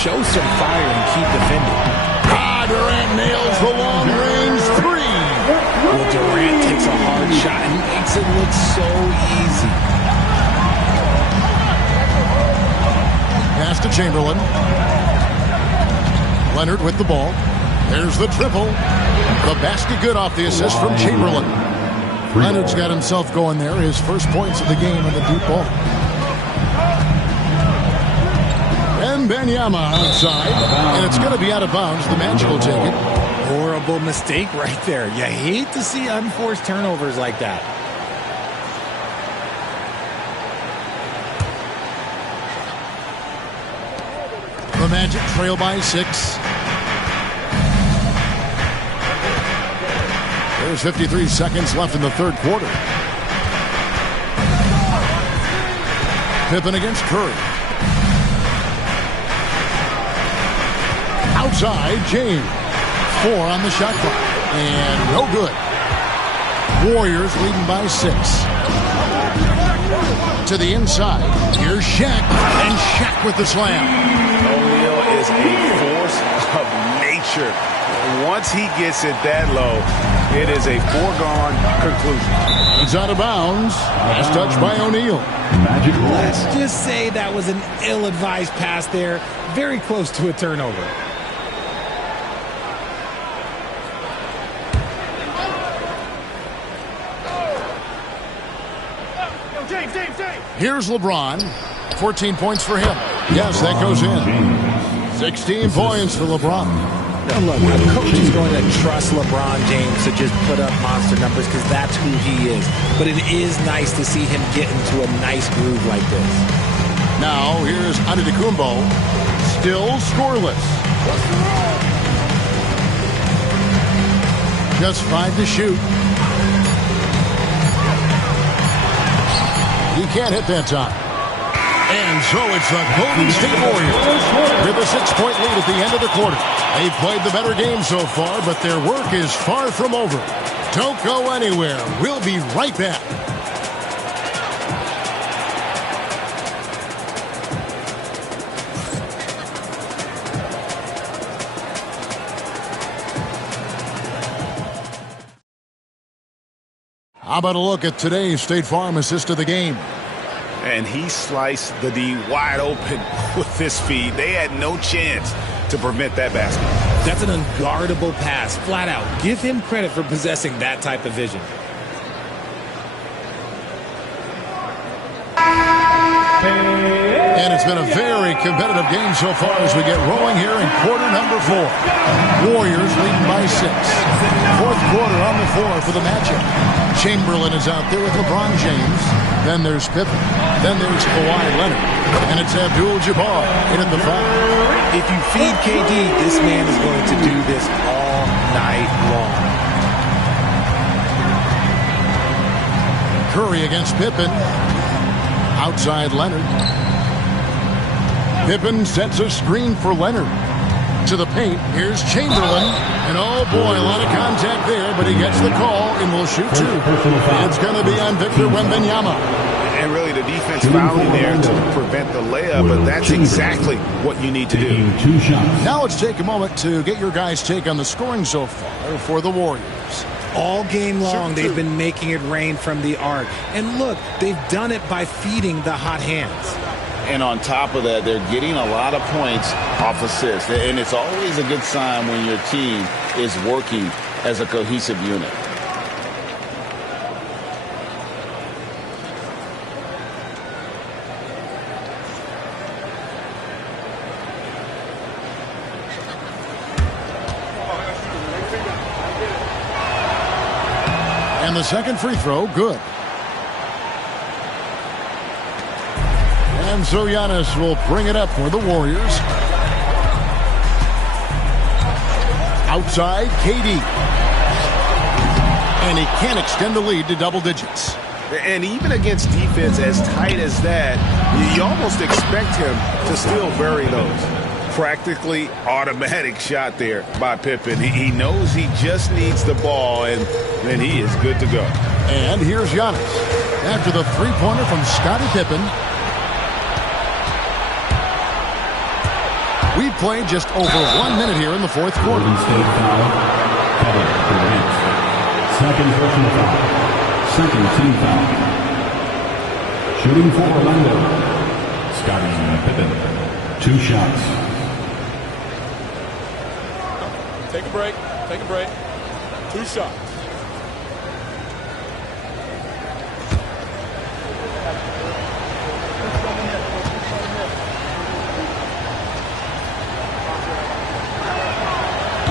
show some fire and keep defending. Durant nails the long-range three. Well, Durant takes a hard shot and makes it look so easy. Pass to Chamberlain. Leonard with the ball. There's the triple. The basket good off the assist from Chamberlain. Leonard's got himself going there. His first points of the game on the deep ball. Wembanyama outside, and it's going to be out of bounds. The Magic will take it. Horrible mistake right there. You hate to see unforced turnovers like that. The Magic trail by 6. There's 53 seconds left in the third quarter. Pippen against Curry. Outside, James. 4 on the shot clock. And no good. Warriors leading by 6. To the inside. Here's Shaq. And Shaq with the slam. O'Neal is a force of nature. Once he gets it that low, it is a foregone conclusion. He's out of bounds. Last touch by O'Neal. Let's just say that was an ill-advised pass there. Very close to a turnover. Here's LeBron. 14 points for him. Yes, that goes in. 16 points for LeBron. Now look, a coach is going to trust LeBron James to just put up monster numbers because that's who he is. But it is nice to see him get into a nice groove like this. Now, here's Antetokounmpo. Still scoreless. Just 5 to shoot. He can't hit that time. And so it's the Golden State Warriors with a 6-point lead at the end of the quarter. They've played the better game so far, but their work is far from over. Don't go anywhere. We'll be right back. How about a look at today's State Farm assist of the game? And he sliced the D wide open with this feed. They had no chance to prevent that basket. That's an unguardable pass, flat out. Give him credit for possessing that type of vision. And it's been a very competitive game so far as we get rolling here in quarter number 4. Warriors leading by 6. Fourth quarter on the floor for the Magic. Chamberlain is out there with LeBron James. Then there's Pippen. Then there's Kawhi Leonard. And it's Abdul-Jabbar in at the 5. If you feed KD, this man is going to do this all night long. Curry against Pippen. Outside Leonard. Pippen sets a screen for Leonard. To the paint, here's Chamberlain. And oh boy, a lot of contact there, but he gets the call and will shoot 2. It's going to be on Victor Wembanyama. And really the defense fouling there to prevent the layup, but that's exactly what you need to do. Now let's take a moment to get your guys' take on the scoring so far for the Warriors. All game long, they've been making it rain from the arc. And look, they've done it by feeding the hot hands. And on top of that, they're getting a lot of points off assists. And it's always a good sign when your team is working as a cohesive unit. And the second free throw, good. And so Giannis will bring it up for the Warriors. Outside, KD. And he can't extend the lead to double digits. And even against defense as tight as that, you almost expect him to still bury those. Practically automatic shot there by Pippen. He knows he just needs the ball, and then he is good to go. And here's Giannis. After the three-pointer from Scottie Pippen. We've played just over 1 minute here in the fourth quarter. Golden State foul. Pebble prevents. Second personal foul. Second team foul. Shooting for Orlando. Scottie Pippen. 2 shots. Take a break. Take a break. 2 shots.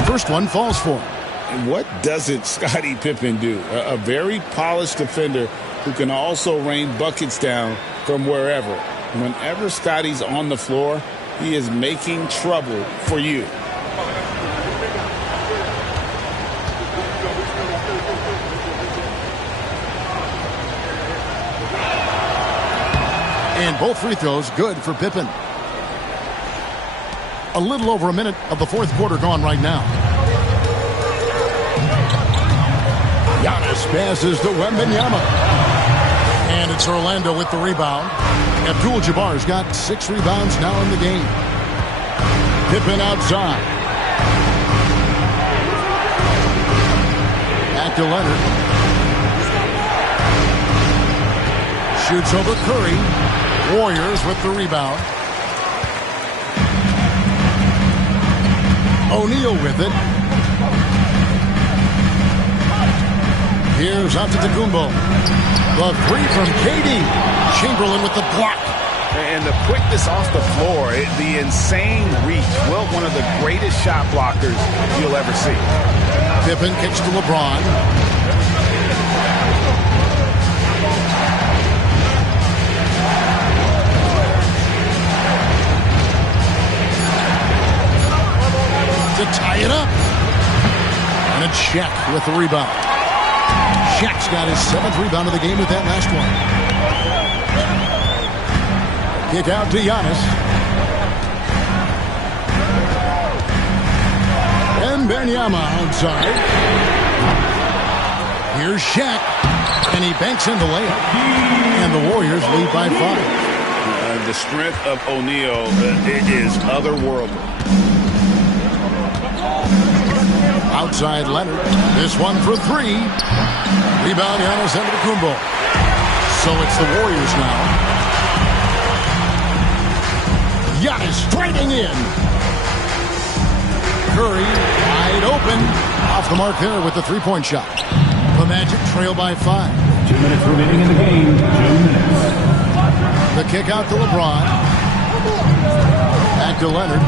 First one falls for him. And what doesn't Scottie Pippen do? A very polished defender who can also rain buckets down from wherever. Whenever Scottie's on the floor, he is making trouble for you. And both free throws good for Pippen. A little over a minute of the fourth quarter gone right now. Giannis passes to Wembanyama. And it's Orlando with the rebound. Abdul-Jabbar's got 6 rebounds now in the game. Pippen outside. Back to Leonard. Shoots over Curry. Warriors with the rebound. O'Neal with it. Here's Antetokounmpo. The 3 from KD. Chamberlain with the block. And the quickness off the floor, the insane reach. Well, one of the greatest shot blockers you'll ever see. Pippen kicks to LeBron. To tie it up. And it's Shaq with the rebound. Shaq's got his 7th rebound of the game with that last one. Kick out to Giannis. And Wembanyama outside. Here's Shaq. And he banks in the layup. And the Warriors lead by 5. The strength of O'Neal is otherworldly. Outside Leonard. This one for 3. Rebound Giannis Antetokounmpo. So it's the Warriors now. Giannis striking in. Curry wide open. Off the mark there with the 3-point shot. The Magic trail by 5. 2 minutes remaining in the game. 2 minutes. The kick out to LeBron. Back to Leonard.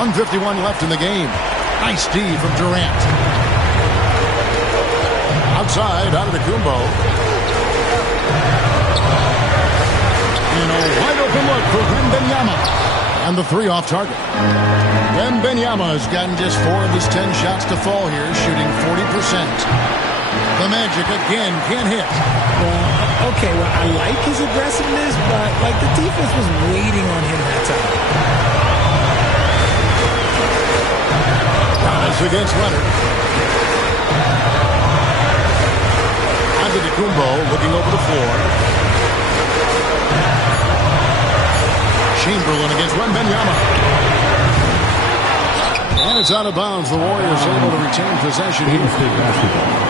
1:51 left in the game. Nice D from Durant. Outside, Antetokounmpo. And a wide open look for Wembanyama. And the 3 off target. Wembanyama has gotten just 4 of his 10 shots to fall here, shooting 40%. The Magic again can't hit. Well, okay, well, I like his aggressiveness, but like the defense was waiting on him that time. Giannis against Leonard. Antetokounmpo looking over the floor. Chamberlain against Wembanyama. And it's out of bounds. The Warriors able to retain possession here. State basketball.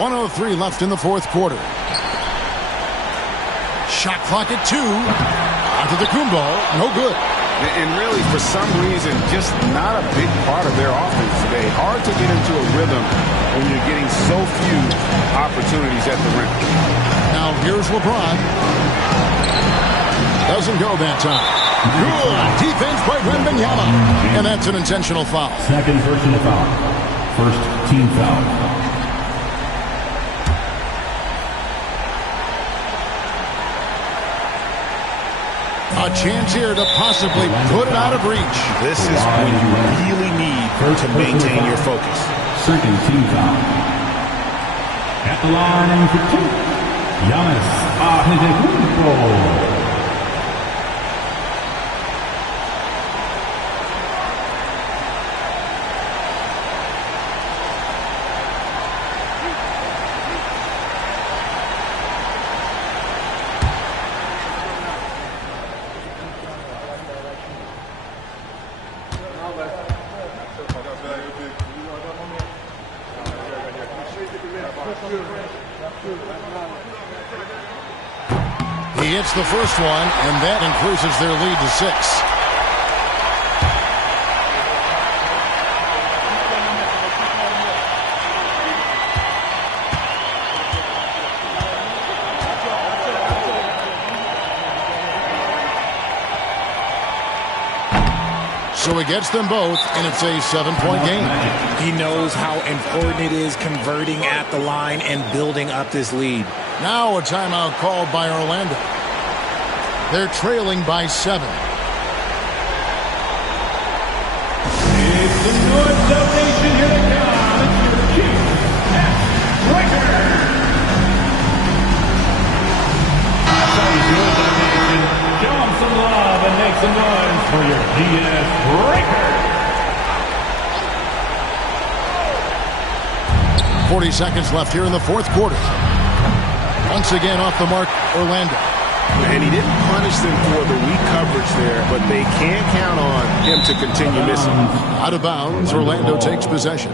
.103 left in the fourth quarter. Shot clock at 2. Antetokounmpo, no good. And really, for some reason, just not a big part of their offense today. Hard to get into a rhythm when you're getting so few opportunities at the rim. Now here's LeBron. Doesn't go that time. Good defense by Wembanyama. And that's an intentional foul. Second personal foul. First team foul. A chance here to possibly put it out of reach. This is when you really need to maintain your focus. Second team foul. At the line for 2. Giannis Antetokounmpo. He hits the first one, and that increases their lead to 6. So he gets them both, and it's a 7-point game. He knows how important it is converting at the line and building up this lead. Now a timeout called by Orlando. They're trailing by 7. It's the North Zone Nation. Here they come. It's your Chiefs Breaker. Show them some love and make some noise for your GS Breaker. 40 seconds left here in the fourth quarter. Once again off the mark, Orlando. And he didn't punish them for the weak coverage there, but they can't count on him to continue missing. Out of bounds, Orlando takes possession.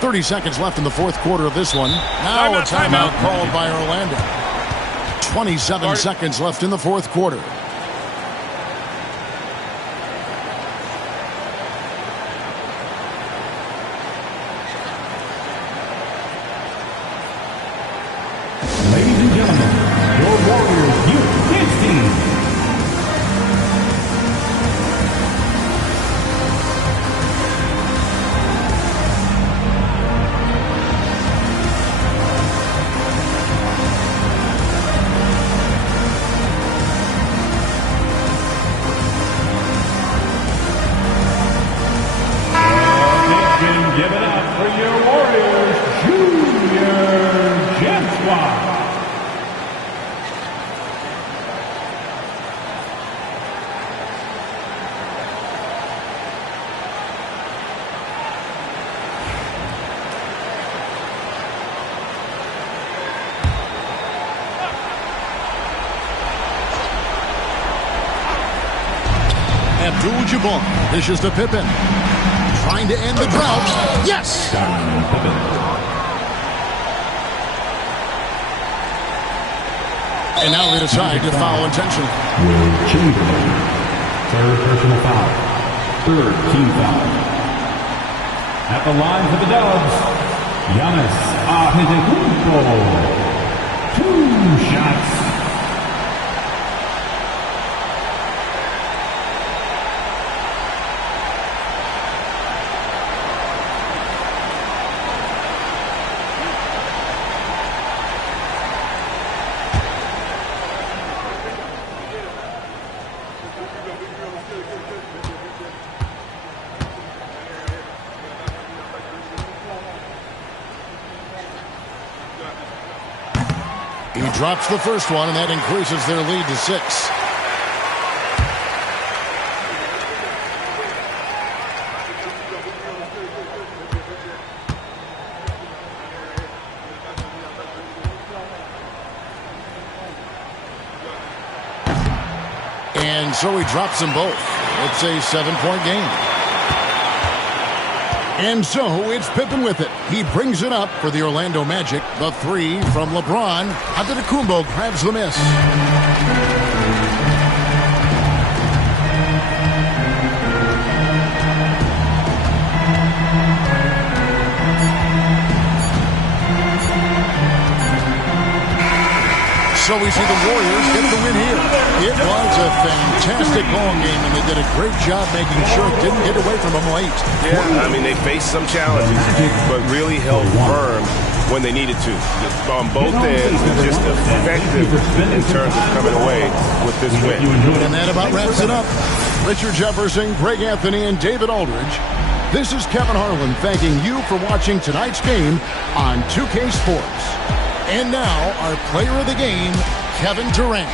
.30 seconds left in the fourth quarter of this one. Now a timeout called by Orlando. 27 seconds left in the fourth quarter. Ladies and gentlemen, your Warriors Youth Dance Team. Give it up for your Warriors Junior Gem Squad. Abdul-Jabbar dishes to Pippen. Trying to end the drought. Yes! And now they decide to foul intentionally. Will Chamberlain. Third personal foul. Third team foul. At the line for the Dubs, Giannis Antetokounmpo. 2 shots. He drops the first one, and that increases their lead to 6. And so he drops them both. It's a 7-point game. And so it's Pippen with it. He brings it up for the Orlando Magic. The 3 from LeBron. Antetokounmpo grabs the miss. So we see the Warriors get the win here. It was a fantastic ball game, and they did a great job making sure it didn't get away from them late. Yeah, I mean, they faced some challenges, but really held firm when they needed to. On both ends, and just effective in terms of coming away with this win. And that about wraps it up. Richard Jefferson, Greg Anthony, and David Aldridge. This is Kevin Harlan thanking you for watching tonight's game on 2K Sports. And now, our player of the game, Kevin Durant.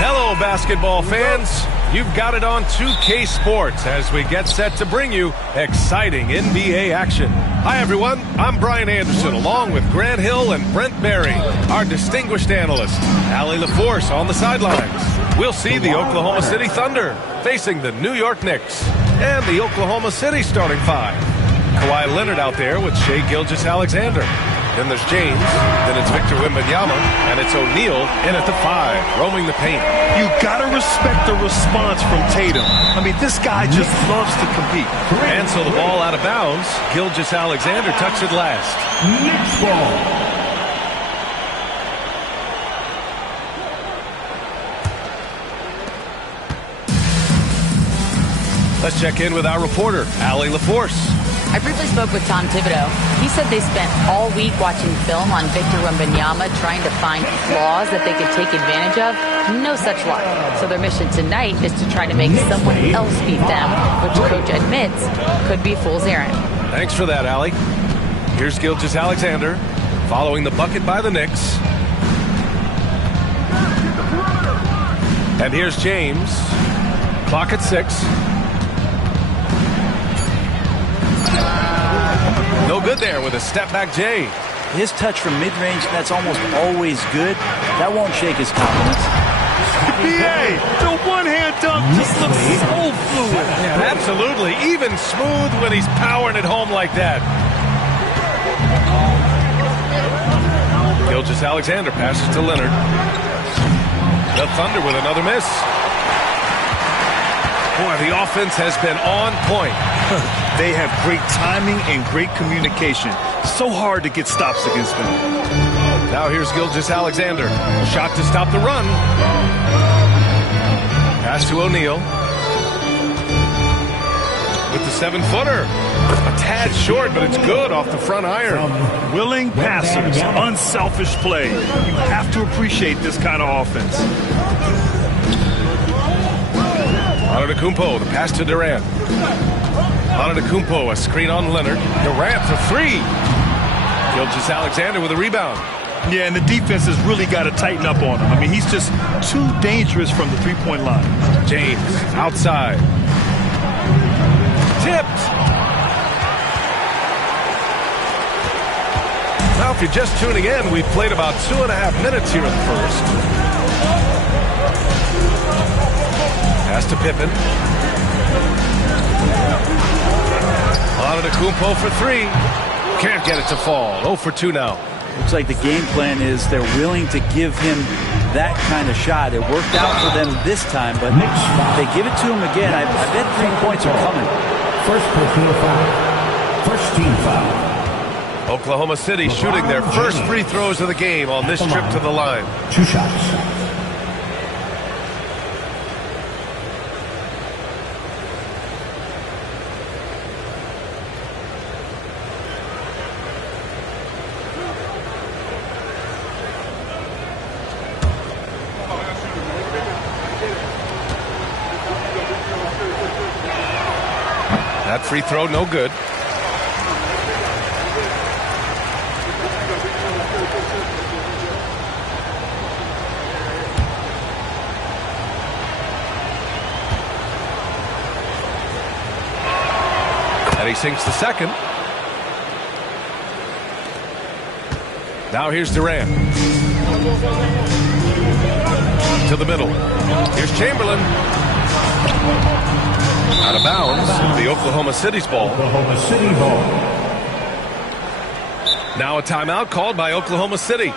Hello, basketball fans. You've got it on 2K Sports as we get set to bring you exciting NBA action. Hi, everyone. I'm Brian Anderson, along with Grant Hill and Brent Berry, our distinguished analyst. Allie LaForce on the sidelines. We'll see the Oklahoma City Thunder facing the New York Knicks and the Oklahoma City starting five. Kawhi Leonard out there with Shai Gilgeous-Alexander. Then there's James, then it's Victor Wembanyama, and it's O'Neal in at the five, roaming the paint. You gotta respect the response from Tatum. I mean, this guy just loves to compete. And so the ball out of bounds. Gilgeous-Alexander tucks it last. Knicks ball. Let's check in with our reporter, Allie LaForce. I briefly spoke with Tom Thibodeau. He said they spent all week watching film on Victor Wembanyama, trying to find flaws that they could take advantage of. No such luck. So their mission tonight is to try to make someone else beat them, which coach admits could be fool's errand. Thanks for that, Allie. Here's Gilgeous-Alexander following the bucket by the Knicks. And here's James. Clock at 6. No good there with a step-back Jay. His touch from mid-range, that's almost always good. That won't shake his confidence. BA, the one-hand dunk just looks so fluid. Yeah, absolutely. Even smooth when he's powering it home like that. Gilgeous-Alexander passes to Leonard. The Thunder with another miss. Boy, the offense has been on point. They have great timing and great communication. So hard to get stops against them. Now here's Gilgeous-Alexander. Shot to stop the run. Pass to O'Neal. with the 7-footer. A tad short, but it's good off the front iron. Willing passers, unselfish play. You have to appreciate this kind of offense. Antetokounmpo, the pass to Durant. Antetokounmpo, a screen on Leonard. Durant for three. Gilgeous-Alexander with a rebound. Yeah, and the defense has really got to tighten up on him. I mean, he's just too dangerous from the three-point line. James, outside. Tipped. Now, if you're just tuning in, we've played about 2.5 minutes here in the first. Pass to Pippen. Antetokounmpo for three. Can't get it to fall. 0 for 2 now. Looks like the game plan is they're willing to give him that kind of shot. It worked out for them this time, but if they give it to him again, I bet 3 points are coming. First personal foul. First team foul. Oklahoma City shooting their first free throws of the game on this trip to the line. 2 shots. That free throw, no good. And he sinks the second. Now here's Durant. To the middle. Here's Chamberlain. Out of bounds, the Oklahoma City's ball. Oklahoma City ball. Now a timeout called by Oklahoma City.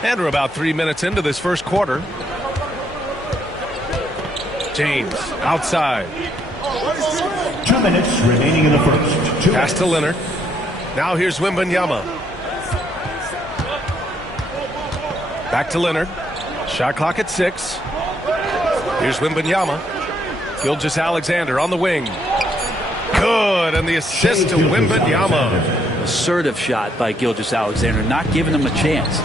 And we're about 3 minutes into this first quarter. James, outside. 2 minutes remaining in the first. Pass to Leonard. Now here's Wembanyama. Back to Leonard. Shot clock at 6. Here's Wembanyama. Gilgeous-Alexander on the wing. Good, and the assist to Wembanyama. Assertive shot by Gilgeous-Alexander, not giving him a chance.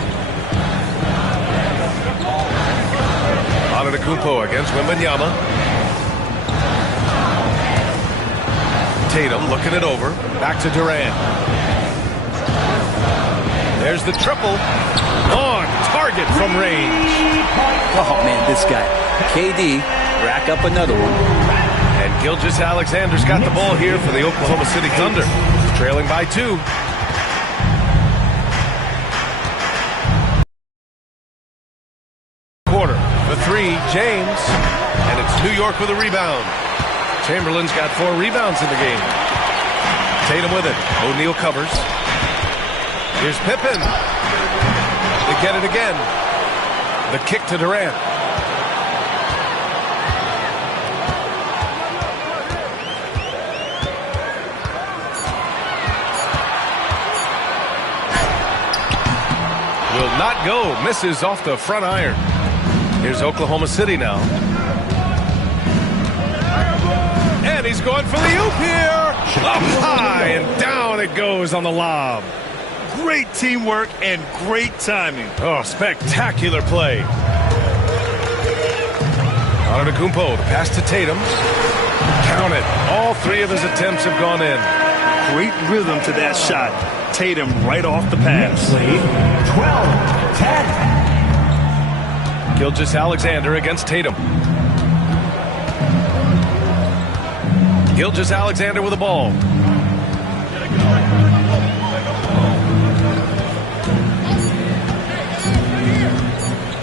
Antetokounmpo against Wembanyama. Tatum looking it over. Back to Durant. There's the triple. On target from range. Oh, man, this guy. KD, rack up another one. And Gilgeous-Alexander's got the ball here for the Oklahoma City Thunder. Trailing by 2. Quarter. The 3, James. And it's New York with a rebound. Chamberlain's got 4 rebounds in the game. Tatum with it. O'Neal covers. Here's Pippen. They get it again. The kick to Durant. Will not go. Misses off the front iron. Here's Oklahoma City now. And he's going for the oop here. Up high and down it goes on the lob. Great teamwork and great timing. Oh, spectacular play. Antetokounmpo, the pass to Tatum. Count it. All 3 of his attempts have gone in. Great rhythm to that shot. Tatum right off the pass. 12-10. Gilgeous-Alexander against Tatum. Gilgeous-Alexander with the ball.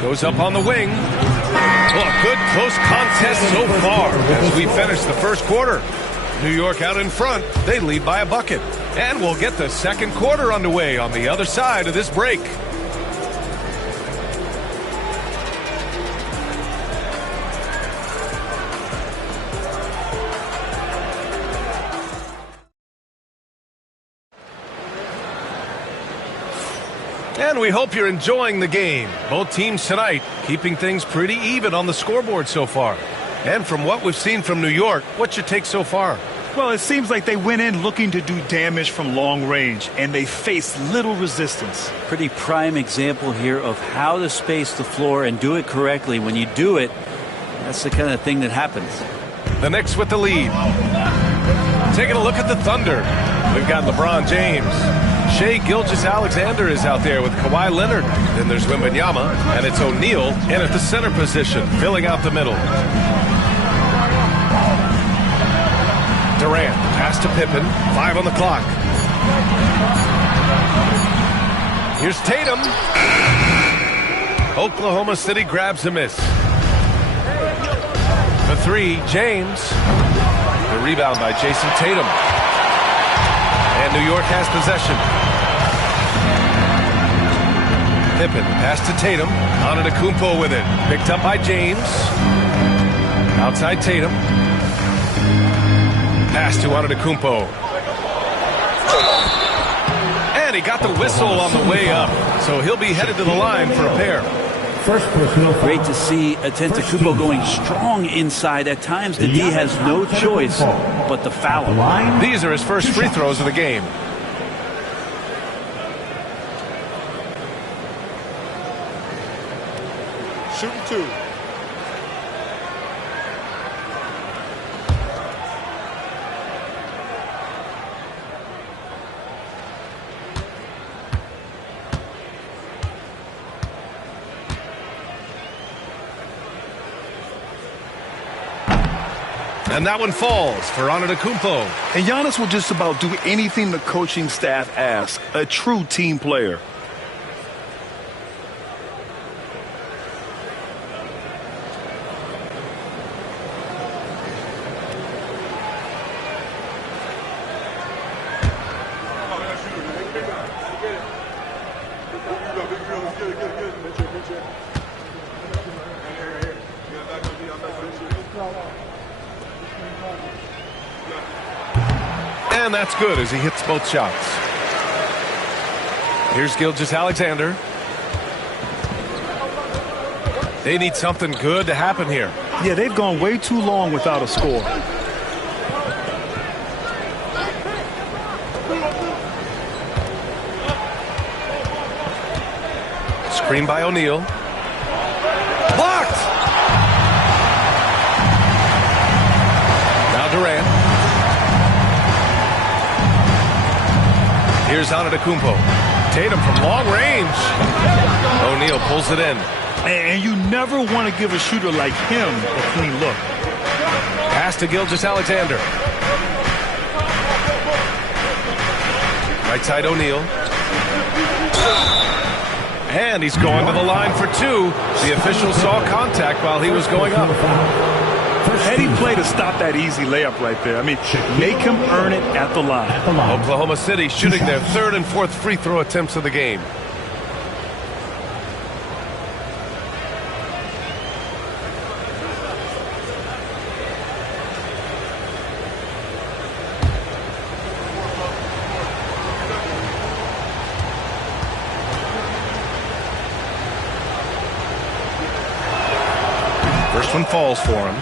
Goes up on the wing. Well, a good close contest so far as we finish the first quarter. New York out in front. They lead by a bucket. And we'll get the second quarter underway on the other side of this break. And we hope you're enjoying the game. Both teams tonight keeping things pretty even on the scoreboard so far. And from what we've seen from New York, what's your take so far? Well, it seems like they went in looking to do damage from long range, and they faced little resistance. Pretty prime example here of how to space the floor and do it correctly. When you do it, that's the kind of thing that happens. The Knicks with the lead. Taking a look at the Thunder. We've got LeBron James. Shai Gilgeous-Alexander is out there with Kawhi Leonard. Then there's Wembanyama, and it's O'Neal in at the center position, filling out the middle. Durant, pass to Pippen, 5 on the clock. Here's Tatum. Oklahoma City grabs a miss. The 3, James. The rebound by Jason Tatum. And New York has possession. Pippen, pass to Tatum. Antetokounmpo with it. Picked up by James. Outside Tatum. Pass to Antetokounmpo. And he got the whistle on the way up. So he'll be headed to the line for a pair. Great to see Antetokounmpo going strong inside. At times, the D has no choice but to foul him. These are his first free throws of the game. Shooting 2. And that one falls for Antetokounmpo. And Giannis will just about do anything the coaching staff asks. A true team player. And that's good as he hits both shots. Here's Gilgeous-Alexander. They need something good to happen here. Yeah, they've gone way too long without a score. Screen by O'Neal. Blocked! Now Durant. Here's Antetokounmpo. Tatum from long range. O'Neal pulls it in. And you never want to give a shooter like him a clean look. Pass to Gilgeous-Alexander. Right side O'Neal. And he's going to the line for 2. The official saw contact while he was going up. Heady play to stop that easy layup right there. I mean, make him earn it at the line. Oklahoma City shooting their 3rd and 4th free throw attempts of the game. First one falls for him.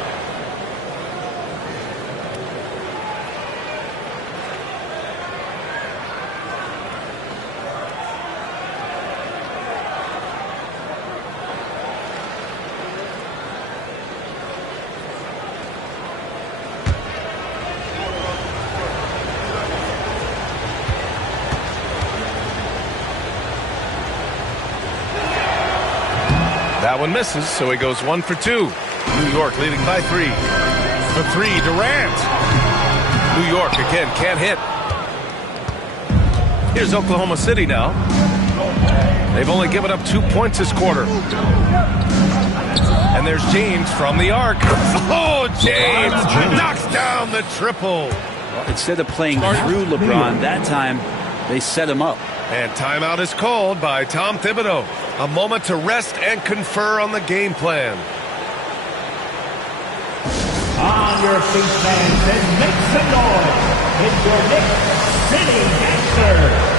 That one misses, so he goes 1 for 2. New York leading by 3. For 3, Durant. New York again can't hit. Here's Oklahoma City now. They've only given up 2 points this quarter. And there's James from the arc. Oh, James knocks down the triple. Well, instead of playing through LeBron, that time they set him up. And timeout is called by Tom Thibodeau. A moment to rest and confer on the game plan. On your feet, fans, and make some noise. It's your Knicks City Gangster.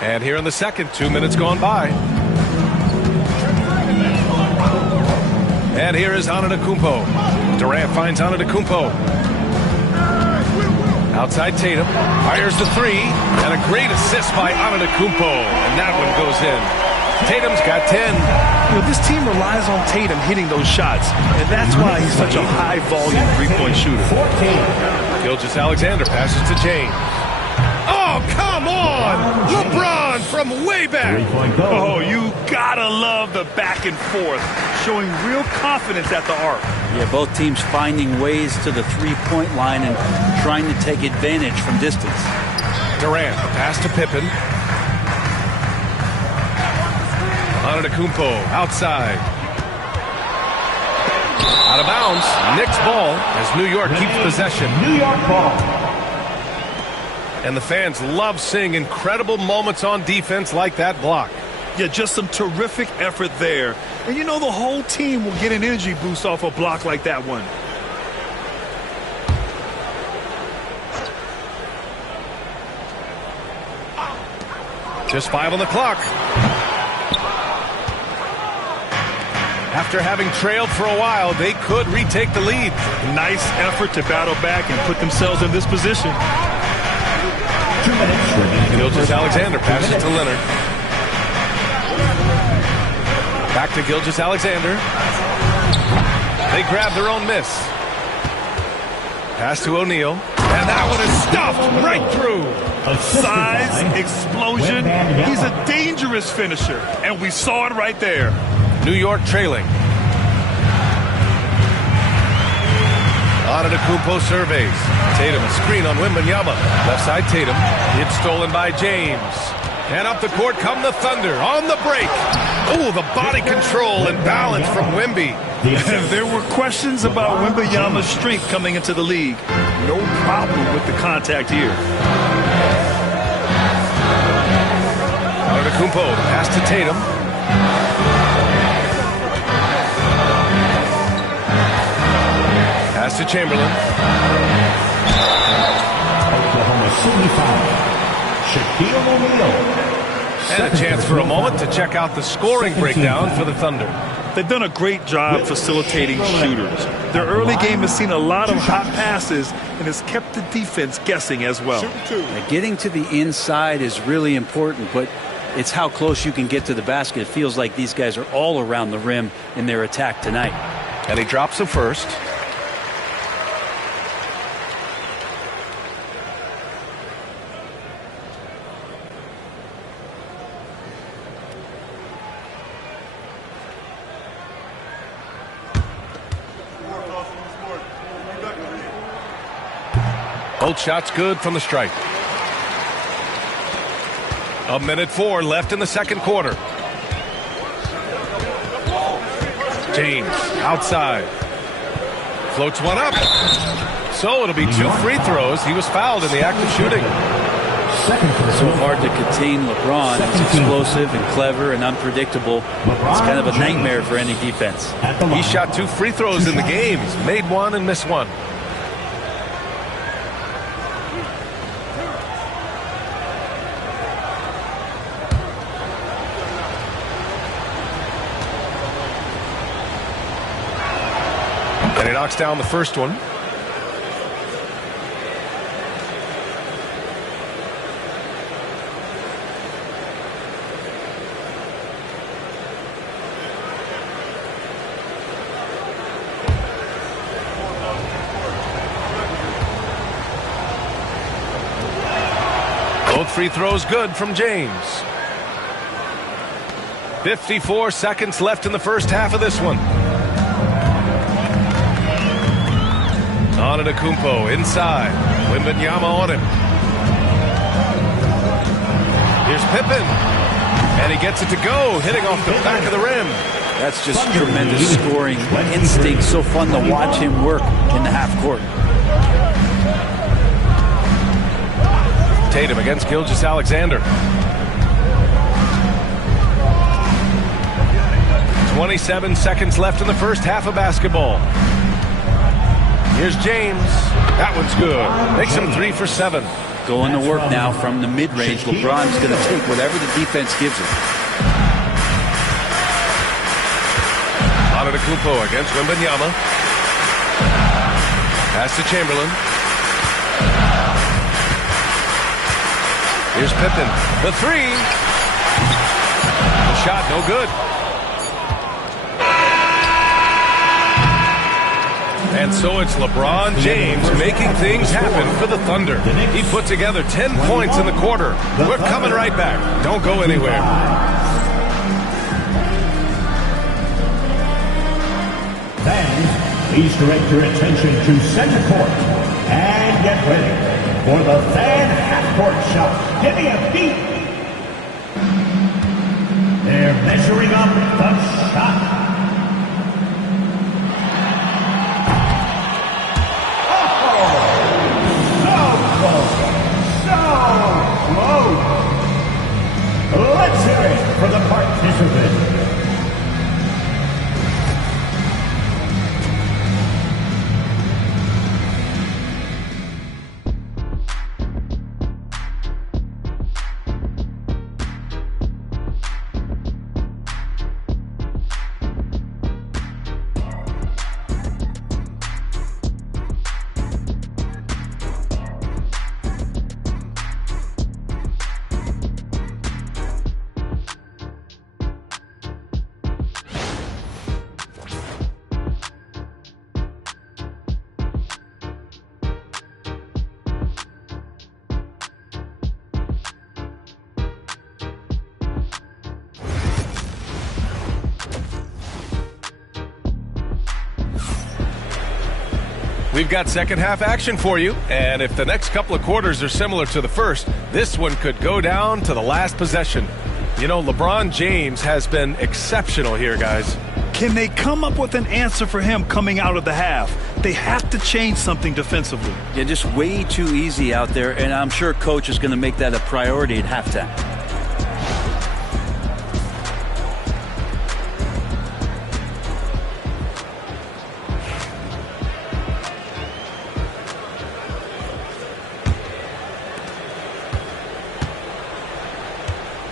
And here in the second, 2 minutes gone by. And here is Antetokounmpo. Durant finds Antetokounmpo. Outside Tatum, fires the 3, and a great assist by Antetokounmpo. And that one goes in. Tatum's got 10. You know, this team relies on Tatum hitting those shots, and that's why he's such a high-volume three-point shooter. Gilgeous-Alexander passes to James. Oh, come on! LeBron from way back. Oh, you gotta love the back and forth, showing real confidence at the arc. Yeah, both teams finding ways to the three-point line and trying to take advantage from distance. Durant, pass to Pippen. Antetokounmpo outside. Out of bounds. Knicks ball as New York keeps possession. New York ball. And the fans love seeing incredible moments on defense like that block. Yeah, just some terrific effort there. And you know the whole team will get an energy boost off a block like that one. Just 5 on the clock. After having trailed for a while, they could retake the lead. Nice effort to battle back and put themselves in this position. 2 minutes remaining. Gilgeous-Alexander passes to Leonard. Back to Gilgeous-Alexander. They grab their own miss. Pass to O'Neal. And that one is stuffed right through. Size, explosion. He's a dangerous finisher. And we saw it right there. New York trailing. Antetokounmpo surveys. Tatum, a screen on Wembanyama. Left side Tatum. It's stolen by James. And up the court come the Thunder on the break. Oh, the body control and balance from Wemby. There were questions about Wembanyama's strength coming into the league. No problem with the contact here. Antetokounmpo, pass to Tatum. Pass to Chamberlain. Oklahoma City foul. Shaquille O'Neal. And a chance for a moment to check out the scoring breakdown for the Thunder. They've done a great job facilitating shooters. Their early game has seen a lot of hot passes and has kept the defense guessing as well. Getting to the inside is really important, but it's how close you can get to the basket. It feels like these guys are all around the rim in their attack tonight. And he drops the first. Both shots good from the stripe. 1:04 left in the second quarter. James outside. Floats one up. So it'll be 2 free throws. He was fouled in the act of shooting. So hard to contain LeBron. He's explosive and clever and unpredictable. It's kind of a nightmare for any defense. He shot 2 free throws in the game. He's made one and missed one. And he knocks down the first one. Both free throws good from James. 54 seconds left in the first half of this one. Antetokounmpo inside. Wembanyama on him. Here's Pippen. And he gets it to go, hitting off the back of the rim. That's just tremendous scoring instinct. So fun to watch him work in the half court. Tatum against Gilgeous-Alexander. 27 seconds left in the first half of basketball. Here's James. That one's good. Makes him 3 for 7. Going to work now from the mid-range. LeBron's going to take whatever the defense gives him. Antetokounmpo against Wembanyama. Pass to Chamberlain. Here's Pippen. The three. The shot no good. And so it's LeBron James making things happen for the Thunder. He put together 10 points in the quarter. We're coming right back. Don't go anywhere. Fans, please direct your attention to center court and get ready for the fan half-court shot. Give me a beat. They're measuring up the shot. Let's hear it for the participants. We've got second half action for you, and if the next couple of quarters are similar to the first, this one could go down to the last possession. You know, LeBron James has been exceptional here, guys. Can they come up with an answer for him coming out of the half? They have to change something defensively. Yeah, just way too easy out there, and I'm sure Coach is going to make that a priority at halftime.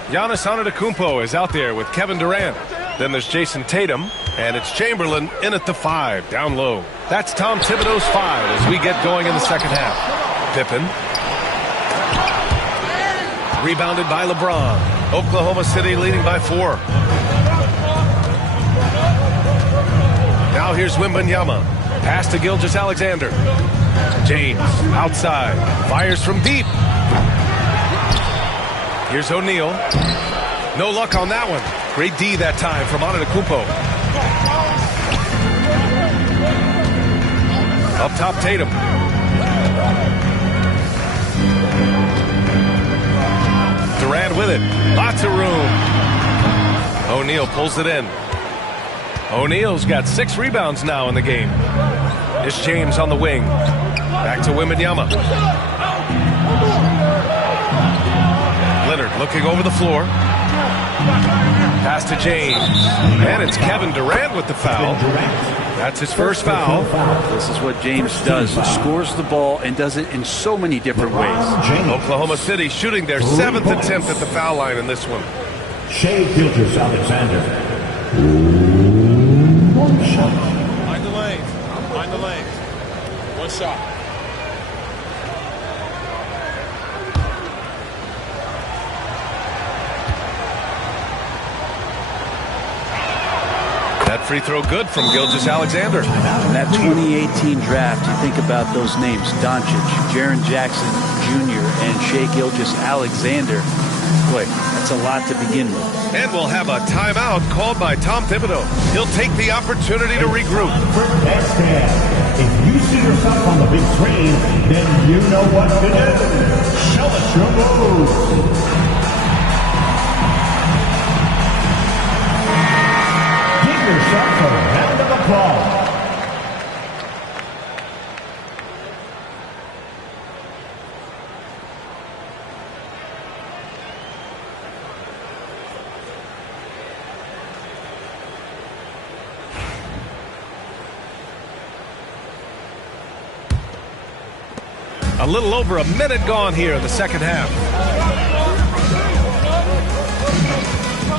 Giannis Antetokounmpo is out there with Kevin Durant. Then there's Jason Tatum, and it's Chamberlain in at the 5, down low. That's Tom Thibodeau's 5 as we get going in the second half. Pippen. Rebounded by LeBron. Oklahoma City leading by 4. Now here's Wembanyama. Pass to Gilgeous-Alexander. James outside. Fires from deep. Here's O'Neal. No luck on that one. Great D that time from Antetokounmpo. Up top, Tatum. Durant with it. Lots of room. O'Neal pulls it in. O'Neal's got 6 rebounds now in the game. It's James on the wing. Back to Wembanyama. Leonard looking over the floor. Pass to James. And it's Kevin Durant with the foul. That's his first foul. This is what James does. Scores the ball and does it in so many different ways. Oklahoma City shooting their 7th attempt at the foul line in this one. Shai Gilgeous-Alexander. One shot. Mind the lane. shot. That free throw good from Gilgeous-Alexander. In that 2018 draft, you think about those names, Doncic, Jaren Jackson Jr., and Shai Gilgeous-Alexander. Boy, that's a lot to begin with. And we'll have a timeout called by Tom Thibodeau. He'll take the opportunity to regroup. If you see yourself on the big screen, then you know what to do. Show us your moves. Yourself a round of applause. A little over a minute gone here in the second half.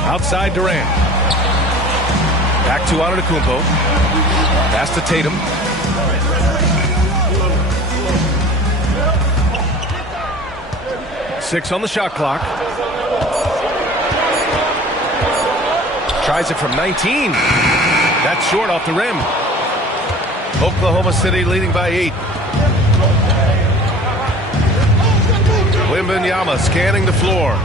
Outside Durant. Back to Antetokounmpo. Pass to Tatum. Six on the shot clock. Tries it from 19. That's short off the rim. Oklahoma City leading by 8. Wembanyama scanning the floor.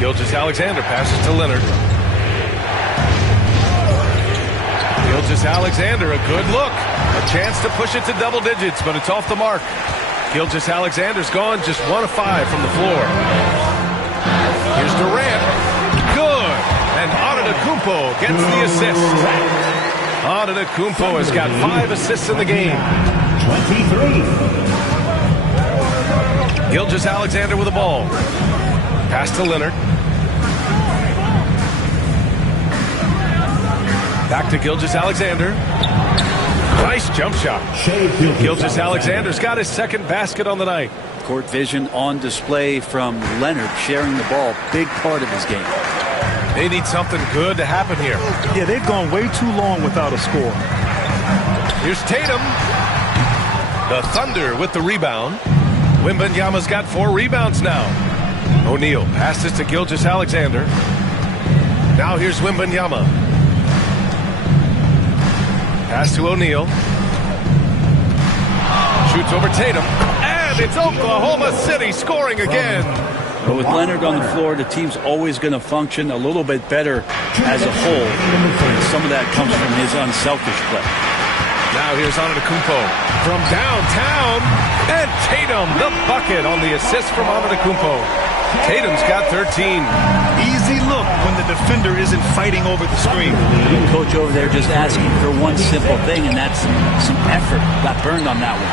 Gilgeous-Alexander passes to Leonard. Gilgeous-Alexander, a good look. A chance to push it to double digits, but it's off the mark. Gilgeous-Alexander's gone just 1 of 5 from the floor. Here's Durant. Good. And Antetokounmpo gets the assist. Antetokounmpo has got 5 assists in the game. 23. Gilgeous-Alexander with the ball. Pass to Leonard. Back to Gilgeous-Alexander. Nice jump shot. Gilgeous-Alexander's got his second basket on the night. Court vision on display from Leonard, sharing the ball. Big part of his game. They need something good to happen here. Yeah, they've gone way too long without a score. Here's Tatum. The Thunder with the rebound. Wembanyama's got 4 rebounds now. O'Neal passes to Gilgeous-Alexander. Now here's Wembanyama. Pass to O'Neal. Shoots over Tatum. And it's Oklahoma City scoring again. But with Leonard on the floor, the team's always going to function a little bit better as a whole. And some of that comes from his unselfish play. Now here's Antetokounmpo from downtown. And Tatum, the bucket on the assist from Antetokounmpo. Tatum's got 13. Easy look when the defender isn't fighting over the screen. The coach over there just asking for one simple thing, and that's some effort. Got burned on that one.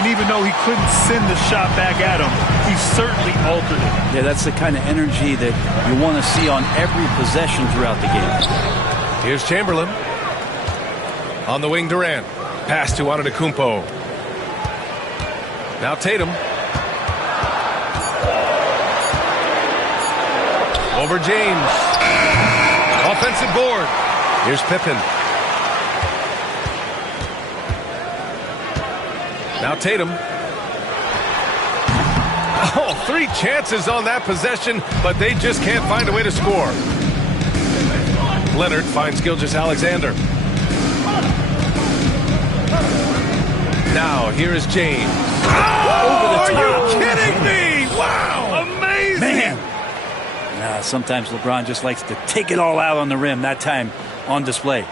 And even though he couldn't send the shot back at him, he certainly altered it. Yeah, that's the kind of energy that you want to see on every possession throughout the game. Here's Chamberlain. On the wing, Durant. Pass to Antetokounmpo. Now Tatum. Over James. Offensive board. Here's Pippen. Now Tatum. Oh, 3 chances on that possession, but they just can't find a way to score. Leonard finds Gilgeous-Alexander. Now here is James. Oh, are you kidding me? Wow, amazing. Man. Sometimes LeBron just likes to take it all out on the rim, that time on display.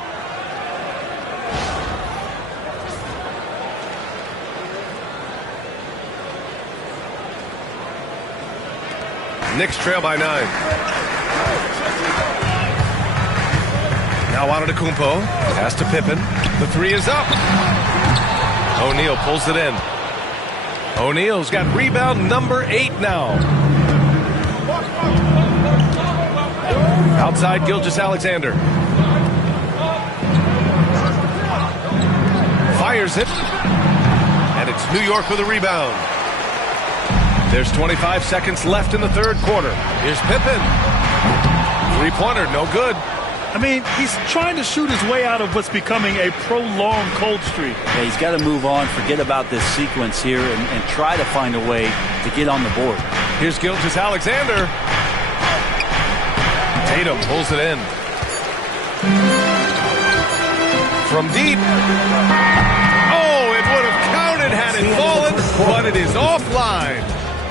Knicks trail by 9. Now Antetokounmpo. Pass to Pippen. The 3 is up. O'Neal pulls it in. O'Neal's got rebound number 8 now. Outside Gilgeous-Alexander. Fires it. And it's New York with a rebound. There's 25 seconds left in the third quarter. Here's Pippen. 3-pointer, no good. I mean, he's trying to shoot his way out of what's becoming a prolonged cold streak. Yeah, he's got to move on, forget about this sequence here, and try to find a way to get on the board. Here's Gilgeous-Alexander. Tatum pulls it in. From deep. Oh, it would have counted had it fallen, but it is offline.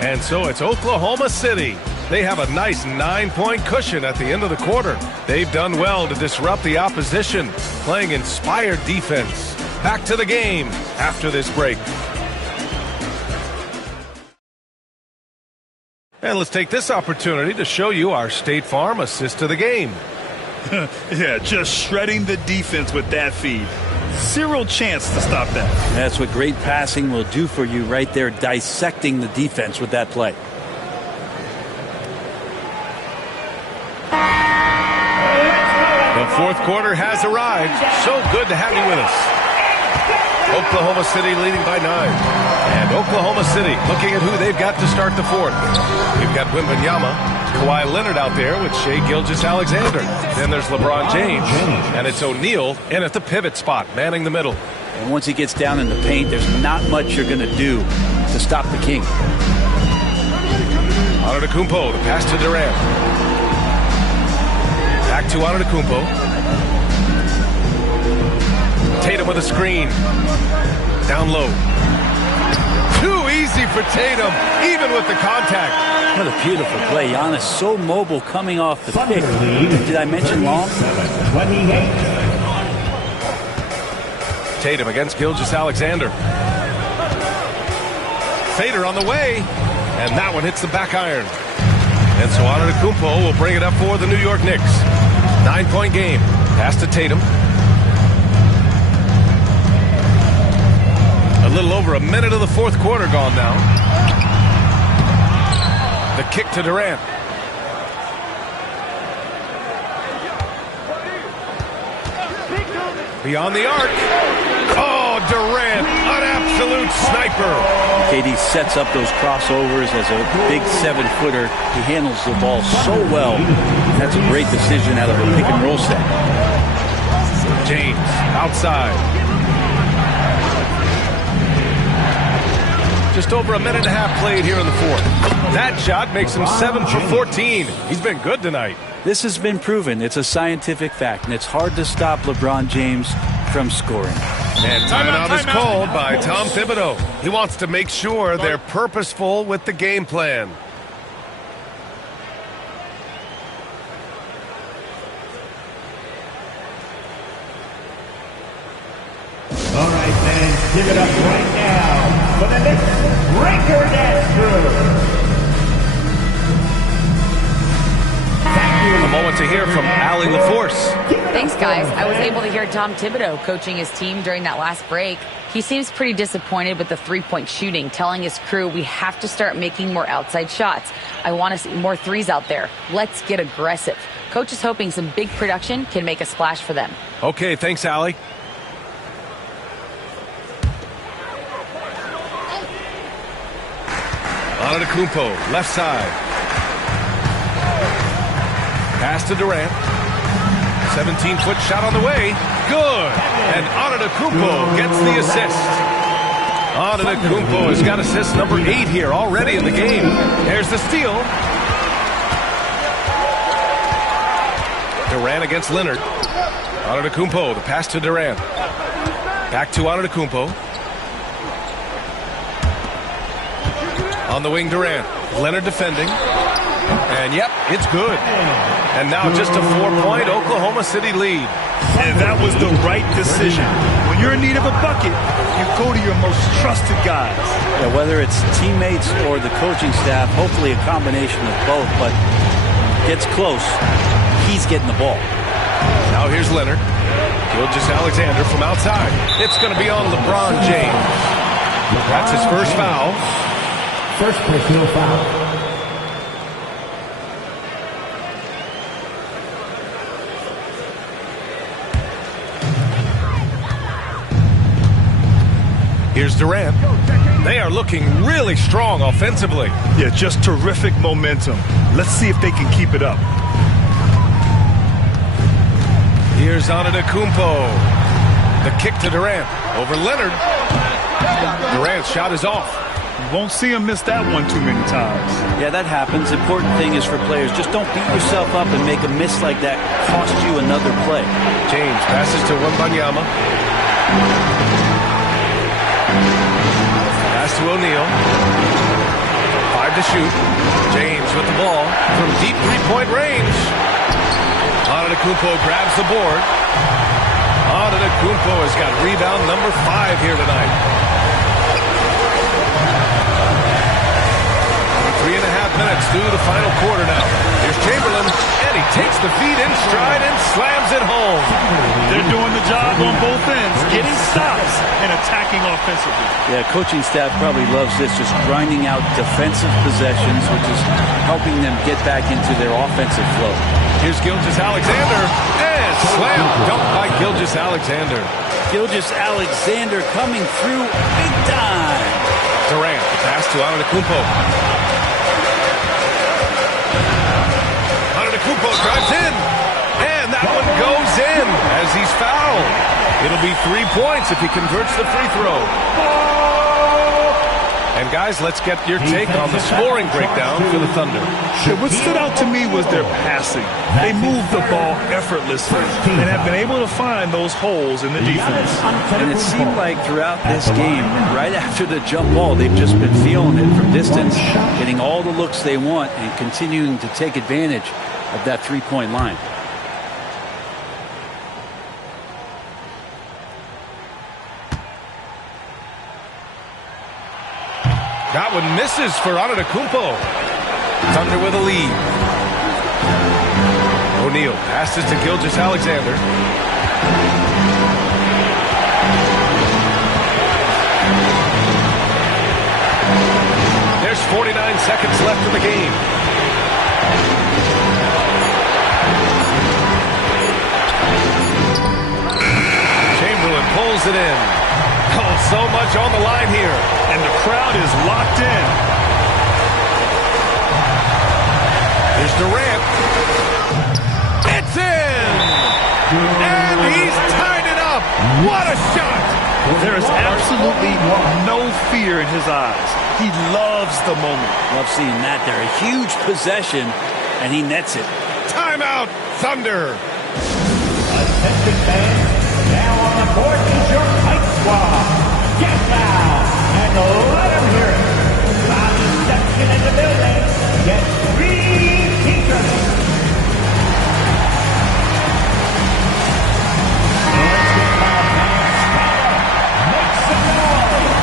And so it's Oklahoma City. They have a nice 9-point cushion at the end of the quarter. They've done well to disrupt the opposition, playing inspired defense. Back to the game after this break. And let's take this opportunity to show you our State Farm assist to the game. Yeah, just shredding the defense with that feed. Zero chance to stop that. That's what great passing will do for you right there, dissecting the defense with that play. The fourth quarter has arrived. So good to have you with us. Oklahoma City leading by 9. And Oklahoma City looking at who they've got to start the fourth. We've got Wembanyama, Kawhi Leonard out there with Shai Gilgeous-Alexander. Then there's LeBron James. And it's O'Neal in at the pivot spot, manning the middle. And once he gets down in the paint, there's not much you're going to do to stop the King. Antetokounmpo, the pass to Durant. Back to Antetokounmpo. Tatum with a screen. Down low. Too easy for Tatum, even with the contact. What a beautiful play. Giannis so mobile coming off the pick. Did I mention long? Tatum against Gilgeous-Alexander. Fader on the way. And that one hits the back iron. And so Antetokounmpo will bring it up for the New York Knicks. 9-point game. Pass to Tatum. A little over a minute of the fourth quarter gone now. The kick to Durant. Beyond the arc. Oh, Durant, an absolute sniper. KD sets up those crossovers as a big 7-footer. He handles the ball so well. That's a great decision out of a pick and roll set. James outside. Just over a minute and a half played here in the fourth. That shot makes him 7 for 14. He's been good tonight. This has been proven. It's a scientific fact, and it's hard to stop LeBron James from scoring. And timeout is called by Tom Thibodeau. He wants to make sure they're purposeful with the game plan. All right, fans, give it up right now for the next Breaker Dance Crew. A moment to hear from Allie LaForce. Thanks, guys. I was able to hear Tom Thibodeau coaching his team during that last break. He seems pretty disappointed with the three-point shooting, telling his crew we have to start making more outside shots. I want to see more threes out there. Let's get aggressive. Coach is hoping some big production can make a splash for them. Okay, thanks, Allie. Antetokounmpo, left side. Pass to Durant. 17-foot shot on the way. Good. And Antetokounmpo gets the assist. Antetokounmpo has got assist number 8 here already in the game. There's the steal. Durant against Leonard. Antetokounmpo, the pass to Durant. Back to Antetokounmpo. On the wing, Durant. Leonard defending. And, yep, it's good. And now just a 4-point Oklahoma City lead. And that was the right decision. When you're in need of a bucket, you go to your most trusted guys. Yeah, whether it's teammates or the coaching staff, hopefully a combination of both, but gets close, he's getting the ball. Now here's Leonard. Gilgeous-Alexander from outside. It's going to be on LeBron James. That's his first foul. First personal foul. Here's Durant. They are looking really strong offensively. Yeah, just terrific momentum. Let's see if they can keep it up. Here's Antetokounmpo. The kick to Durant. Over Leonard. Durant's shot is off. You won't see him miss that one too many times. Yeah, that happens. Important thing is for players, just don't beat yourself up and make a miss like that cost you another play. James passes to Wembanyama. Pass to O'Neal. 5 to shoot. James with the ball from deep three-point range. Antetokounmpo grabs the board. Antetokounmpo has got rebound number 5 here tonight. 3.5 minutes through the final quarter now. Here's Chamberlain, and he takes the feed in stride and slams it home. They're doing the job on both ends, getting stops and attacking offensively. Yeah, coaching staff probably loves this, just grinding out defensive possessions, which is helping them get back into their offensive flow. Here's Gilgeous-Alexander, and slam dunk by Gilgeous-Alexander. Gilgeous-Alexander coming through big time. Durant, pass to Antetokounmpo. Antetokounmpo drives in, and that one goes in as he's fouled. It'll be 3 points if he converts the free throw. And guys, let's get your take on the scoring breakdown for the Thunder. What stood out to me was their passing. They moved the ball effortlessly and have been able to find those holes in the defense. And it seemed like throughout this game, right after the jump ball, they've just been feeling it from distance, getting all the looks they want and continuing to take advantage of that three-point line. That one misses for Antetokounmpo. Thunder with a lead. O'Neal passes to Gilgeous-Alexander. There's 49 seconds left in the game. Chamberlain pulls it in. Oh, so much on the line here. And the crowd is locked in. Here's Durant. It's in! And he's tied it up. What a shot! There is absolutely no fear in his eyes. He loves the moment. Love seeing that there. A huge possession, and he nets it. Timeout, Thunder. Attention fans, now on the court is your fight squad. Get down and let them hear it. From the section in the building, get 3 teachers. Let's get loud, man. Stand up. Make some noise.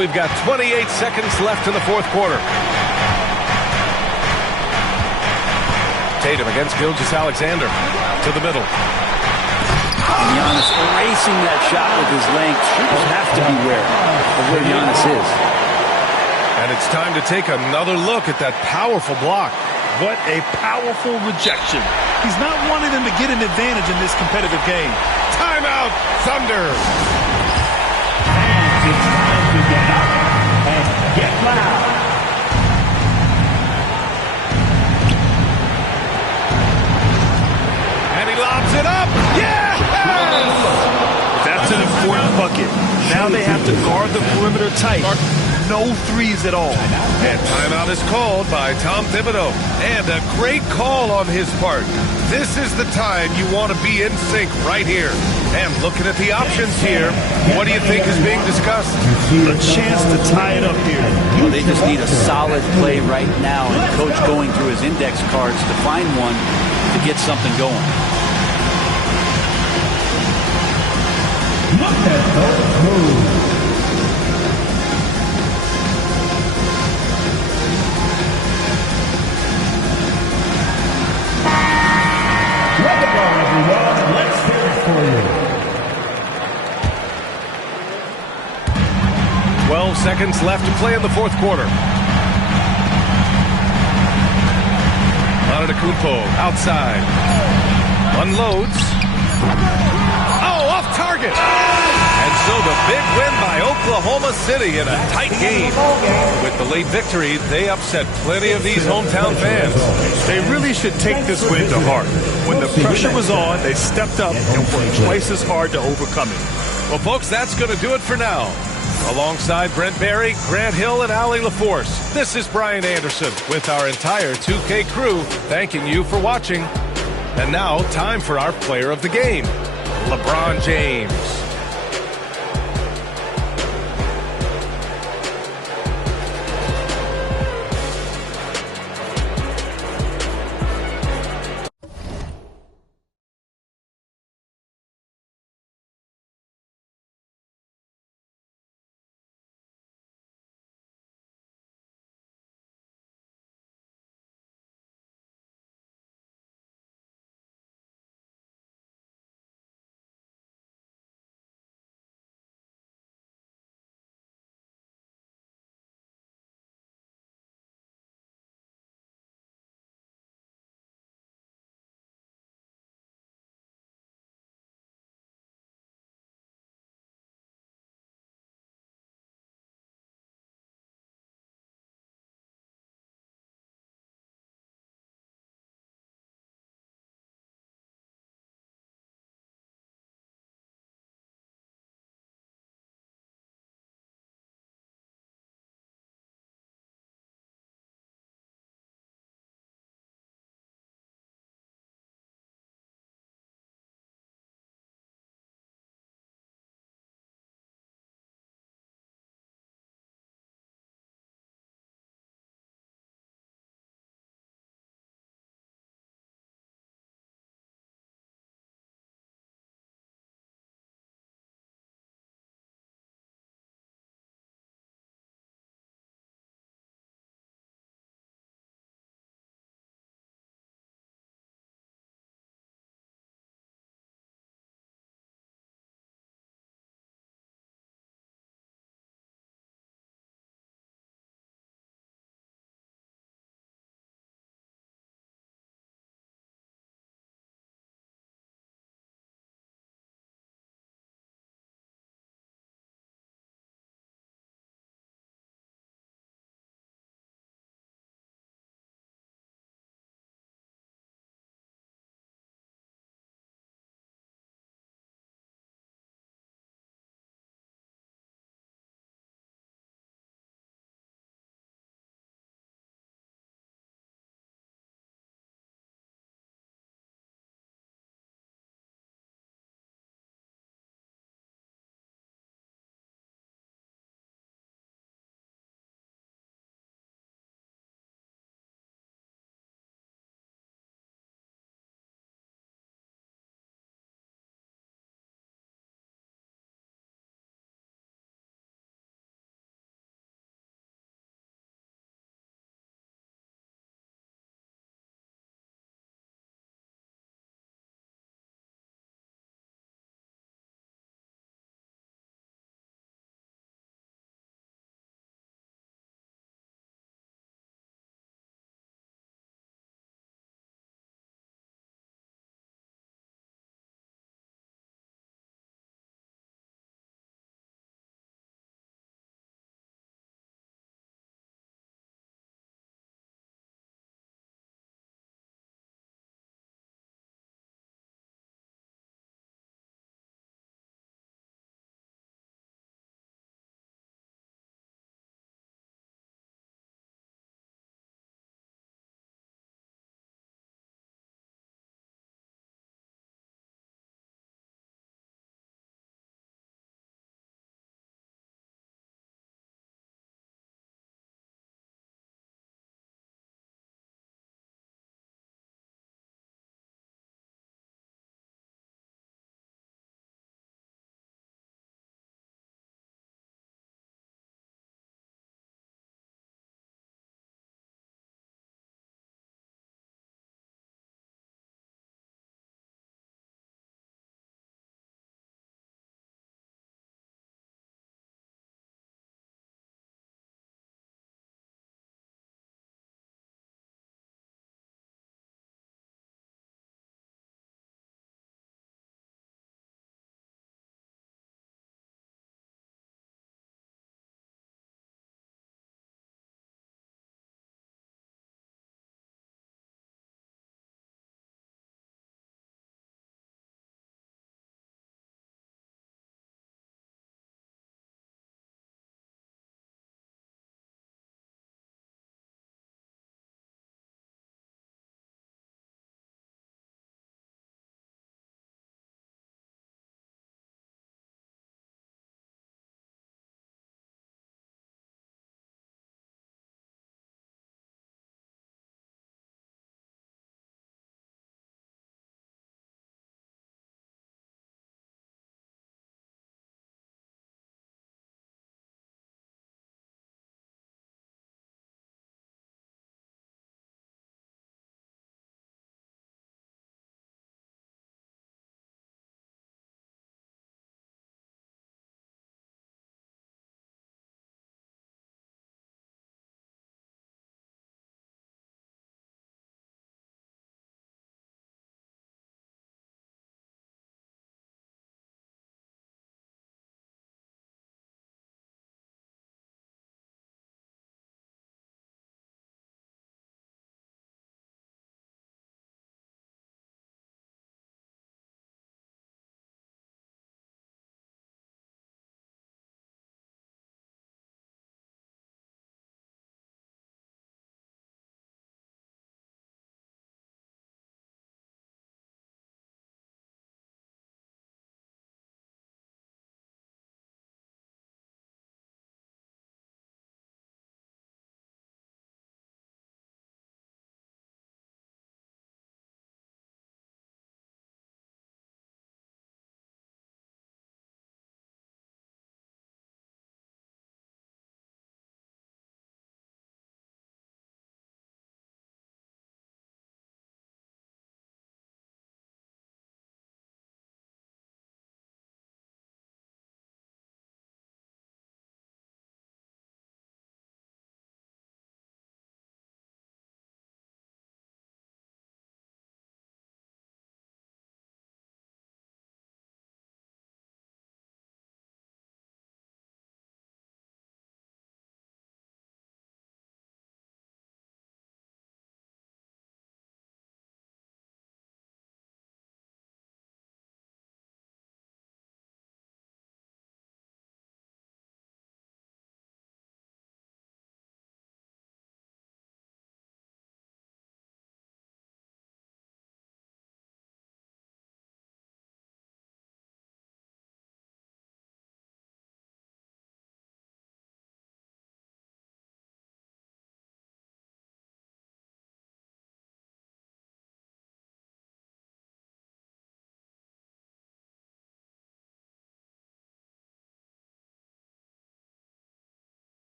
We've got 28 seconds left in the fourth quarter. Tatum against Gilgeous-Alexander to the middle. Giannis erasing that shot with his length. Shooters have to beware of where Giannis is. And it's time to take another look at that powerful block. What a powerful rejection. He's not wanting them to get an advantage in this competitive game. Timeout, Thunder. And it's time to get up and get loud. And he lobs it up. Yeah! That's an important bucket. Now they have to guard the perimeter tight. No threes at all. And timeout is called by Tom Thibodeau. And a great call on his part. This is the time you want to be in sync right here. And looking at the options here, what do you think is being discussed? A chance to tie it up here. Well, they just need a solid play right now. And Coach going through his index cards to find one to get something going. Look at those moves. Everyone, let's hear it for you. 12 seconds left to play in the fourth quarter. Antetokounmpo outside. Unloads. Oh, off target. And so the big win by Oklahoma City in a tight game. With the late victory, they upset plenty of these hometown fans. They really should take this win to heart. When the pressure was on, they stepped up and worked twice as hard to overcome it. Well, folks, that's going to do it for now. Alongside Brent Barry, Grant Hill, and Allie LaForce, this is Brian Anderson with our entire 2K crew thanking you for watching. And now, time for our player of the game, LeBron James.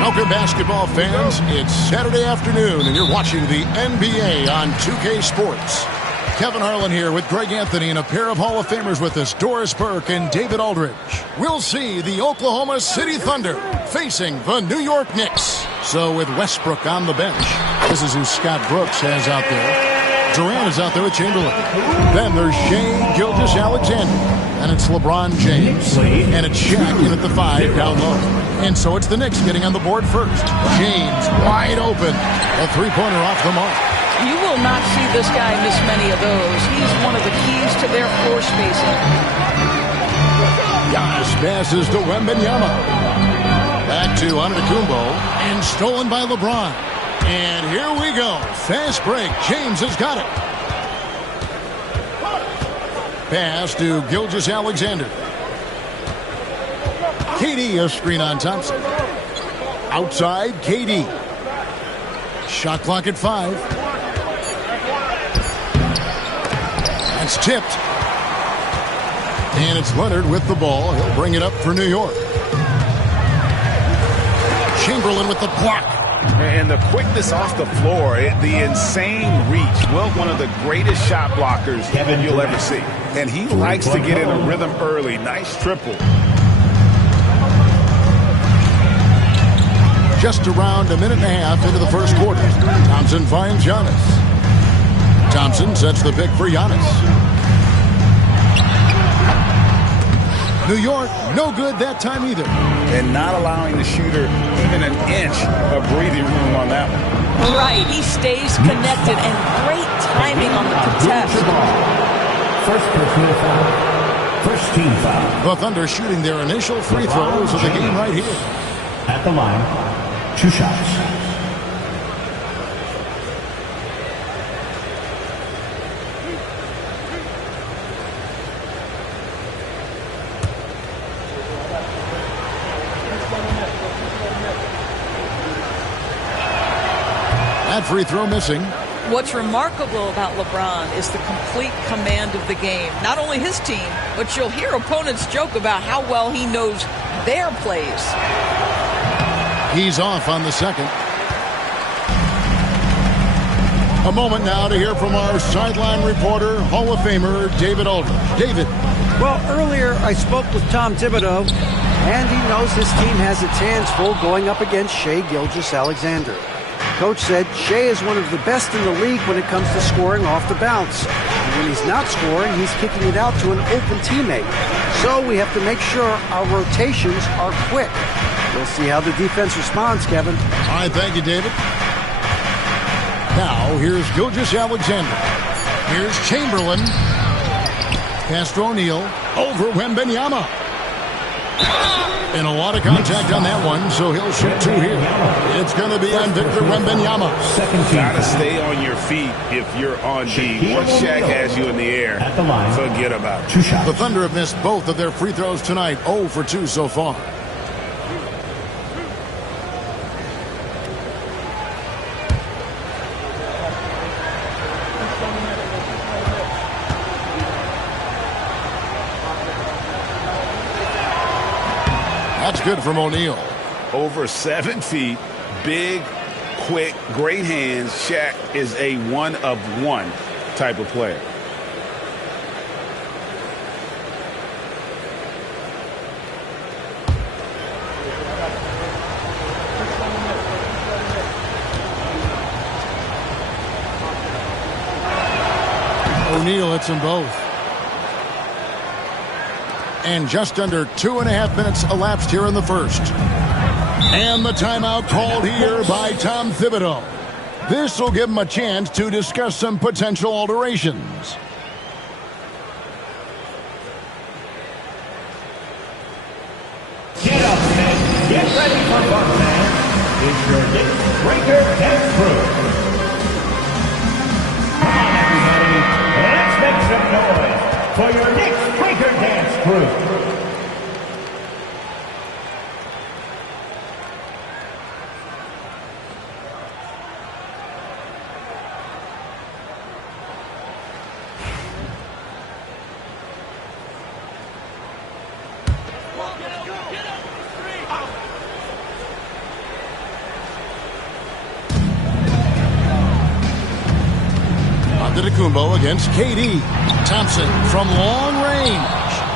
Welcome, basketball fans. It's Saturday afternoon, and you're watching the NBA on 2K Sports. Kevin Harlan here with Greg Anthony and a pair of Hall of Famers with us, Doris Burke and David Aldridge. We'll see the Oklahoma City Thunder facing the New York Knicks. So with Westbrook on the bench, this is who Scott Brooks has out there. Durant is out there with Chamberlain. Then there's Shai Gilgeous-Alexander. And it's LeBron James. And it's Shaq in at the 5 down low. And so it's the Knicks getting on the board first. James wide open. A three-pointer off the mark. You will not see this guy miss many of those. He's one of the keys to their floor spacing. Giannis passes to Wembanyama. Back to Antetokounmpo. And stolen by LeBron. And here we go. Fast break. James has got it. Pass to Gilgeous-Alexander. KD, a screen on Thompson. Outside, KD. Shot clock at 5. That's tipped. And it's Leonard with the ball. He'll bring it up for New York. Chamberlain with the block. And the quickness off the floor, the insane reach. Well, one of the greatest shot blockers you'll ever see. And he likes to get in a rhythm early. Nice triple. Just around a minute and a half into the first quarter. Thompson finds Giannis. Thompson sets the pick for Giannis. New York, no good that time either. And not allowing the shooter even an inch of breathing room on that one. Right, he stays connected, and great timing on the contest. First personal foul. First team foul. The Thunder shooting their initial free throws of the game right here. At the line, 2 shots. That free throw missing. What's remarkable about LeBron is the complete command of the game. Not only his team, but you'll hear opponents joke about how well he knows their plays. He's off on the second. A moment now to hear from our sideline reporter, Hall of Famer David Aldridge. David. Well, earlier I spoke with Tom Thibodeau, and he knows his team has its hands full going up against Shai Gilgeous-Alexander. Coach said Shai is one of the best in the league when it comes to scoring off the bounce. And when he's not scoring, he's kicking it out to an open teammate. So we have to make sure our rotations are quick. We'll see how the defense responds, Kevin. All right, thank you, David. Now, here's Gilgeous-Alexander. Here's Chamberlain. Pass to O'Neal. Over Wembanyama. And a lot of contact on that one, so he'll shoot 2 here. It's going to be on Victor Wembanyama. Got to stay on your feet if you're on D. Once Shaq has you in the air, forget about it. The Thunder have missed both of their free throws tonight, 0 for 2 so far. That's good from O'Neal. Over 7 feet, big, quick, great hands. Shaq is a one-of-one type of player. O'Neal hits them both. And just under 2.5 minutes elapsed here in the first. And the timeout called here by Tom Thibodeau. This will give him a chance to discuss some potential alterations. Get up, men. Get ready for fun, man. It's your Knicks Breaker Dance Crew. Come on, everybody. Let's make some noise for your Knicks Breaker Dance Crew. Antetokounmpo against KD. Thompson from long range.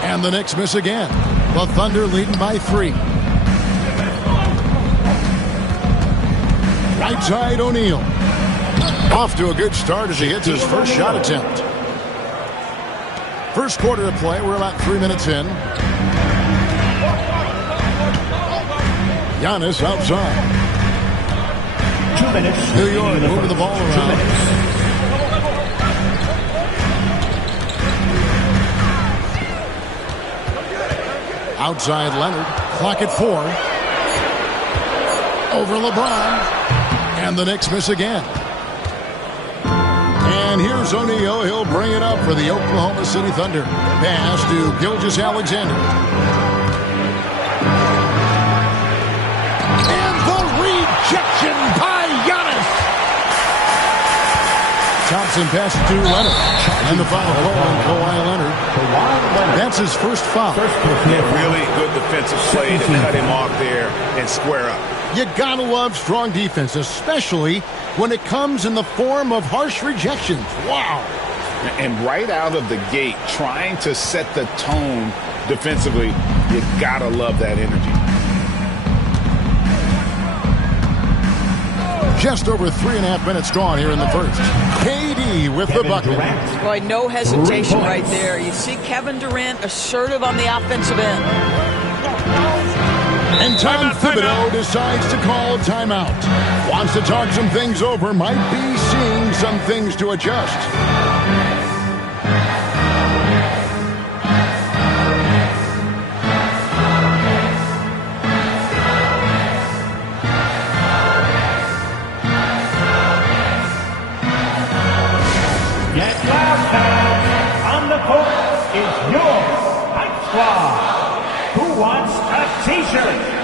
And the Knicks miss again. The Thunder leading by 3. Right side O'Neal. Off to a good start as he hits his first shot attempt. First quarter of play. We're about 3 minutes in. Giannis outside. 2 minutes. New York moving the ball around. 2 minutes. Outside Leonard. Clock at 4. Over LeBron. And the Knicks miss again. And here's O'Neal. He'll bring it up for the Oklahoma City Thunder. Pass to Gilgeous-Alexander. And the rejection by Giannis. Thompson passes to Leonard. And the foul call on Kawhi Leonard. That's his first foul. Yeah, really good defensive play to cut him off there and square up. You gotta love strong defense, especially when it comes in the form of harsh rejections. Wow. And right out of the gate, trying to set the tone defensively, you gotta love that energy. Just over 3.5 minutes gone here in the first. KD with the bucket. Boy, no hesitation right there. You see Kevin Durant assertive on the offensive end. And Tom Thibodeau decides to call timeout. Wants to talk some things over. Might be seeing some things to adjust. Get loud, fans. On the court is your Hype Squad. Who wants a t-shirt?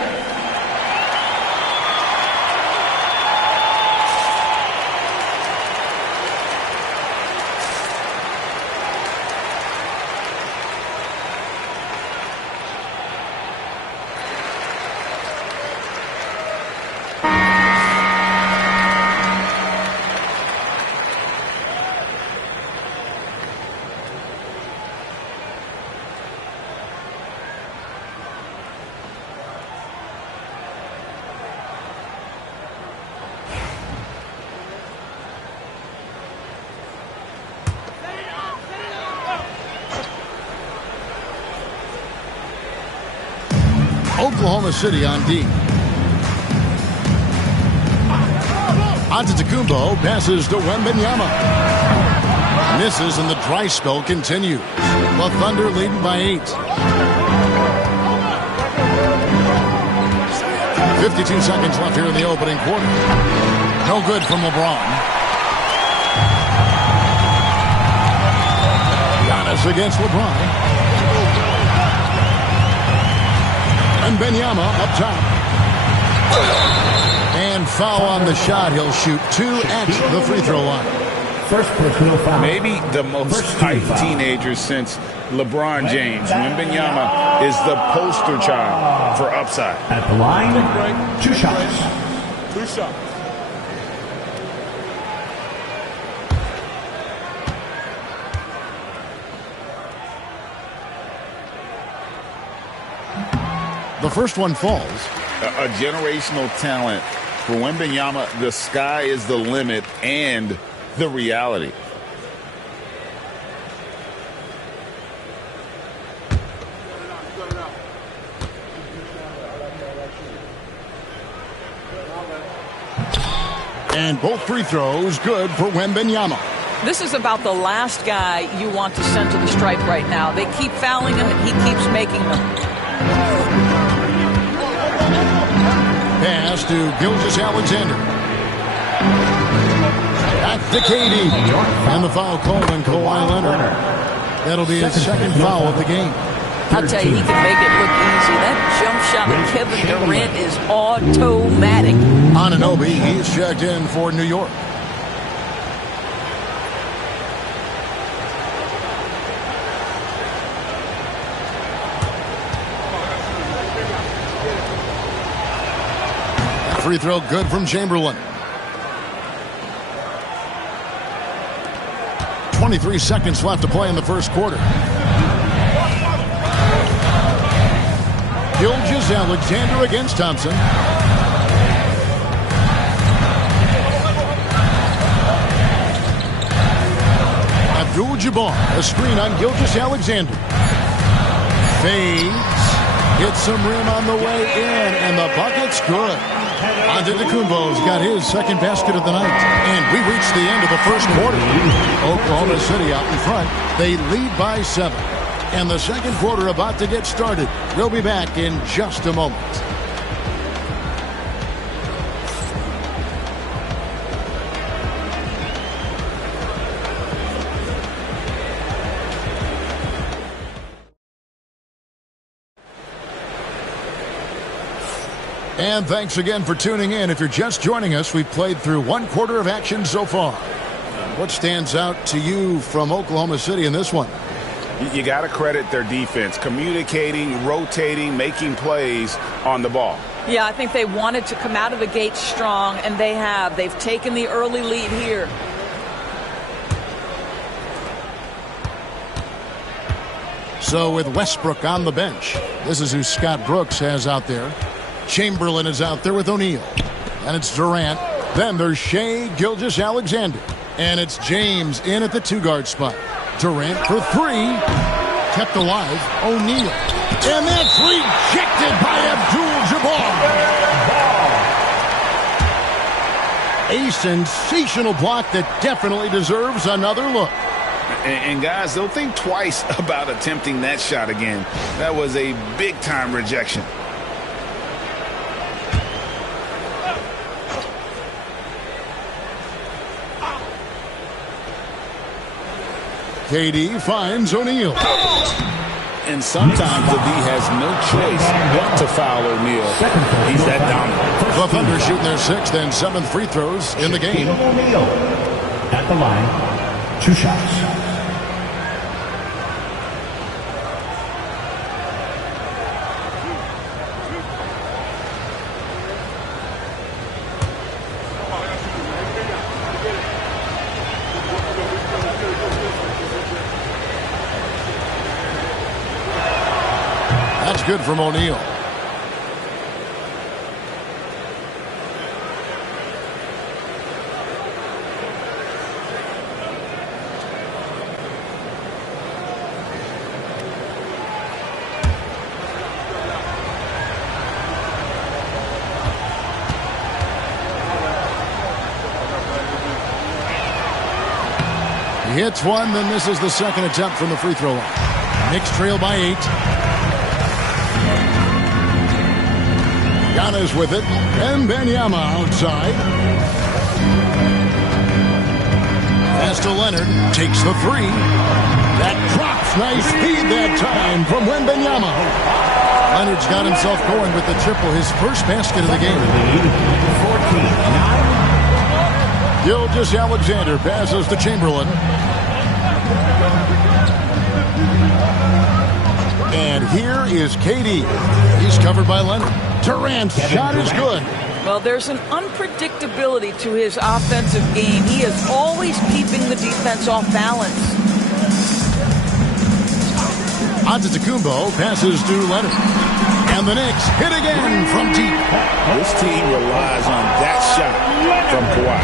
Oklahoma City on D. Antetokounmpo passes to Wembanyama. Misses and the dry spell continues. The Thunder leading by 8. 52 seconds left here in the opening quarter. No good from LeBron. Giannis against LeBron. And Wembanyama up top. And foul on the shot. He'll shoot 2 at the free throw line. First personal foul. Maybe the most hyped teenager since LeBron James. Wembanyama is the poster child for upside. At the line, 2 shots. 2 shots. The first one falls. A generational talent. For Wembanyama, the sky is the limit and the reality. And both free throws good for Wembanyama. This is about the last guy you want to send to the stripe right now. They keep fouling him, and he keeps making them. Pass to Gilgeous-Alexander. Back to KD. And the foul called on Kawhi Leonard. That'll be his second foul of the game. I'll tell you, he can make it look easy. That jump shot of Kevin Durant is automatic. Anunoby, he's checked in for New York. Free throw good from Chamberlain. 23 seconds left to play in the first quarter. Gilgeous-Alexander against Thompson. Abdul-Jabbar, a screen on Gilgeous-Alexander. Fades. Hits some rim on the way in, and the bucket's good. Antetokounmpo's got his second basket of the night. And we reach the end of the first quarter. Oklahoma City out in front. They lead by 7. And the second quarter about to get started. We'll be back in just a moment. And thanks again for tuning in. If you're just joining us, we've played through 1 quarter of action so far. What stands out to you from Oklahoma City in this one? You got to credit their defense, communicating, rotating, making plays on the ball. Yeah, I think they wanted to come out of the gate strong, and they have. They've taken the early lead here. So with Westbrook on the bench, this is who Scott Brooks has out there. Chamberlain is out there with O'Neal. And it's Durant. Then there's Shai Gilgeous-Alexander. And it's James in at the 2-guard spot. Durant for 3. Kept alive. O'Neal. And that's rejected by Abdul-Jabbar. A sensational block that definitely deserves another look. And guys, don't think twice about attempting that shot again. That was a big-time rejection. KD finds O'Neal. And sometimes the D has no choice but to foul O'Neal. He's that dominant. The Thunder shooting their 6th and 7th free throws in the game. O'Neal at the line. 2 shots. That's good from O'Neal. He hits one, then misses the second attempt from the free throw line. Knicks trail by 8. Giannis with it, and Wembanyama outside. Pass to Leonard, takes the 3. That drops, nice speed that time from Wembanyama. Leonard's got himself going with the triple, his first basket of the game. 14-9. Gilgeous-Alexander passes to Chamberlain. And here is KD. He's covered by Leonard. Durant's shot is good. Well, there's an unpredictability to his offensive game. He is always keeping the defense off balance. Antetokounmpo passes to Leonard. And the Knicks hit again from deep. This team relies on that shot from Kawhi.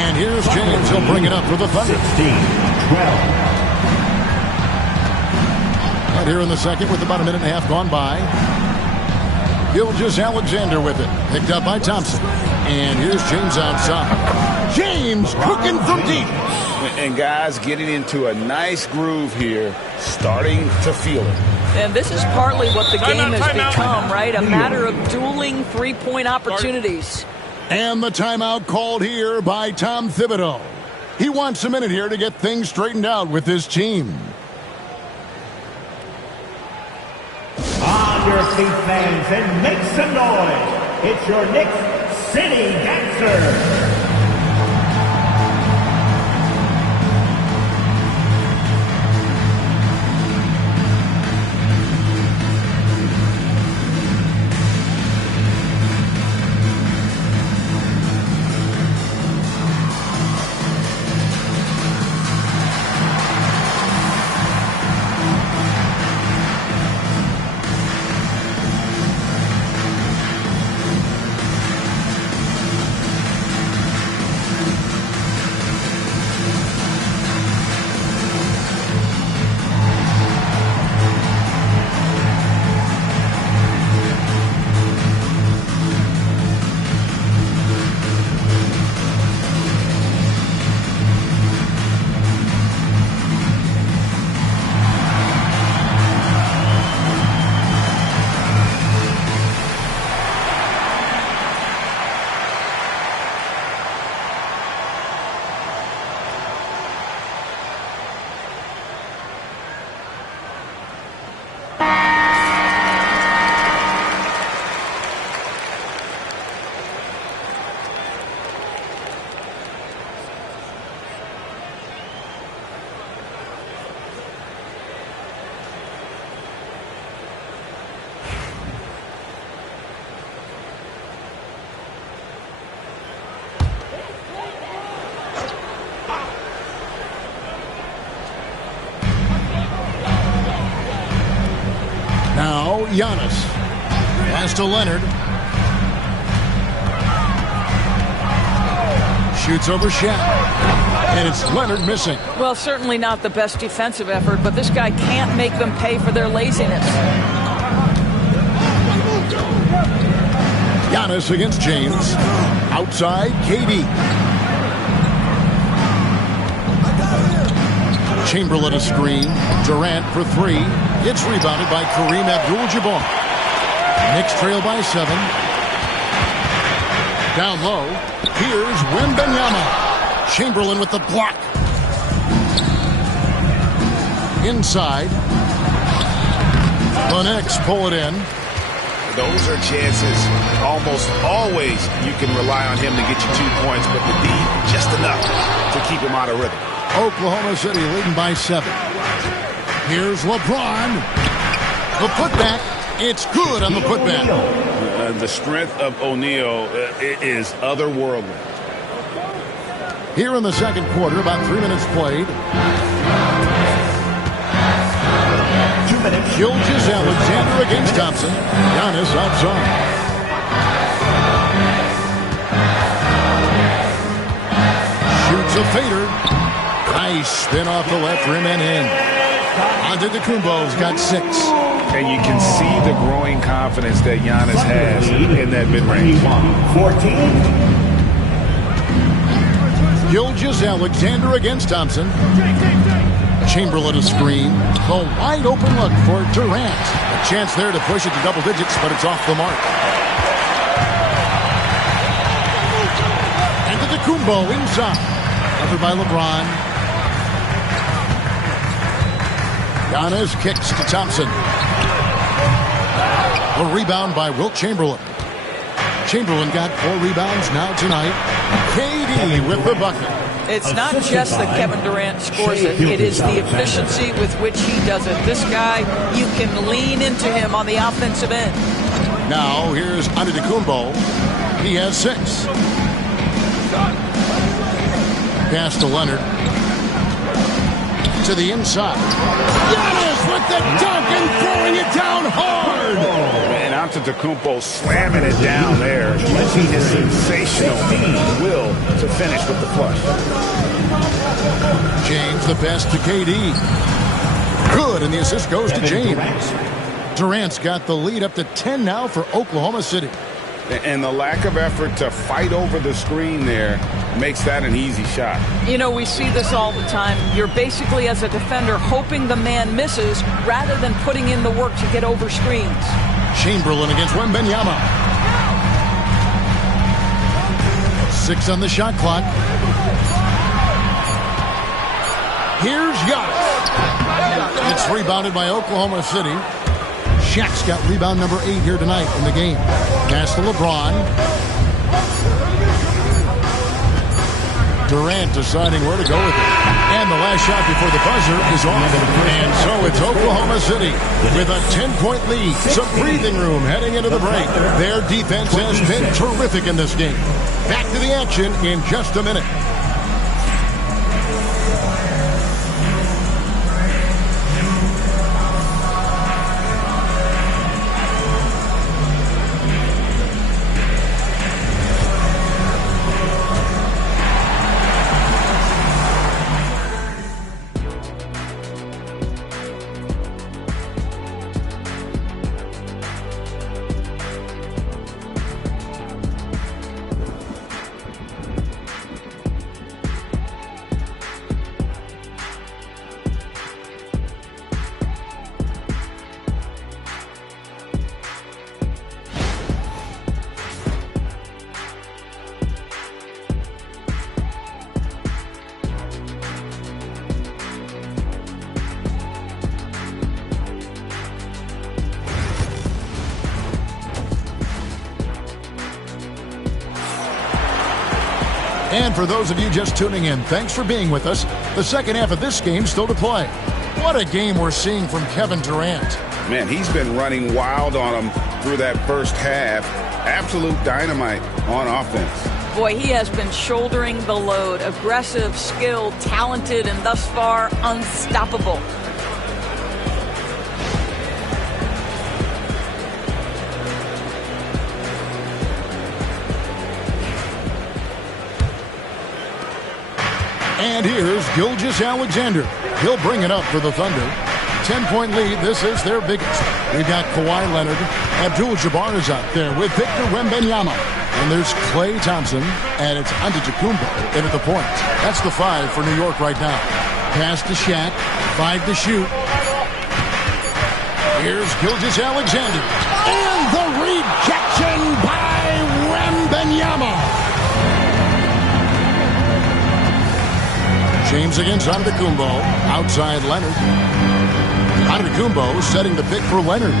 And here's James. He'll bring it up for the Thunder. 16-12. Right here in the second with about a minute and a half gone by. Gilgeous-Alexander with it. Picked up by Thompson. And here's James outside. James cooking from deep. And guys getting into a nice groove here, starting to feel it. And this is partly what the game has become, right? A matter of dueling three-point opportunities. And the timeout called here by Tom Thibodeau. He wants a minute here to get things straightened out with his team. On your feet, fans, and make some noise. It's your Knicks City Dancer. Giannis. Pass to Leonard. Shoots over Shaq. And it's Leonard missing. Well, certainly not the best defensive effort, but this guy can't make them pay for their laziness. Giannis against James. Outside, KD. Chamberlain a screen. Durant for three. It's rebounded by Kareem Abdul-Jabbar. Knicks trail by 7. Down low. Here's Wembanyama. Chamberlain with the block. Inside. The Knicks pull it in. Those are chances almost always you can rely on him to get you 2 points, but the D just enough to keep him out of rhythm. Oklahoma City leading by 7. Here's LeBron. The putback. It's good on the putback. The strength of O'Neal is otherworldly. Here in the second quarter, about 3 minutes played. 2 minutes. Gilgeous Alexander against Thompson. Giannis outside. Shoots a fader. Nice spin off the left rim and in. Antetokounmpo's got 6. And you can see the growing confidence that Giannis has in that mid-range. 14. Gilgeous Alexander against Thompson. Chamberlain a screen. The wide open look for Durant. A chance there to push it to double digits, but it's off the mark. Antetokounmpo inside. Covered by LeBron. Giannis kicks to Thompson. The rebound by Wilt Chamberlain. Chamberlain got 4 rebounds now tonight. KD with the bucket. It's not just that Kevin Durant scores it. It is the efficiency with which he does it. This guy, you can lean into him on the offensive end. Now here's Antetokounmpo. He has 6. Pass to Leonard. To the inside. Giannis with the dunk and throwing it down hard. And Antetokounmpo slamming it down there, using his sensational will to finish with the flush. James the pass to KD. Good, and the assist goes to James. Durant's got the lead up to 10 now for Oklahoma City. And the lack of effort to fight over the screen there makes that an easy shot. You know, we see this all the time. You're basically, as a defender, hoping the man misses rather than putting in the work to get over screens. Chamberlain against Wembanyama. 6 on the shot clock. Here's Giannis. It's rebounded by Oklahoma City. Shaq's got rebound number 8 here tonight in the game. Pass to LeBron. Durant deciding where to go with it. And the last shot before the buzzer is off. And so it's Oklahoma City with a 10-point lead. Some breathing room heading into the break. Their defense has been terrific in this game. Back to the action in just a minute. And for those of you just tuning in, thanks for being with us. The second half of this game still to play. What a game we're seeing from Kevin Durant. Man, he's been running wild on him through that first half. Absolute dynamite on offense. Boy, he has been shouldering the load. Aggressive, skilled, talented, and thus far unstoppable. And here's Gilgeous-Alexander. He'll bring it up for the Thunder. 10-point lead. This is their biggest. We've got Kawhi Leonard. Abdul-Jabbar is out there with Victor Wembanyama. And there's Klay Thompson. And it's Antetokounmpo in at the point. That's the 5 for New York right now. Pass to Shaq. 5 to shoot. Here's Gilgeous-Alexander. And the rejection by Wembanyama. James against Antetokounmpo. Outside Leonard. Antetokounmpo setting the pick for Leonard.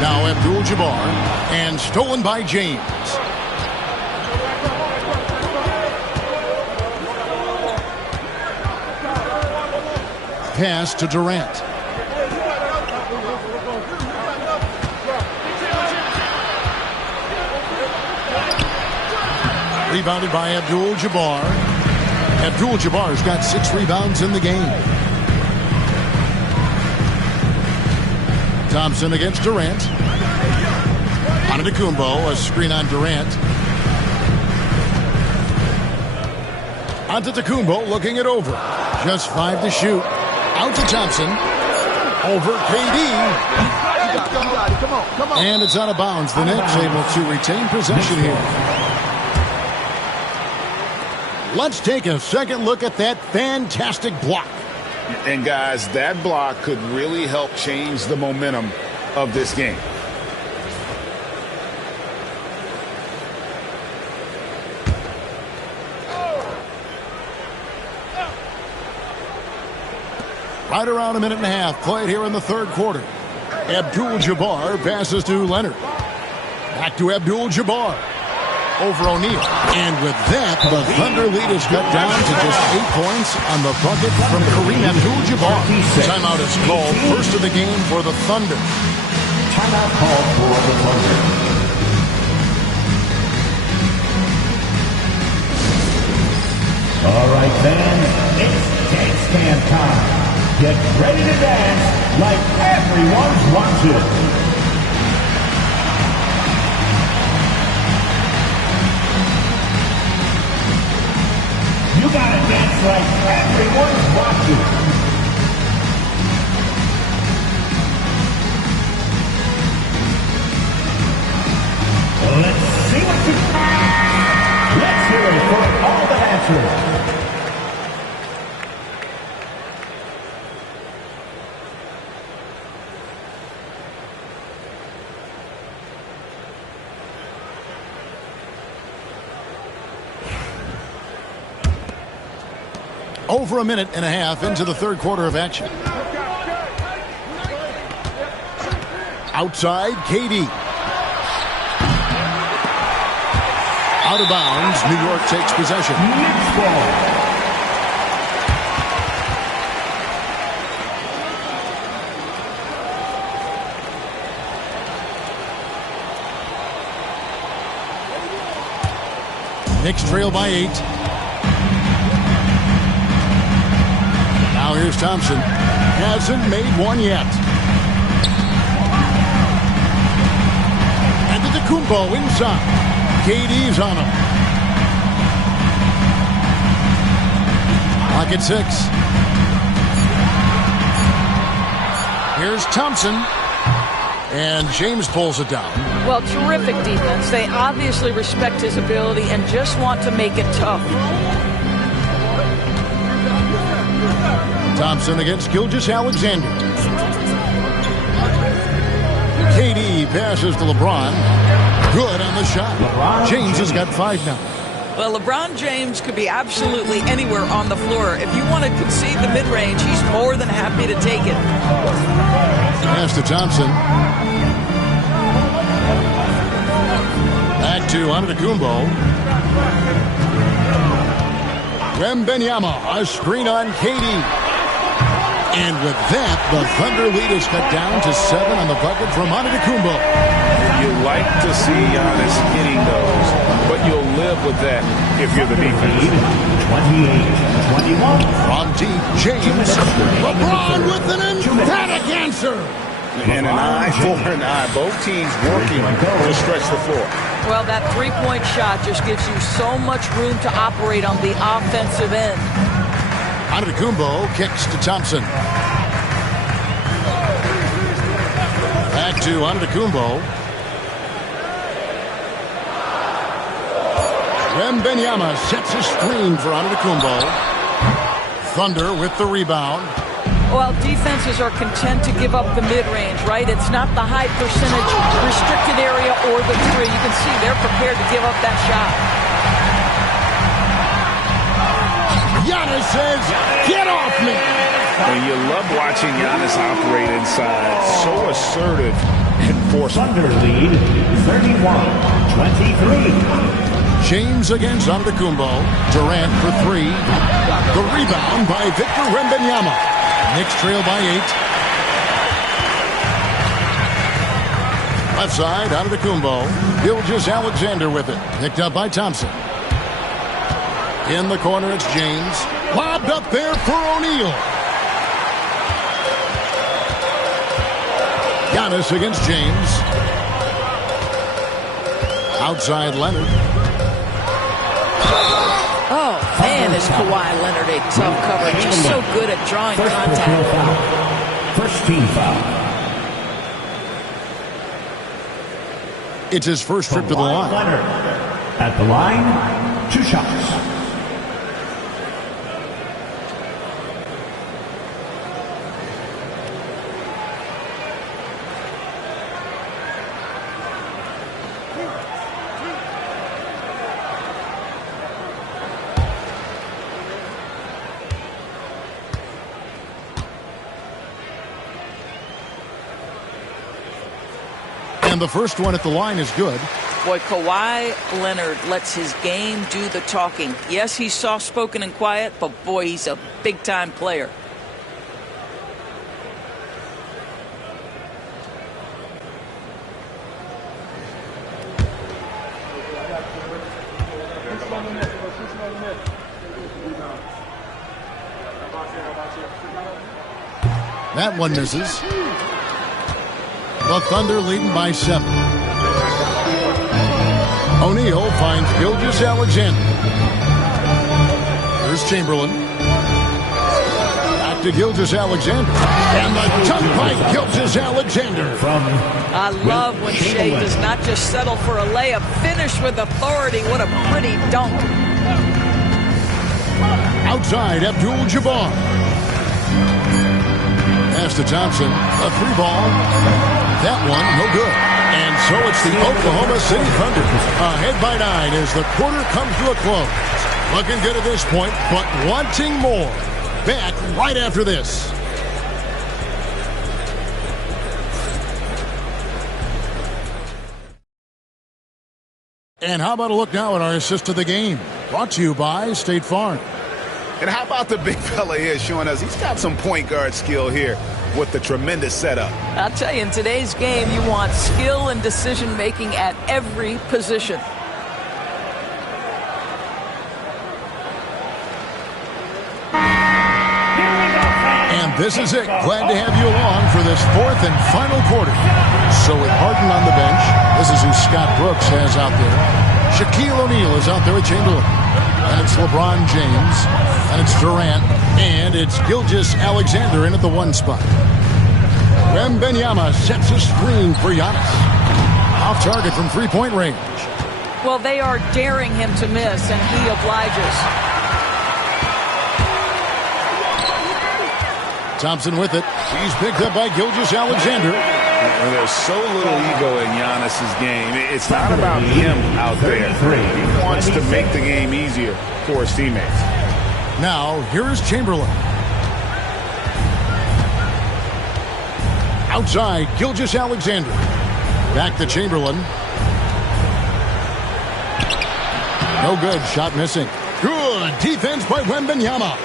Now Abdul-Jabbar. And stolen by James. Pass to Durant. Rebounded by Abdul-Jabbar. Abdul-Jabbar's got 6 rebounds in the game. Thompson against Durant. Antetokounmpo, a screen on Durant. Antetokounmpo looking it over. Just 5 to shoot. Out to Thompson. Over KD. Come on. And it's out of bounds. The Knicks able to retain possession here. Let's take a second look at that fantastic block. And guys, that block could really help change the momentum of this game. Right around a minute and a half played here in the third quarter. Abdul-Jabbar passes to Leonard. Back to Abdul-Jabbar. Over O'Neal. And with that, the Thunder lead is cut down to just 8 points on the bucket from Kareem Abdul-Jabbar. Timeout is called. First of the game for the Thunder. Timeout called for the Thunder. All right, fans, it's dance stand time. Get ready to dance like everyone's watching. You gotta dance like everyone's watching. Let's see what you got. Let's hear it for all the dancers. Over a minute and a half into the third quarter of action. Outside, KD. Out of bounds, New York takes possession. Next ball. Knicks trail by 8. Now here's Thompson. Hasn't made one yet. And Antetokounmpo inside. KD's on him. Clock at 6. Here's Thompson. And James pulls it down. Well, terrific defense. They obviously respect his ability and just want to make it tough. Thompson against Gilgeous-Alexander. KD passes to LeBron. Good on the shot. James has got 5 now. Well, LeBron James could be absolutely anywhere on the floor. If you want to concede the mid-range, he's more than happy to take it. Pass to Thompson. Back to Antetokounmpo. Wembanyama, a screen on KD. And with that, the Thunder lead is cut down to 7 on the bucket from Antetokounmpo. You like to see Giannis hitting those, but you'll live with that if you're the defense. 28-21. From deep, James. LeBron with an emphatic answer. And an eye for an eye. Both teams working to stretch the floor. Well, that three-point shot just gives you so much room to operate on the offensive end. Antetokounmpo kicks to Thompson. Back to Antetokounmpo. Wembanyama sets a screen for Antetokounmpo. Thunder with the rebound. Well, defenses are content to give up the mid-range, right? It's not the high percentage restricted area or the three. You can see they're prepared to give up that shot. Giannis says, get off me! And you love watching Giannis operate inside. So assertive and forceful. Thunder lead 31-23. James against Antetokounmpo. Durant for three. The rebound by Victor Wembanyama. Knicks trail by 8. Left side, Antetokounmpo. Gilgeous-Alexander with it. Picked up by Thompson. In the corner, it's James. Lobbed up there for O'Neal. Giannis against James. Outside Leonard. Oh, man, is Kawhi Leonard a tough coverage. He's so good at drawing contact. First team foul. It's his first trip to the line. Leonard at the line, 2 shots. And the first one at the line is good. Boy, Kawhi Leonard lets his game do the talking. Yes, he's soft-spoken and quiet, but boy, he's a big-time player. That one misses. The Thunder leading by 7. O'Neal finds Gilgeous-Alexander. Here's Chamberlain. Back to Gilgeous-Alexander. And the dunk by Gilgeous-Alexander. I love when Shea does not just settle for a layup. Finish with authority. What a pretty dunk. Outside, Abdul-Jabbar. Pass to Thompson. A 3-ball. That one, no good. And so it's the Oklahoma City Thunder ahead by 9 as the quarter comes to a close. Looking good at this point, but wanting more. Back right after this. And how about a look now at our assist of the game? Brought to you by State Farm. And how about the big fella here showing us he's got some point guard skill here with the tremendous setup. I'll tell you, in today's game, you want skill and decision-making at every position. And this is it. Glad to have you along for this 4th and final quarter. So with Harden on the bench, this is who Scott Brooks has out there. Shaquille O'Neal is out there with Chamberlain. And it's LeBron James. And it's Durant. And it's Gilgeous-Alexander in at the 1 spot. Wembanyama sets a screen for Giannis. Off target from 3-point range. Well, they are daring him to miss, and he obliges. Thompson with it. He's picked up by Gilgeous-Alexander. And there's so little ego in Giannis's game. It's not about him out there. He wants to make the game easier for his teammates. Now, here is Chamberlain. Outside, Gilgeous-Alexander. Back to Chamberlain. No good. Shot missing. Good defense by Wembanyama.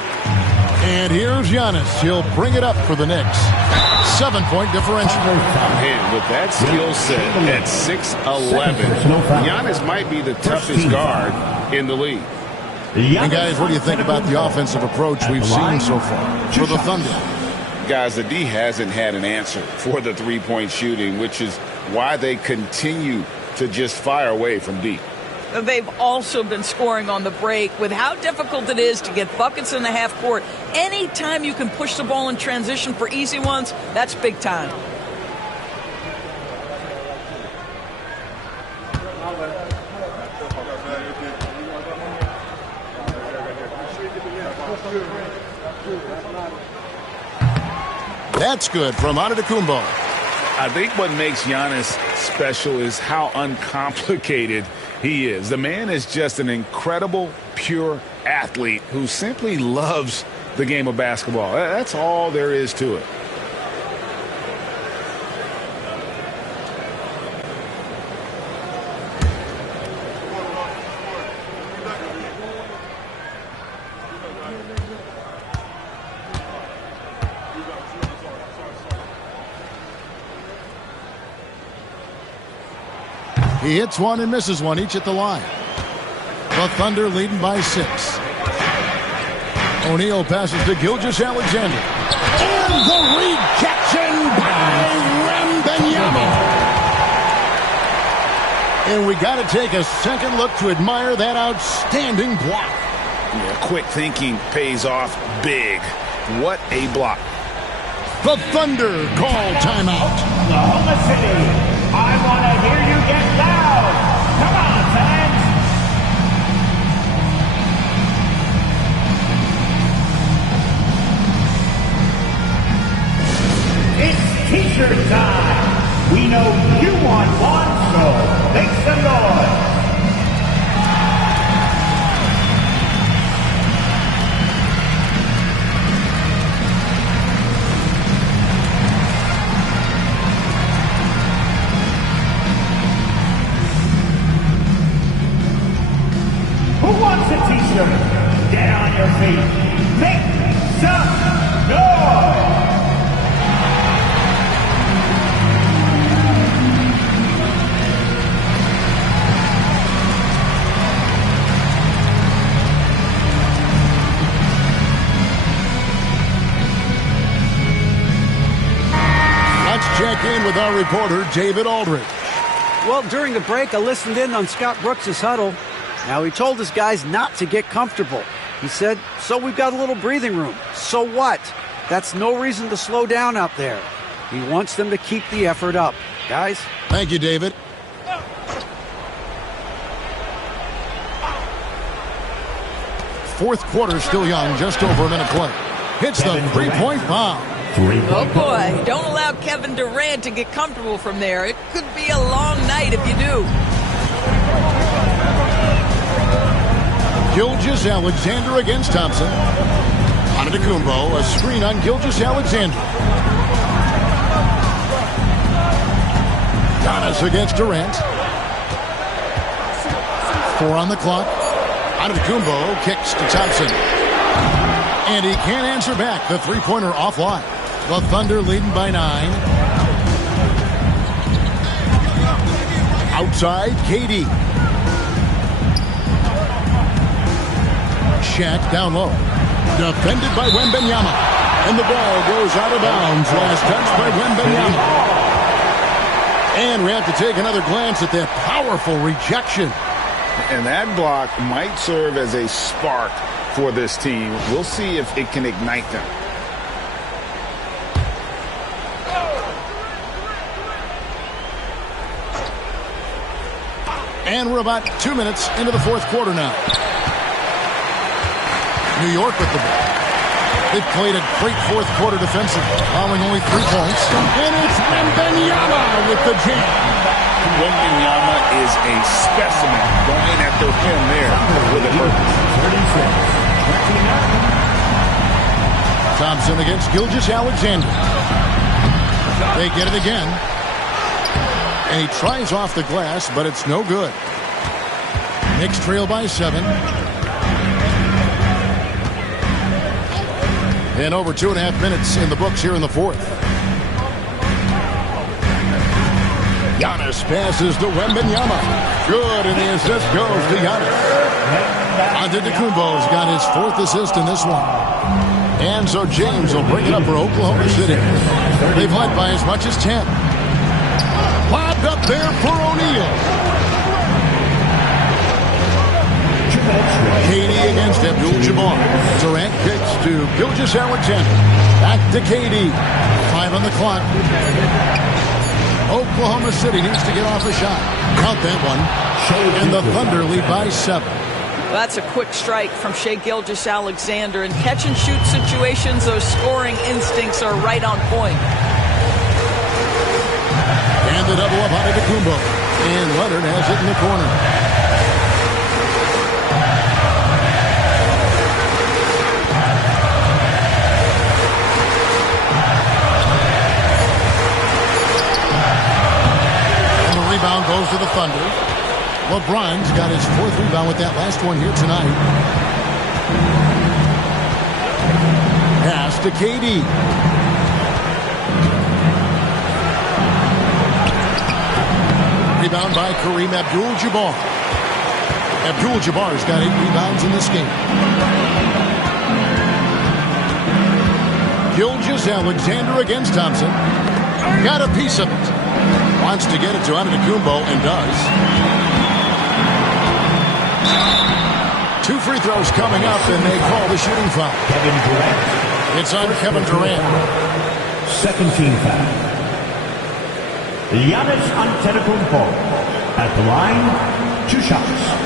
And here's Giannis. He'll bring it up for the Knicks. 7-point differential. And with that skill set at 6'11", Giannis might be the toughest guard in the league. And guys, what do you think about the offensive approach we've seen so far for the Thunder? Guys, the D hasn't had an answer for the three-point shooting, which is why they continue to just fire away from deep. they've also been scoring on the break. With how difficult it is to get buckets in the half court, anytime you can push the ball in transition for easy ones, that's big time. That's good from Antetokounmpo. I think what makes Giannis special is how uncomplicated he is. The man is just an incredible, pure athlete who simply loves the game of basketball. That's all there is to it. He hits one and misses one, each at the line. The Thunder leading by 6. O'Neal passes to Gilgeous-Alexander. And the rejection by Wembanyama. And we got to take a second look to admire that outstanding block. Yeah, quick thinking pays off big. What a block. The Thunder call timeout. Oklahoma City. I want to hear you get loud. Come on, fans. It's t-shirt time. We know you want one, so make some noise. Who wants a t-shirt? Get on your feet. Make some noise. Let's check in with our reporter, David Aldridge. Well, during the break, I listened in on Scott Brooks' huddle. Now, he told his guys not to get comfortable. He said, so we've got a little breathing room. So what? That's no reason to slow down out there. He wants them to keep the effort up. Guys? Thank you, David. Fourth quarter still young, just over a minute play. Hits the three-point bomb. Oh, boy. Don't allow Kevin Durant to get comfortable from there. It could be a long night if you do. Gilgeous-Alexander against Thompson. Antetokounmpo, a screen on Gilgeous-Alexander. Giannis against Durant. 4 on the clock. Antetokounmpo kicks to Thompson. And he can't answer back. The three-pointer offline. The Thunder leading by 9. Outside, KD. Shaq down low. Defended by Wembanyama. And the ball goes out of bounds. Last touch by Wembanyama. And we have to take another glance at that powerful rejection. And that block might serve as a spark for this team. We'll see if it can ignite them. And we're about 2 minutes into the fourth quarter now. New York with the ball. They've played a great fourth quarter defensively, allowing only 3 points. And it's Wembanyama with the jam. Wembanyama is a specimen going at the rim there with a purpose. Thompson against Gilgeous-Alexander. They get it again. And he tries off the glass, but it's no good. Knicks trail by 7. And over 2.5 minutes in the books here in the fourth. Giannis passes to Wembanyama. Good, and the assist goes to Giannis. Antetokounmpo's got his 4th assist in this one. And so James will bring it up for Oklahoma City. They've led by as much as 10. Lobbed up there for O'Neal. Abdul-Jabbar. Durant kicks to Gilgeous-Alexander. Back to KD. 5 on the clock. Oklahoma City needs to get off a shot. Count that one. And the Thunder lead by 7. That's a quick strike from Shai Gilgeous-Alexander. In catch-and-shoot situations, those scoring instincts are right on point. And the double up on Antetokounmpo. And Leonard has it in the corner. And the rebound goes to the Thunder. LeBron's got his 4th rebound with that last one here tonight. Pass to KD. Rebound by Kareem Abdul-Jabbar. Abdul-Jabbar's got 8 rebounds in this game. Gilgeous-Alexander against Thompson. Got a piece of it. Wants to get it to Antetokounmpo and does. 2 free throws coming up, and they call the shooting foul. Kevin Durant. It's on Kevin Durant. Second team foul. Giannis Antetokounmpo at the line, 2 shots.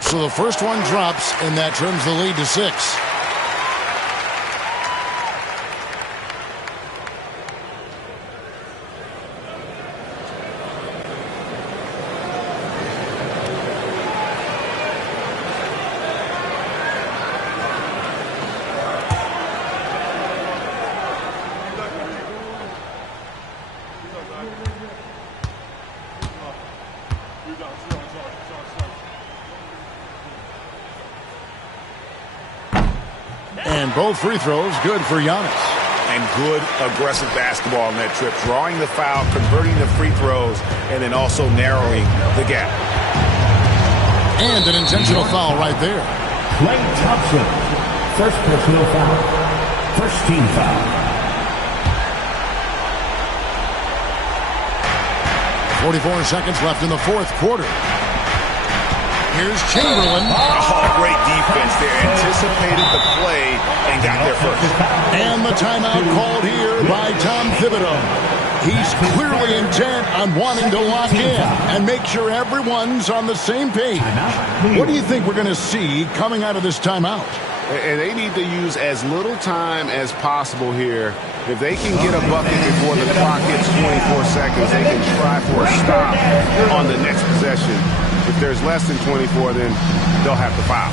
So the first one drops, and that trims the lead to 6. And both free throws good for Giannis. And good aggressive basketball on that trip. Drawing the foul, converting the free throws, and then also narrowing the gap. And an intentional foul right there. Klay Thompson. First personal foul. First team foul. 44 seconds left in the 4th quarter. Here's Chamberlain. Oh, great defense there. Anticipated the play and got there first. And the timeout called here by Tom Thibodeau. He's clearly intent on wanting to lock in and make sure everyone's on the same page. What do you think we're going to see coming out of this timeout? And they need to use as little time as possible here. If they can get a bucket before the clock hits 24 seconds, they can try for a stop on the next possession. If there's less than 24, then they'll have to foul.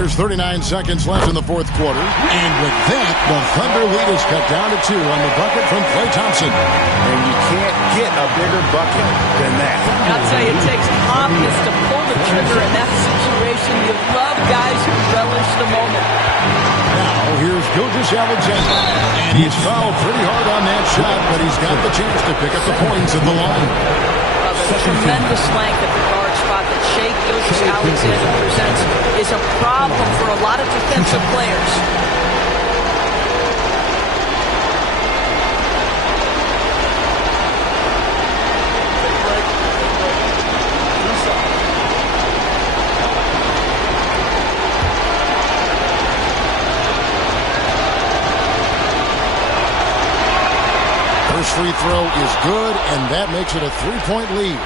There's 39 seconds left in the 4th quarter. And with that, the Thunder lead is cut down to 2 on the bucket from Klay Thompson. And you can't get a bigger bucket than that. I'll tell you, it takes confidence to pull the trigger in that situation. You love guys who relish the moment. Now, here's Gilgeous-Alexander. And he's fouled pretty hard on that shot, but he's got the chance to pick up the points at the line. The tremendous length at the guard spot that Shai Gilgeous-Alexander presents is a problem for a lot of defensive players. free throw is good, and that makes it a 3-point lead.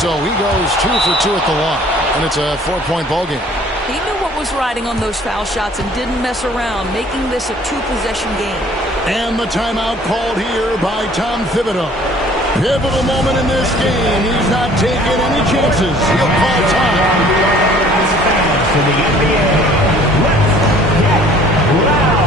So he goes 2 for 2 at the line, and it's a 4-point ball game. He knew what was riding on those foul shots and didn't mess around, making this a 2-possession game. And the timeout called here by Tom Thibodeau. Pivotal moment in this game. He's not taking any chances. He'll call time. To the NBA, let's get loud.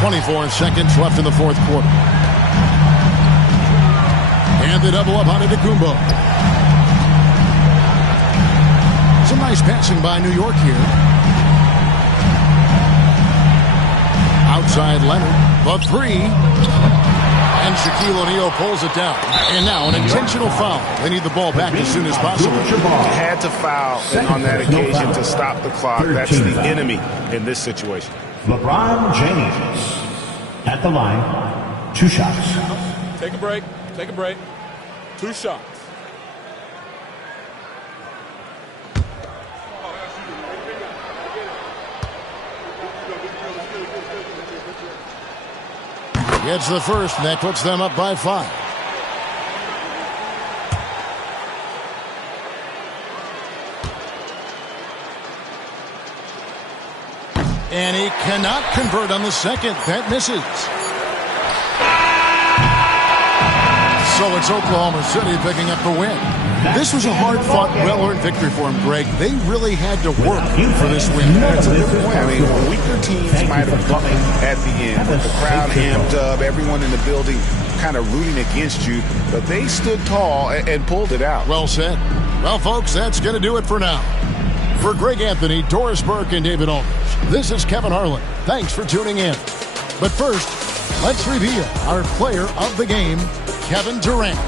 24 seconds left in the fourth quarter. And the double up on Antetokounmpo. Some nice passing by New York here. Outside Leonard. The three. And Shaquille O'Neal pulls it down. And now an intentional foul. They need the ball back as soon as possible. Had to foul on that occasion to stop the clock. That's the enemy in this situation. LeBron James at the line. 2 shots. Take a break. Take a break. 2 shots. Gets the first, and that puts them up by 5. And he cannot convert on the second. That misses. So it's Oklahoma City picking up the win. This was a hard-fought, well-earned victory for him, Greg. They really had to work for this win. That's a good point. I mean, weaker teams might have buckled at the end. With the crowd amped up, everyone in the building kind of rooting against you. But they stood tall and pulled it out. Well said. Well, folks, that's going to do it for now. For Greg Anthony, Doris Burke, and David Aldridge, this is Kevin Harlan. Thanks for tuning in. But first, let's reveal our player of the game, Kevin Durant.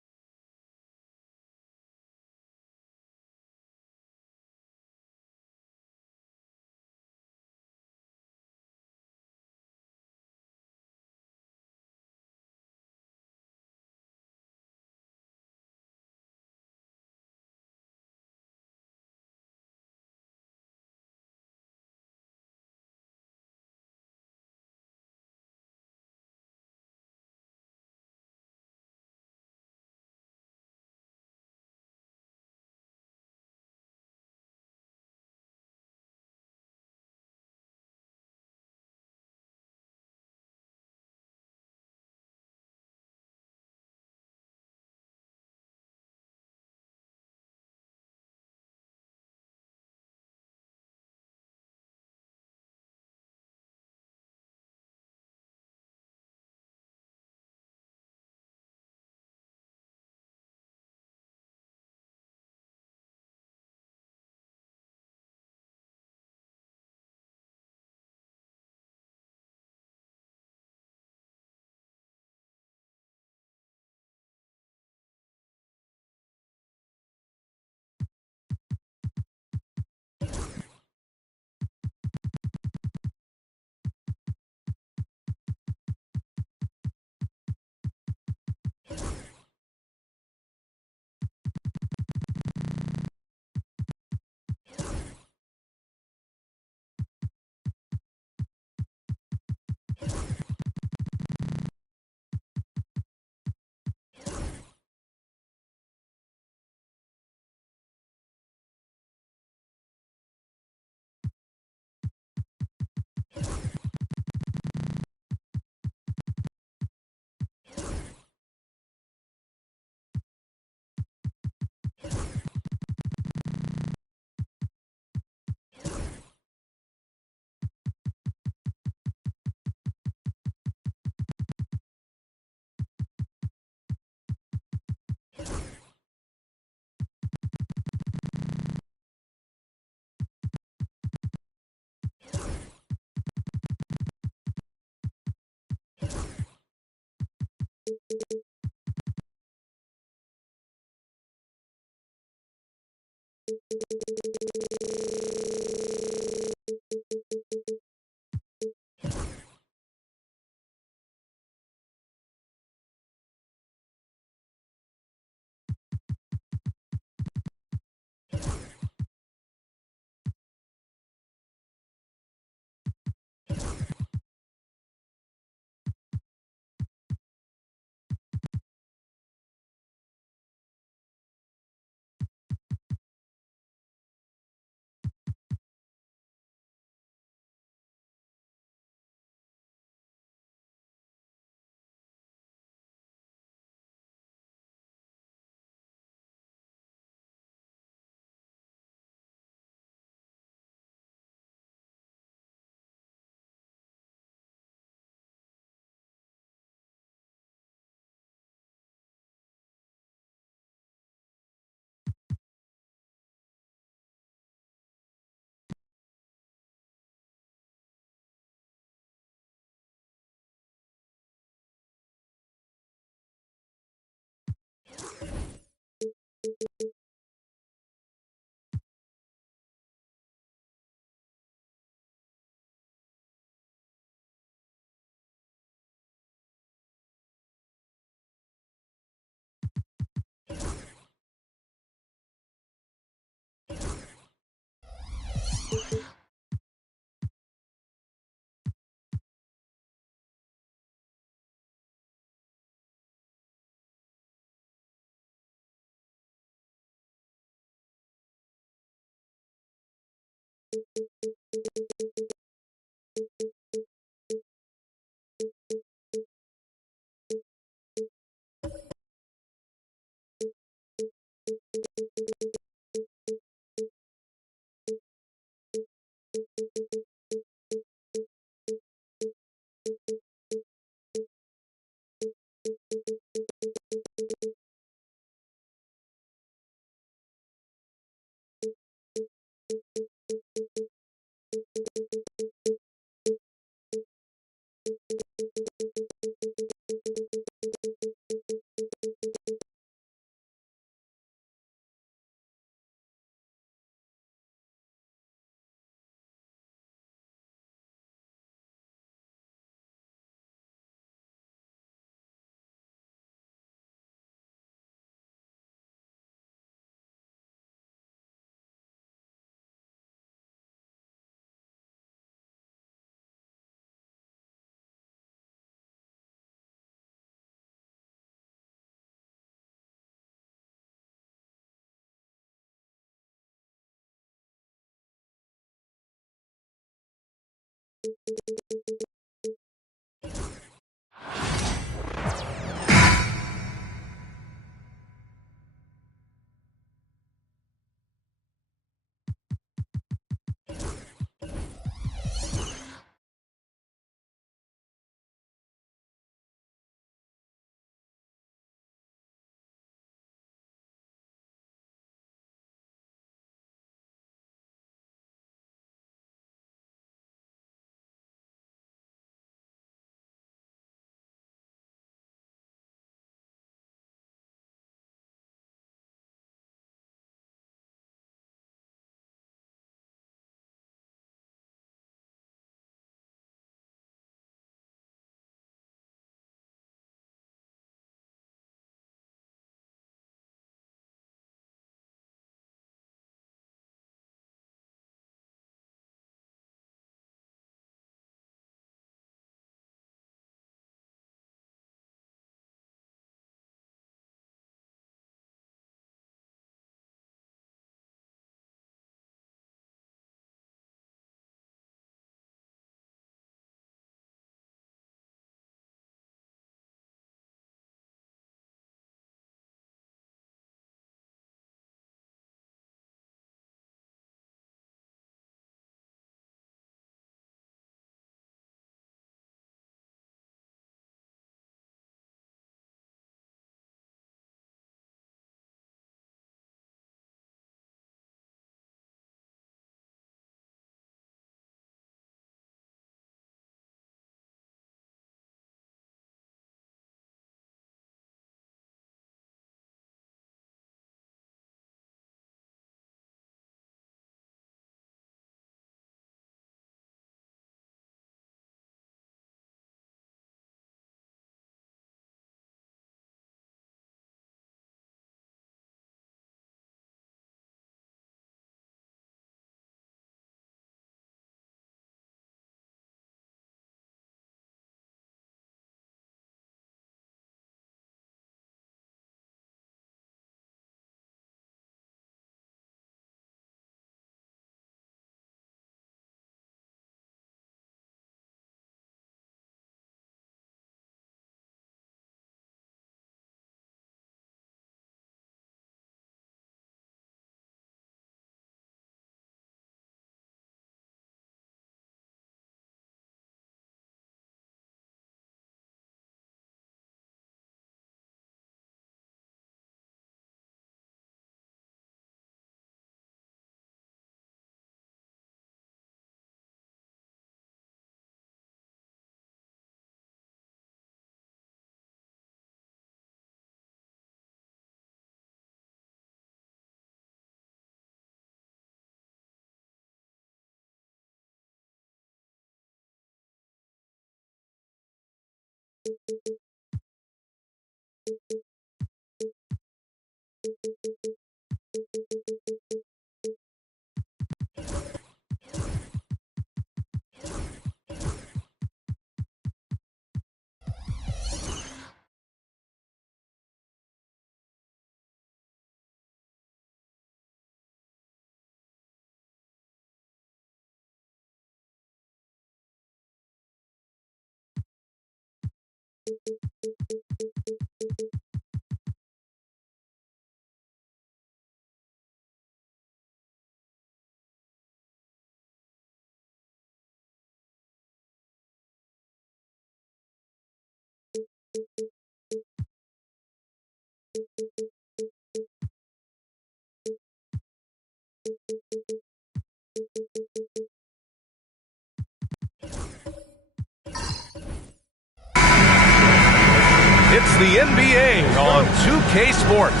It's the NBA on 2K Sports.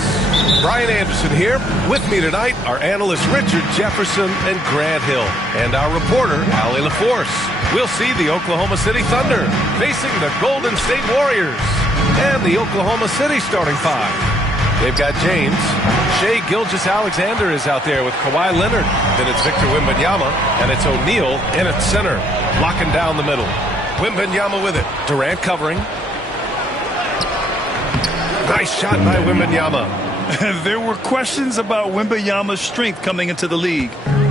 Brian Anderson here. With me tonight are analysts Richard Jefferson and Grant Hill, and our reporter, Allie LaForce. We'll see the Oklahoma City Thunder facing the Golden State Warriors and the Oklahoma City starting five. They've got James. Shai Gilgeous-Alexander is out there with Kawhi Leonard. Then it's Victor Wembanyama, and it's O'Neal in at center, locking down the middle. Wembanyama with it. Durant covering. Nice shot by Wembanyama. There were questions about Wembanyama's strength coming into the league.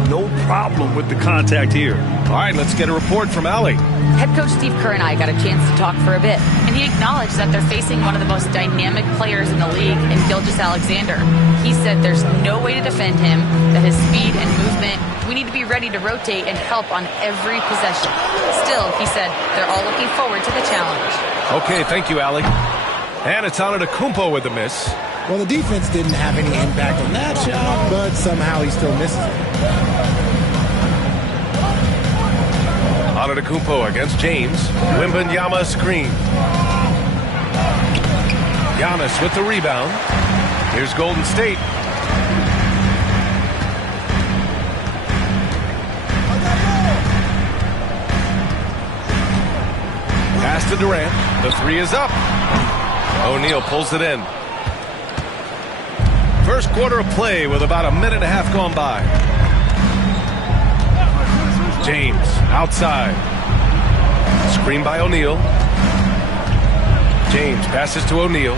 No problem with the contact here. All right, let's get a report from Allie. Head coach Steve Kerr and I got a chance to talk for a bit, and he acknowledged that they're facing one of the most dynamic players in the league in Gilgeous-Alexander. He said there's no way to defend him, that his speed and movement, we need to be ready to rotate and help on every possession. Still, he said they're all looking forward to the challenge. Okay, thank you, Allie. And it's Antetokounmpo with the miss. Well, the defense didn't have any impact on that shot, but somehow he still misses it. Antetokounmpo against James. Wembanyama screen. Giannis with the rebound. Here's Golden State. Pass to Durant. The three is up. O'Neal pulls it in. First quarter of play with about a minute and a half gone by. James outside. Screen by O'Neal. James passes to O'Neal.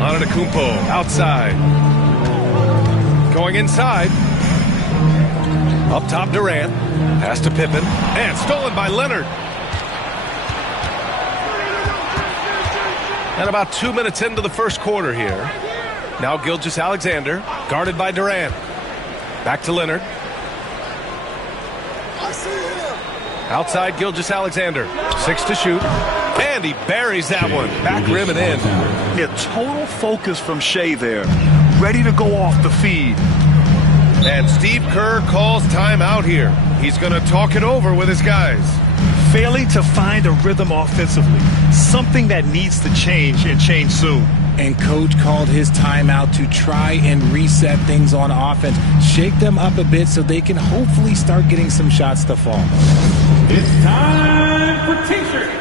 Antetokounmpo outside. Going inside. Up top Durant. Pass to Pippen. And stolen by Leonard. And about 2 minutes into the first quarter here. Now Gilgeous-Alexander, guarded by Durant. Back to Leonard. Outside Gilgeous-Alexander. 6 to shoot. And he buries that one. Back rim and in. Yeah, total focus from Shai there. Ready to go off the feed. And Steve Kerr calls timeout here. He's going to talk it over with his guys. Failing to find a rhythm offensively. Something that needs to change and change soon. And coach called his timeout to try and reset things on offense. Shake them up a bit so they can hopefully start getting some shots to fall. It's time for T-shirts.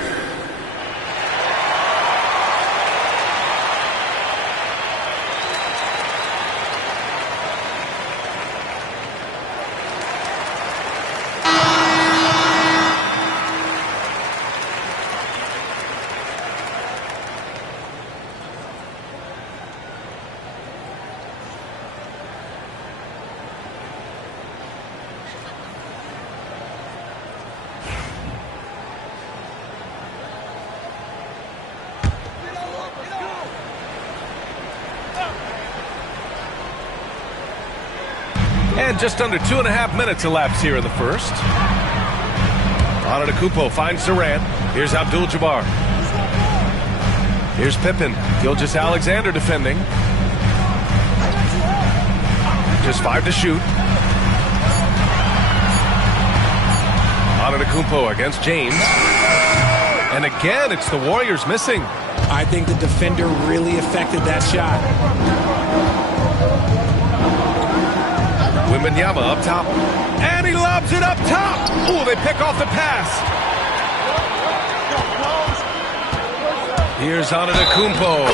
And just under 2.5 minutes elapsed here in the first. Antetokounmpo finds Durant. Here's Abdul-Jabbar. Here's Pippen. Gilgeous-Alexander defending. Just 5 to shoot. Antetokounmpo against James. And again, it's the Warriors missing. I think the defender really affected that shot. Wembanyama up top. And he lobs it up top. Ooh, they pick off the pass. Here's Antetokounmpo.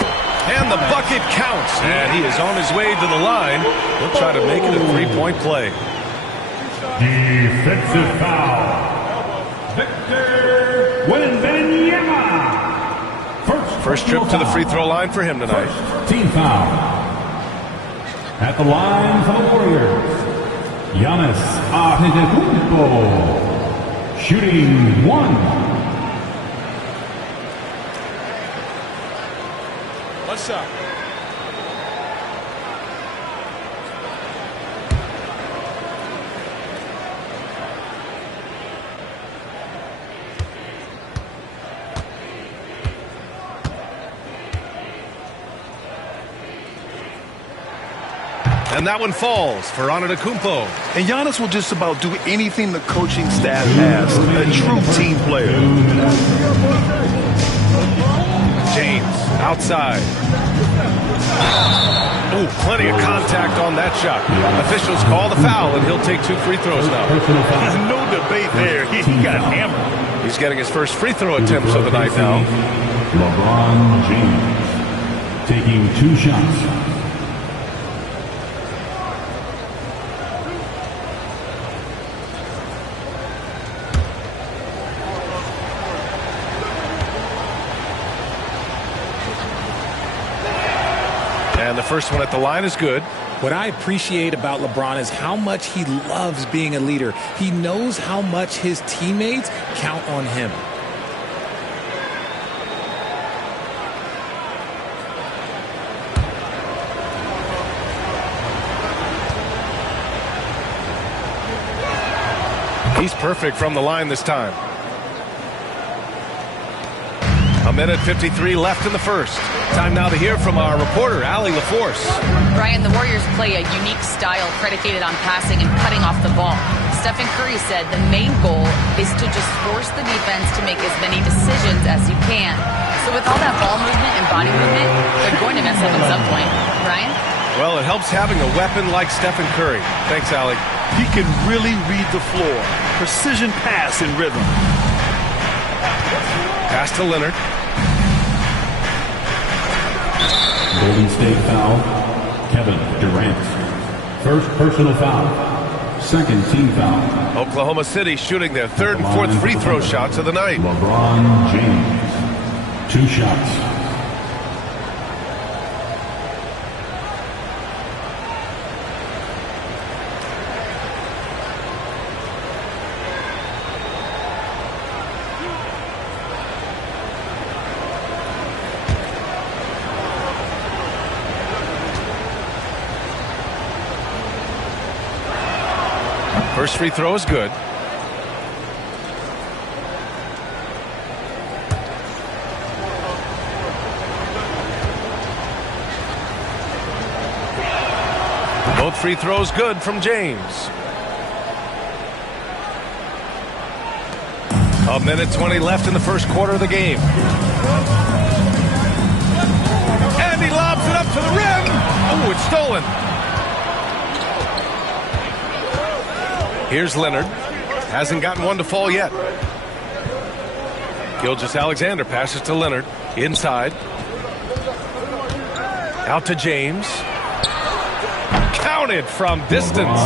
And the bucket counts. And he is on his way to the line. He'll try to make it a three-point play. Defensive foul. Victor Wembanyama. First trip to the free throw line for him tonight. Team foul. At the line for the Warriors, Giannis Antetokounmpo. Shooting 1. One shot. And that one falls for Antetokounmpo. And Giannis will just about do anything the coaching staff asks. A true team player. James outside. Oh, plenty of contact on that shot. Officials call the foul, and he'll take 2 free throws now. No debate there. He got hammered. He's getting his first free throw attempts of the night now. LeBron James taking 2 shots. And the first one at the line is good. What I appreciate about LeBron is how much he loves being a leader. He knows how much his teammates count on him. He's perfect from the line this time. A minute 53 left in the first. Time now to hear from our reporter, Allie LaForce. Brian, the Warriors play a unique style predicated on passing and cutting off the ball. Stephen Curry said the main goal is to just force the defense to make as many decisions as you can. So with all that ball movement and body movement, they're going to mess up at some point. Ryan? Well, it helps having a weapon like Stephen Curry. Thanks, Allie. He can really read the floor. Precision pass and rhythm. Pass to Leonard. Golden State foul, Kevin Durant. First personal foul. Second team foul. Oklahoma City shooting their third and fourth free throw shots of the night. LeBron James. 2 shots. First free throw is good. Both free throws good from James. A minute 20 left in the first quarter of the game. And he lobs it up to the rim. Oh, it's stolen. Here's Leonard. Hasn't gotten one to fall yet. Gilgeous-Alexander passes to Leonard. Inside. Out to James. Counted from distance.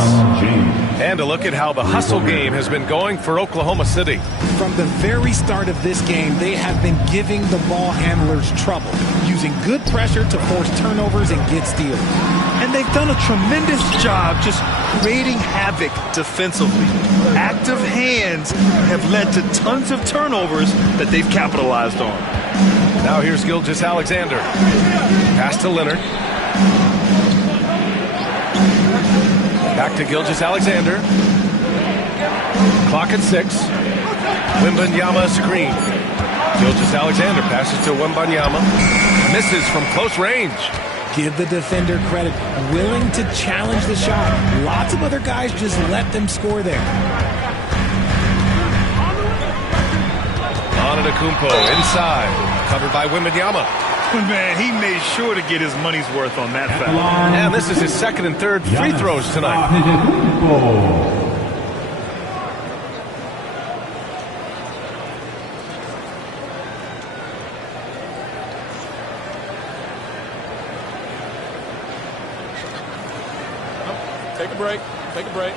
And a look at how the hustle game has been going for Oklahoma City. From the very start of this game, they have been giving the ball handlers trouble, using good pressure to force turnovers and get steals. And they've done a tremendous job just creating havoc defensively. Active hands have led to tons of turnovers that they've capitalized on. Now here's Gilgeous-Alexander. Pass to Leonard. Back to Gilgeous-Alexander. Clock at 6. Wembanyama screen. Gilgeous-Alexander passes to Wembanyama. Misses from close range. Give the defender credit. Willing to challenge the shot. Lots of other guys just let them score there. Antetokounmpo inside. Covered by Wembanyama. Man, he made sure to get his money's worth on that foul. And this is his second and third free throws tonight. Take a break. Take a break.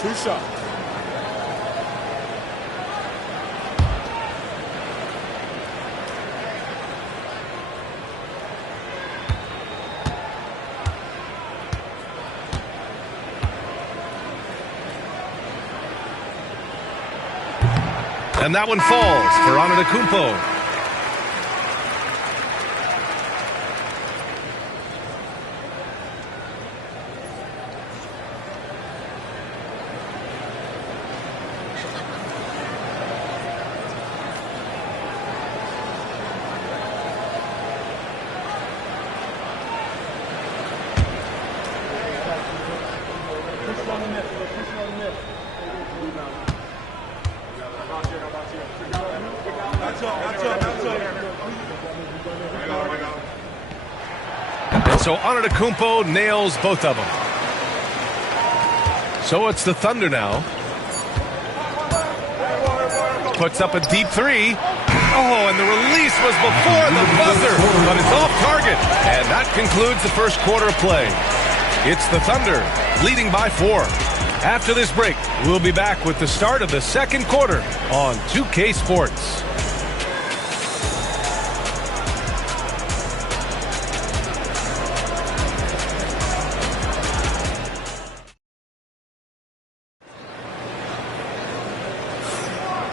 2 shots. And that one falls for Antetokounmpo. So Antetokounmpo nails both of them. So it's the Thunder now. Puts up a deep 3. Oh, and the release was before the buzzer, but it's off target. And that concludes the first quarter of play. It's the Thunder leading by 4. After this break, we'll be back with the start of the second quarter on 2K Sports.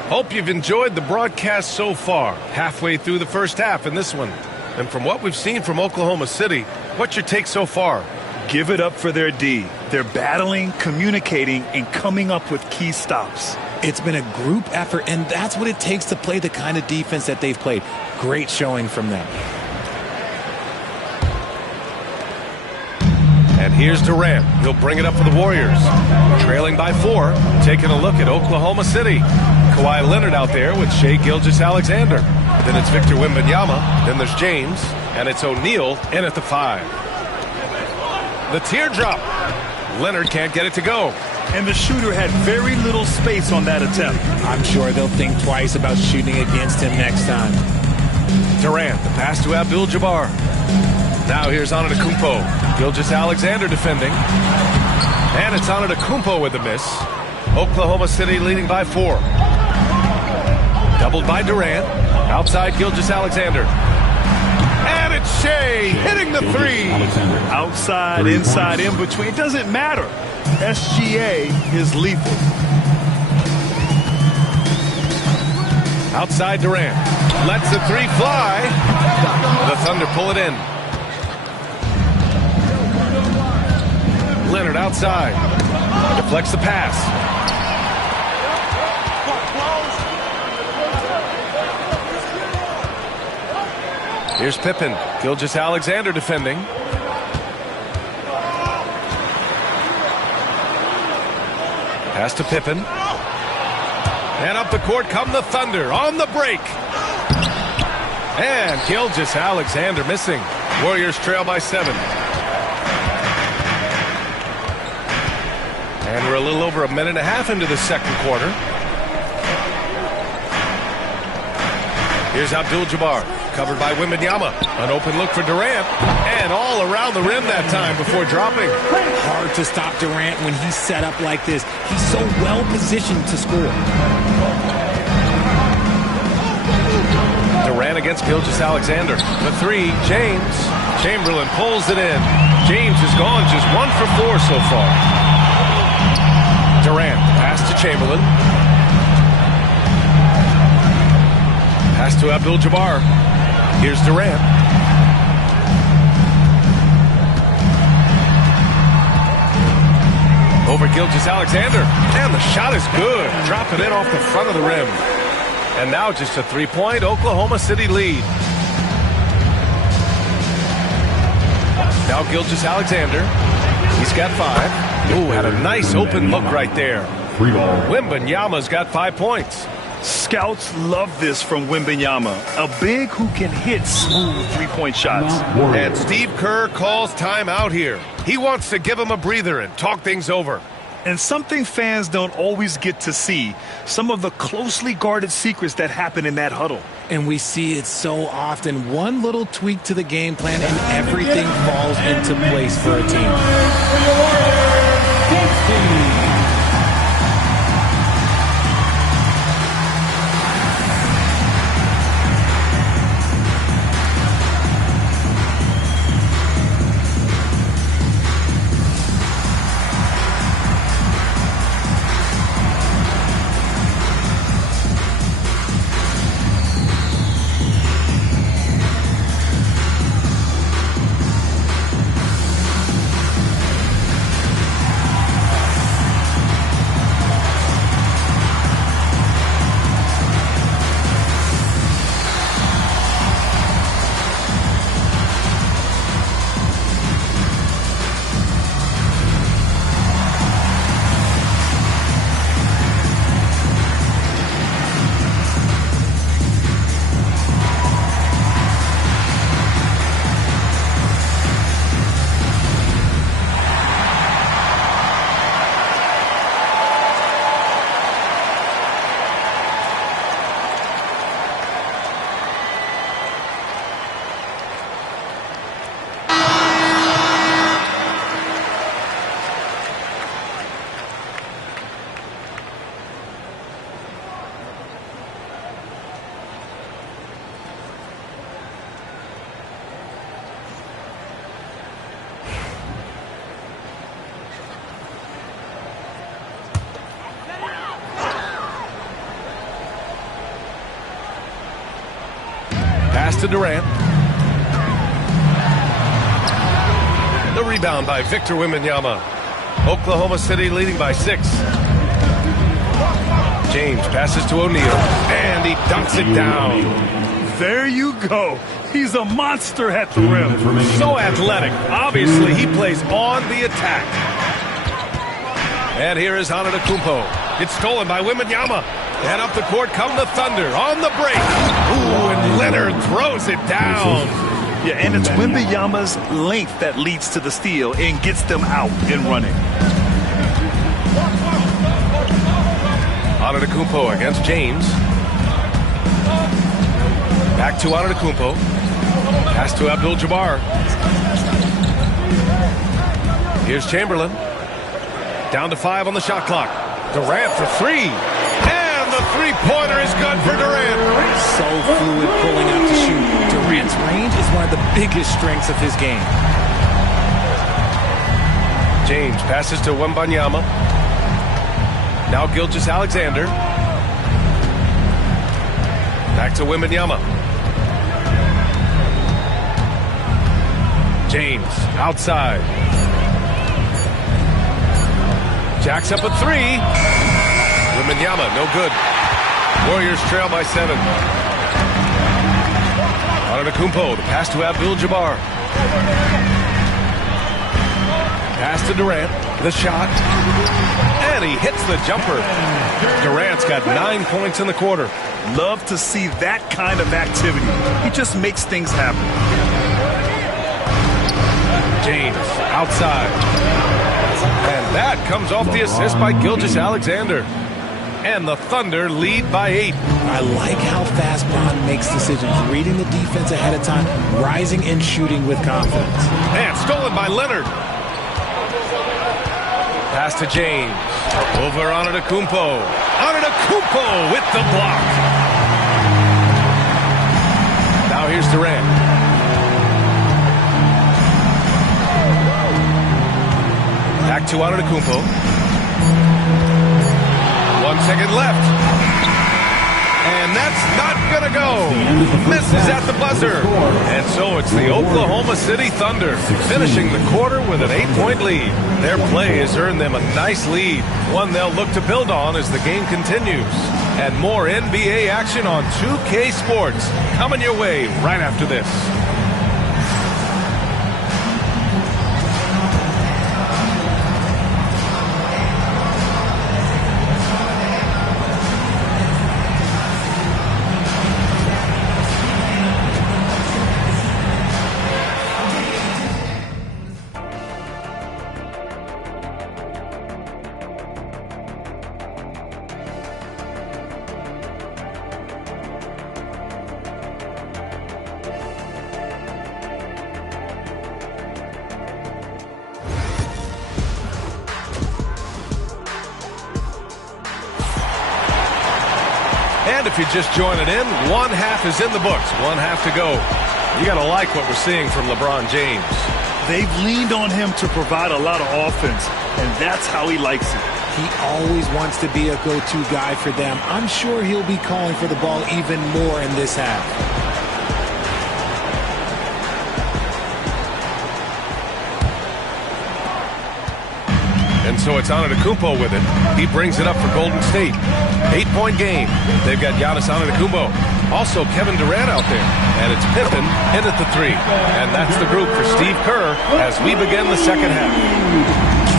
Hope you've enjoyed the broadcast so far, halfway through the first half in this one. And from what we've seen from Oklahoma City, what's your take so far? Give it up for their D. They're battling, communicating, and coming up with key stops. It's been a group effort, and that's what it takes to play the kind of defense that they've played. Great showing from them. And here's Durant. He'll bring it up for the Warriors. Trailing by 4, taking a look at Oklahoma City. Kawhi Leonard out there with Shai Gilgeous-Alexander. Then it's Victor Wembanyama. Then there's James. And it's O'Neal in at the 5. The teardrop. Leonard can't get it to go. And the shooter had very little space on that attempt. I'm sure they'll think twice about shooting against him next time. Durant, the pass to Abdul-Jabbar. Now here's Antetokounmpo. Gilgeous-Alexander defending. And it's Antetokounmpo with the miss. Oklahoma City leading by 4. Doubled by Durant. Outside Gilgeous-Alexander. And it's Shai hitting the 3. Outside, inside, in between. It doesn't matter. SGA is lethal. Outside Durant. Lets the 3 fly. The Thunder pull it in. Leonard outside. Deflects the pass. Here's Pippen. Gilgeous-Alexander defending. Pass to Pippen. And up the court come the Thunder on the break. And Gilgeous-Alexander missing. Warriors trail by 7. And we're a little over a minute and a half into the second quarter. Here's Abdul-Jabbar, covered by Wembanyama. An open look for Durant, and all around the rim that time before dropping. Hard to stop Durant when he's set up like this. He's so well positioned to score. Durant against Gilgeous-Alexander. The 3, James. Chamberlain pulls it in. James has gone just 1 for 4 so far. Durant, pass to Chamberlain. Pass to Abdul-Jabbar. Here's Durant. Over Gilgeous-Alexander. And the shot is good. Drop it in off the front of the rim. And now just a 3-point Oklahoma City lead. Now Gilgeous-Alexander. He's got 5. Ooh, had a nice open look right there. Wembanyama's got 5 points. Scouts love this from Wembanyama. A big who can hit smooth three-point shots. And Steve Kerr calls timeout here. He wants to give him a breather and talk things over. And something fans don't always get to see, some of the closely guarded secrets that happen in that huddle. And we see it so often. One little tweak to the game plan and everything falls into place for a team. Pass to Durant. The rebound by Victor Wembanyama. Oklahoma City leading by 6. James passes to O'Neal, and he dunks it down. There you go. He's a monster at the rim. So athletic. Obviously, he plays on the attack. And here is Antetokounmpo. It's stolen by Wembanyama. And up the court come the Thunder on the break. Ooh, and Leonard throws it down. Yeah, and it's Wembanyama's length that leads to the steal and gets them out and running. Antetokounmpo against James. Back to Antetokounmpo. Pass to Abdul-Jabbar. Here's Chamberlain. Down to 5 on the shot clock. Durant for 3. And the three-pointer is good for Durant. So fluid pulling out to shoot. Durant's range is one of the biggest strengths of his game. James passes to Wembanyama. Now Gilgeous-Alexander. Back to Wembanyama. James outside. Jacks up a 3. Wembanyama, no good. Warriors trail by 7. Antetokounmpo, the pass to Abdul-Jabbar. Pass to Durant, the shot. And he hits the jumper. Durant's got 9 points in the quarter. Love to see that kind of activity. He just makes things happen. James outside. And that comes off the assist by Gilgeous-Alexander. And the Thunder lead by 8. I like how fast Bron makes decisions, reading the defense ahead of time, rising and shooting with confidence. And stolen by Leonard. Pass to James. Over Antetokounmpo. Antetokounmpo with the block. Now here's Durant. Back to Antetokounmpo. 1 second left. And that's not going to go. Misses at the buzzer. And so it's the Oklahoma City Thunder finishing the quarter with an 8-point lead. Their play has earned them a nice lead, one they'll look to build on as the game continues. And more NBA action on 2K Sports coming your way right after this. And if you're just joining in, one half is in the books. One half to go. You got to like what we're seeing from LeBron James. They've leaned on him to provide a lot of offense, and that's how he likes it. He always wants to be a go-to guy for them. I'm sure he'll be calling for the ball even more in this half. And so it's Antetokounmpo with it. He brings it up for Golden State. 8-point game. They've got Giannis Antetokounmpo. Also Kevin Durant out there. And it's Pippen in at the 3. And that's the group for Steve Kerr as we begin the second half.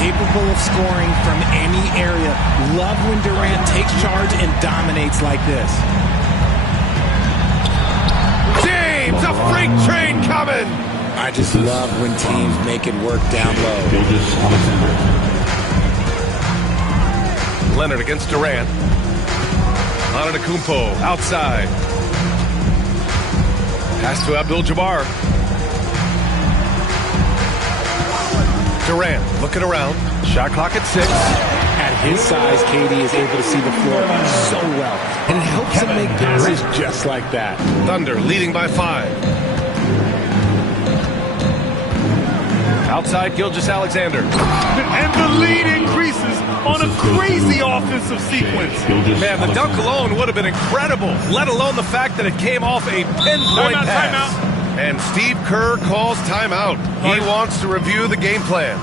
Capable of scoring from any area. Love when Durant takes charge and dominates like this. James, a freight train coming. I just love when teams make it work down low. Leonard against Durant. Antetokounmpo outside. Pass to Abdul-Jabbar. Durant looking around. Shot clock at 6. At his size, KD is able to see the floor so well. And it helps him make passes just like that. Thunder leading by 5. Outside Gilgeous-Alexander. And the lead increases on a crazy offensive sequence. Man, the dunk alone would have been incredible, let alone the fact that it came off a pinpoint pass. Timeout. And Steve Kerr calls timeout. He wants to review the game plan.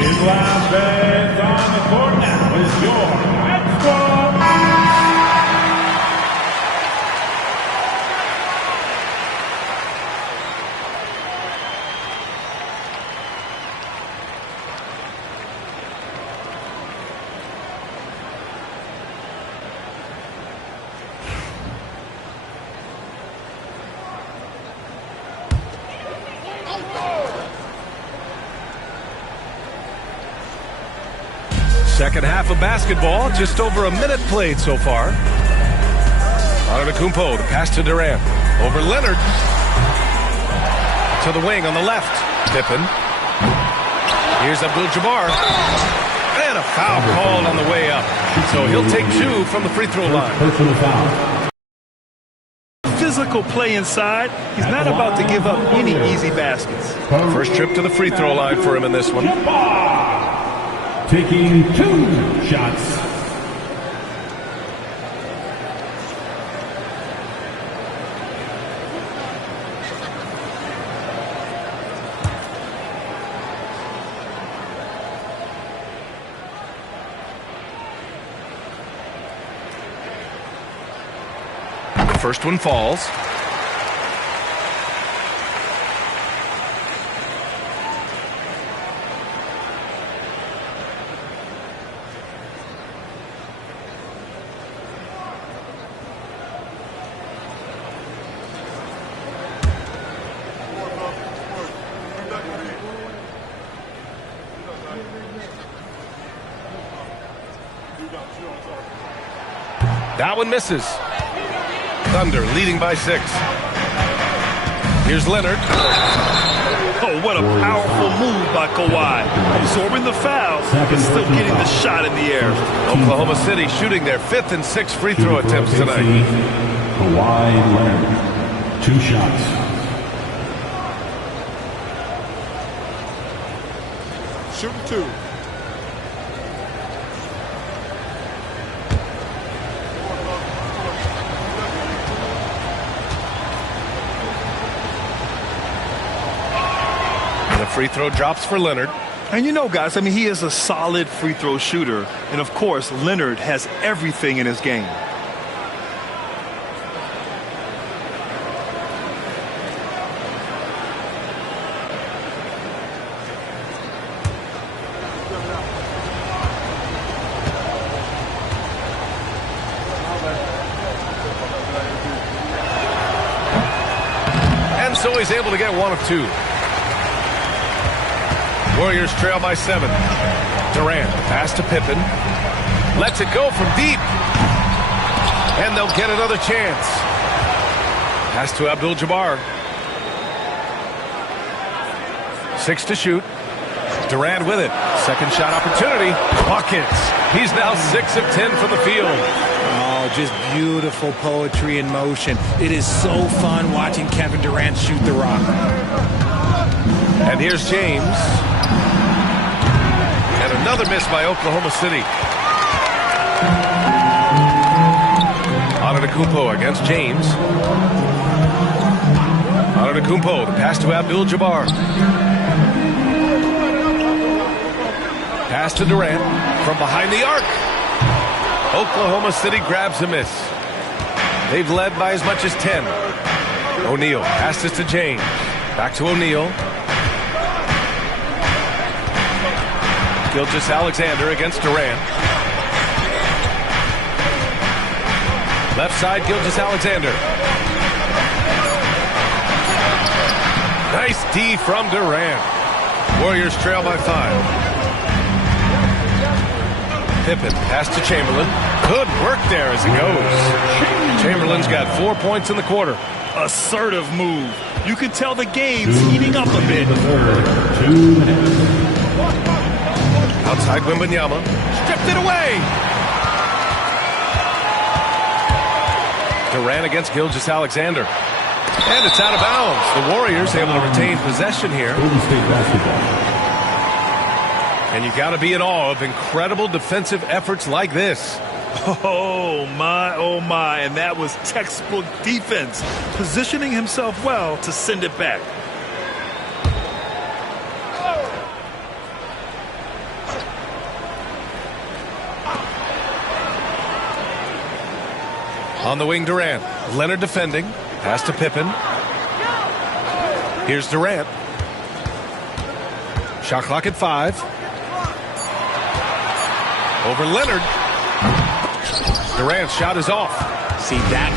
His last bets on the court now is your high score. Second half of basketball, just over a minute played so far. Antetokounmpo, the pass to Durant. Over Leonard. To the wing on the left. Pippen. Here's Abdul-Jabbar. And a foul called on the way up. So he'll take 2 from the free throw line. Personal foul. Physical play inside. He's not about to give up any easy baskets. First trip to the free throw line for him in this one. Taking 2 shots. The first one falls. That one misses. Thunder leading by 6. Here's Leonard. Oh, what a powerful move by Kawhi. Absorbing the foul, but still getting the shot in the air. Oklahoma City shooting their 5th and 6th free throw attempts tonight. Kawhi Leonard. 2 shots. Shooting 2. Free throw drops for Leonard. And you know, guys, I mean, he is a solid free throw shooter. And, of course, Leonard has everything in his game. And so he's able to get 1 of 2. Warriors trail by 7. Durant, pass to Pippen. Lets it go from deep. And they'll get another chance. Pass to Abdul-Jabbar. 6 to shoot. Durant with it. Second shot opportunity. Buckets. He's now 6 of 10 from the field. Oh, just beautiful poetry in motion. It is so fun watching Kevin Durant shoot the rock. And here's James. And another miss by Oklahoma City. Antetokounmpo against James. Antetokounmpo, the pass to Abdul-Jabbar. Pass to Durant from behind the arc. Oklahoma City grabs a miss. They've led by as much as 10. O'Neal passes to James. Back to O'Neal. Gilgeous-Alexander against Durant. Left side, Gilgeous-Alexander. Nice D from Durant. Warriors trail by 5. Pippen, pass to Chamberlain. Good work there as he goes. Chamberlain's got 4 points in the quarter. Assertive move. You can tell the game's heating up a bit. 2 minutes. Outside Wembanyama. Stripped it away. Durant against Gilgeous-Alexander. And it's out of bounds. The Warriors able to retain possession here. Golden State basketball. And you got to be in awe of incredible defensive efforts like this. Oh my, and that was textbook defense, positioning himself well to send it back. On the wing, Durant. Leonard defending. Pass to Pippen. Here's Durant. Shot clock at 5. Over Leonard. Durant's shot is off. See, that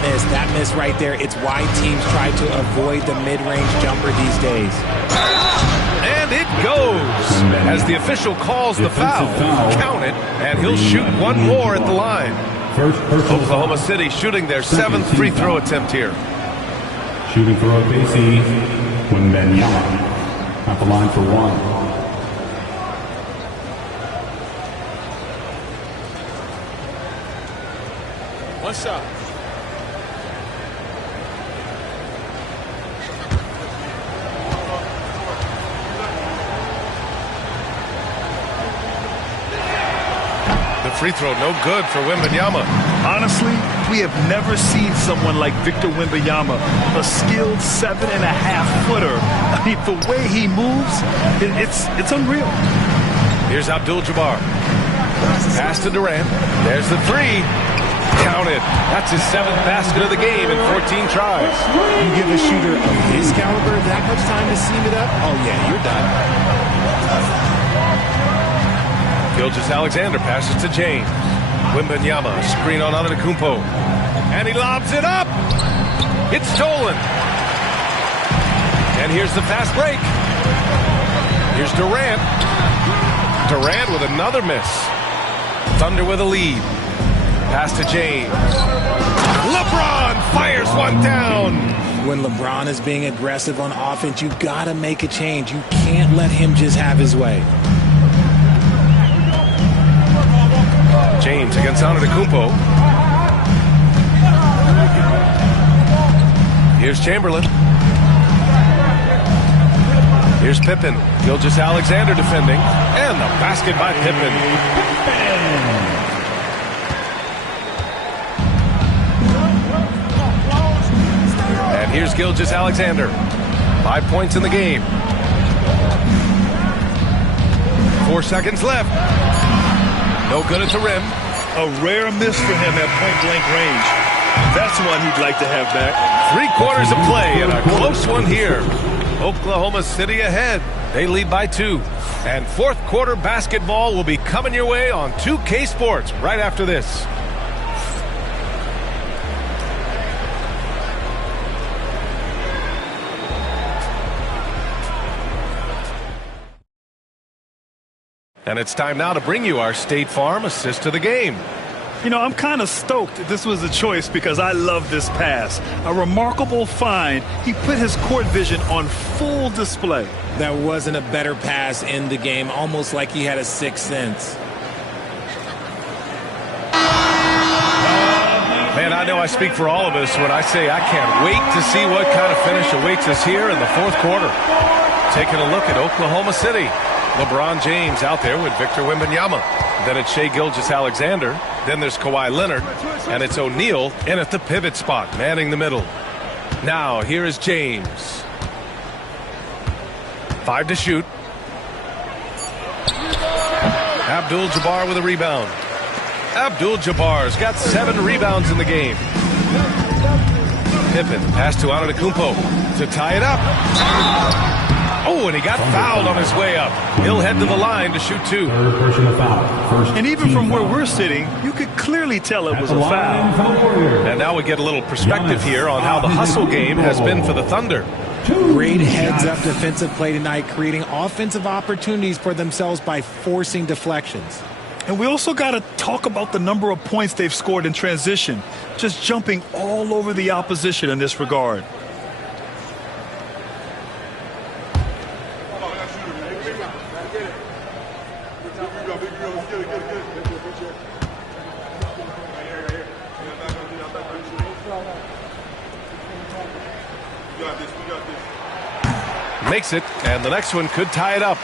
miss right there. It's why teams try to avoid the mid-range jumper these days. And it goes. As the official calls the foul, count it, and he'll shoot one more at the line. Oklahoma City shooting their 7th free throw attempt here. Shooting for OKC, Wembanyama at the line for 1. One shot. The free throw no good for Wembanyama. Honestly, we have never seen someone like Victor Wembanyama, a skilled 7.5-footer. I mean, the way he moves, it's unreal. Here's Abdul-Jabbar. Pass to Durant. There's the 3. Counted. That's his 7th basket of the game in 14 tries. You give a shooter of his caliber that much time to seam it up, oh yeah, you're done. Gilgeous-Alexander passes to James. Wembanyama, screen on Antetokounmpo. And he lobs it up. It's stolen. And here's the fast break. Here's Durant. Durant with another miss. Thunder with a lead. Pass to James. LeBron fires one down. When LeBron is being aggressive on offense, you got to make a change. You can't let him just have his way. James against Antetokounmpo. Here's Chamberlain. Here's Pippen. Gilgeous-Alexander defending. And the basket by Pippen. And here's Gilgeous-Alexander. 5 points in the game. 4 seconds left. No good at the rim. A rare miss for him at point-blank range. That's one he'd like to have back. 3 quarters of play and a close one here. Oklahoma City ahead. They lead by 2. And 4th quarter basketball will be coming your way on 2K Sports right after this. And it's time now to bring you our State Farm assist to the game. You know, I'm kind of stoked that this was a choice because I love this pass. A remarkable find. He put his court vision on full display. That wasn't a better pass in the game, almost like he had a sixth sense. Man, I know I speak for all of us when I say I can't wait to see what kind of finish awaits us here in the fourth quarter. Taking a look at Oklahoma City. LeBron James out there with Victor Wembanyama. Then it's Shai Gilgeous-Alexander. Then there's Kawhi Leonard. And it's O'Neal in at the pivot spot, manning the middle. Now, here is James. 5 to shoot. Abdul-Jabbar with a rebound. Abdul-Jabbar's got 7 rebounds in the game. Pippen pass to Antetokounmpo to tie it up. Oh, and he got fouled on his way up. He'll head to the line to shoot 2. And even from where we're sitting, you could clearly tell it was a foul. And now we get a little perspective here on how the hustle game has been for the Thunder. Great heads-up defensive play tonight, creating offensive opportunities for themselves by forcing deflections. And we also got to talk about the number of points they've scored in transition, just jumping all over the opposition in this regard. Makes it, and the next one could tie it up.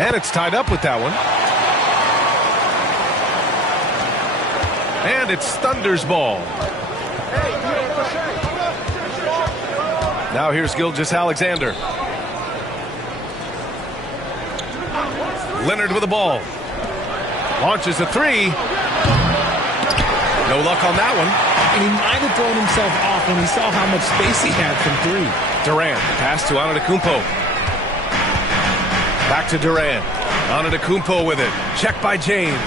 And it's tied up with that one. And it's Thunder's ball. Now here's Gilgeous-Alexander. Leonard with the ball. Launches a 3. No luck on that one. And he might have thrown himself off when he saw how much space he had from 3. Durant, pass to Antetokounmpo. Back to Durant. Antetokounmpo with it. Check by James.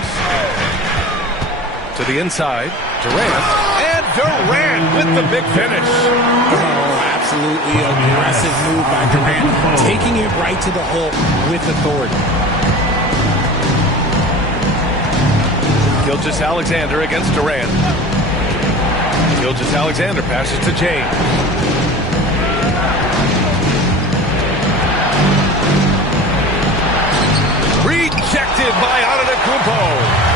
To the inside. Durant. And Durant with the big finish. Oh, absolutely aggressive move by Durant. Taking it right to the hole with authority. Gilgeous-Alexander against Durant. Gilgeous-Alexander passes to James. Rejected by Antetokounmpo.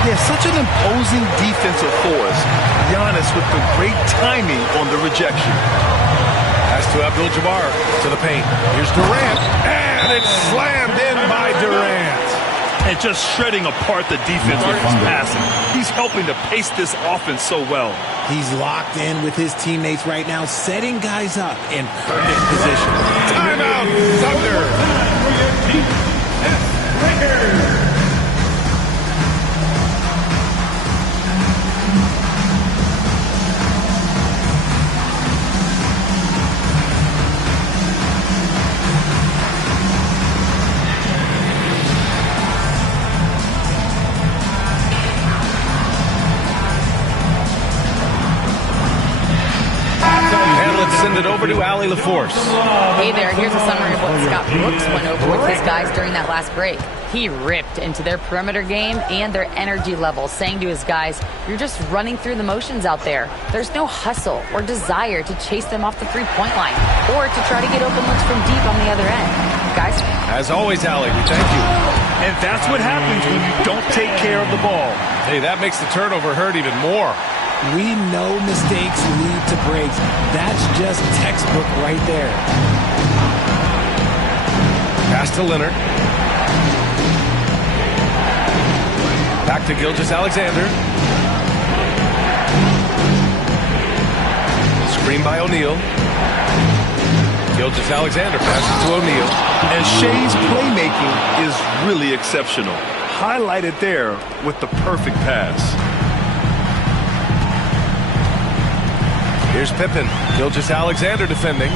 Yeah, such an imposing defensive force. Giannis with the great timing on the rejection. Pass to Abdul-Jabbar to the paint. Here's Durant, and it's slammed in by Durant. And just shredding apart the defense with his passing. He's helping to pace this offense so well. He's locked in with his teammates right now, setting guys up in perfect position. Timeout, Thunder. Send it over to Allie LaForce. Hey there, here's a summary of what Scott Brooks went over with his guys during that last break. He ripped into their perimeter game and their energy level, saying to his guys, you're just running through the motions out there. There's no hustle or desire to chase them off the three-point line or to try to get open looks from deep on the other end. Guys? As always, Allie, we thank you. And that's what happens when you don't take care of the ball. Hey, that makes the turnover hurt even more. We know mistakes lead to breaks. That's just textbook right there. Pass to Leonard. Back to Gilgeous-Alexander. Screen by O'Neal. Gilgeous-Alexander passes to O'Neal. And Shea's playmaking is really exceptional. Highlighted there with the perfect pass. Here's Pippen. Gilgeous-Alexander defending.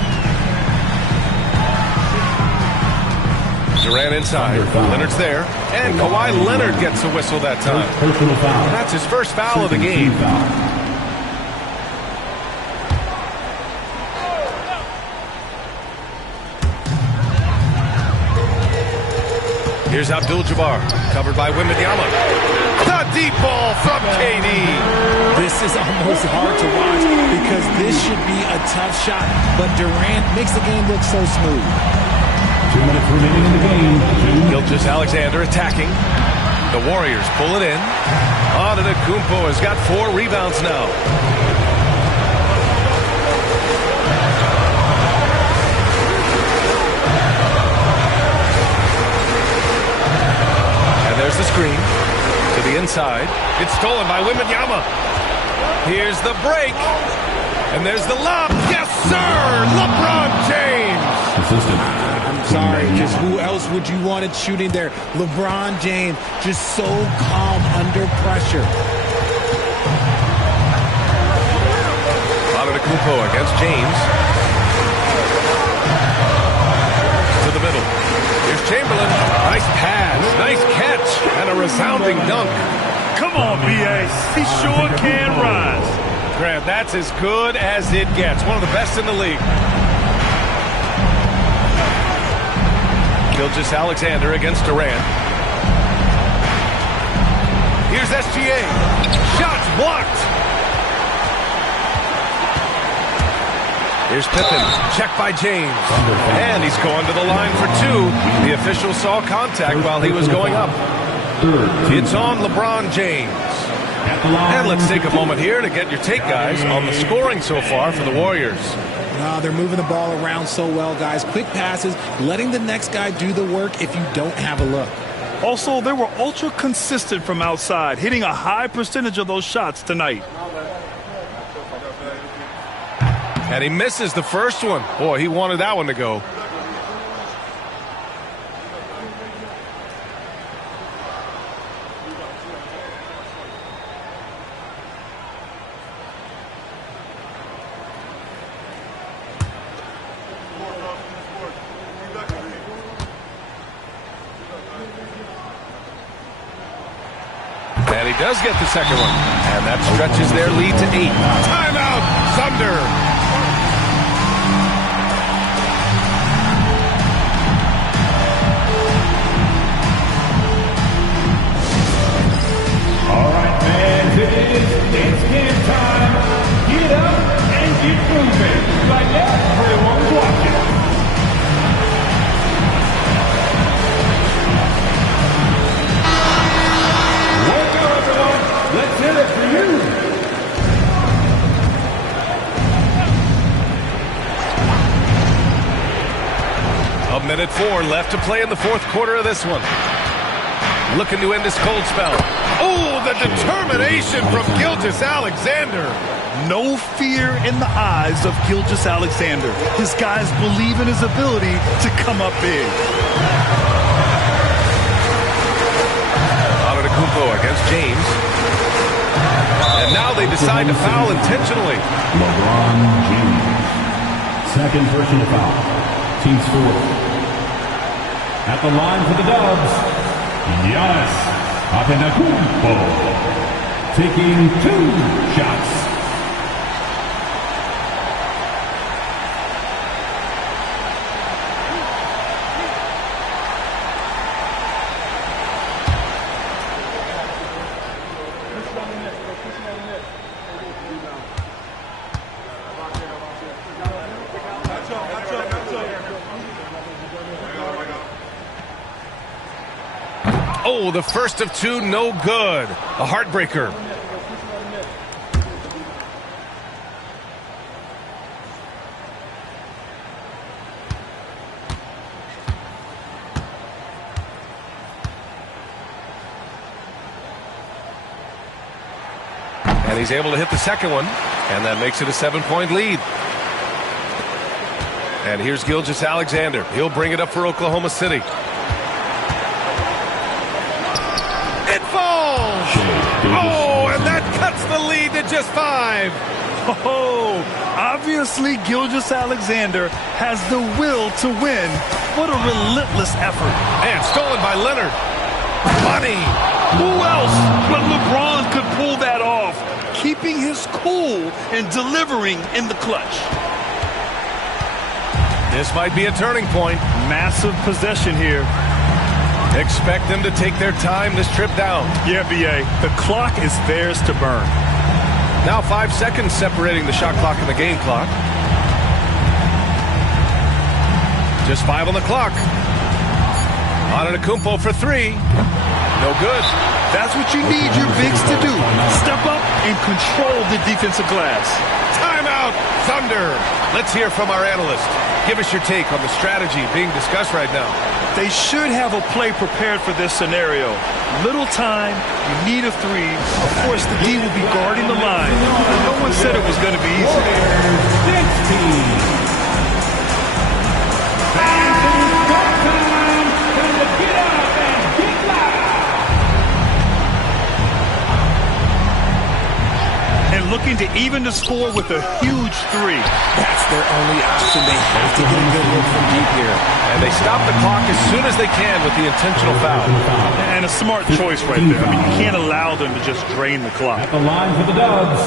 Durant inside. Leonard's there. And Kawhi Leonard gets a whistle that time. That's his first foul of the game. Here's Abdul-Jabbar, covered by Wembanyama. The deep ball from KD. This is almost hard to watch because this should be a tough shot, but Durant makes the game look so smooth. 2 minutes remaining in the game. Gilgeous-Alexander attacking. The Warriors pull it in. Antetokounmpo has got 4 rebounds now. There's the screen to the inside. It's stolen by Wembanyama. Here's the break. And there's the lob. Yes, sir! LeBron James! I'm sorry, just who else would you want it shooting there? LeBron James, just so calm under pressure. Antetokounmpo against James. To the middle. Here's Chamberlain. Nice pass. Nice catch. And a resounding dunk. Come on, B.A. He sure can rise. Grant, that's as good as it gets. One of the best in the league. Gilgeous-Alexander against Durant. Here's SGA. Shots blocked. Here's Pippen. Checked by James. And he's going to the line for 2. The official saw contact while he was going up. It's on LeBron James. And let's take a moment here to get your take, guys, on the scoring so far for the Warriors. They're moving the ball around so well, guys. Quick passes, letting the next guy do the work if you don't have a look. Also, they were ultra consistent from outside, hitting a high percentage of those shots tonight. And he misses the first one. Boy, he wanted that one to go. And he does get the second one. And that stretches their lead to 8. Timeout, Thunder. All right, fans, it's game time. Get up and get moving, like everyone's watching. Wake up, everyone. Let's hit it for you. A minute 4 left to play in the fourth quarter of this one. Looking to end this cold spell. Oh, the determination from Gilgeous-Alexander. No fear in the eyes of Gilgeous-Alexander. His guys believe in his ability to come up big. Antetokounmpo against James. And now they decide to foul intentionally. LeBron James. Second personal foul. Team's 4. At the line for the Dubs, Giannis Antetokounmpo. Taking 2 shots. Oh, the first of 2, no good. A heartbreaker. And he's able to hit the second one, and that makes it a 7-point lead. And here's Gilgeous-Alexander. He'll bring it up for Oklahoma City. It falls! Oh, and that cuts the lead to just 5. Oh, obviously Gilgeous-Alexander has the will to win. What a relentless effort. And stolen by Leonard. Money. Who else but LeBron could pull that off? Keeping his cool and delivering in the clutch. This might be a turning point. Massive possession here. Expect them to take their time this trip down. Yeah, B.A. The clock is theirs to burn. Now 5 seconds separating the shot clock and the game clock. Just 5 on the clock. Antetokounmpo for 3. No good. That's what you need your bigs to do. Step up and control the defensive glass. Timeout, Thunder. Let's hear from our analyst. Give us your take on the strategy being discussed right now. They should have a play prepared for this scenario. Little time, you need a 3. Of course, the D will be guarding the line. No one said it was going to be easy. And looking to even the score with a huge 3. That's their only option. They have to get a good look from deep here. And they stop the clock as soon as they can with the intentional foul. And a smart choice right there. I mean, you can't allow them to just drain the clock. At the line for the Dubs,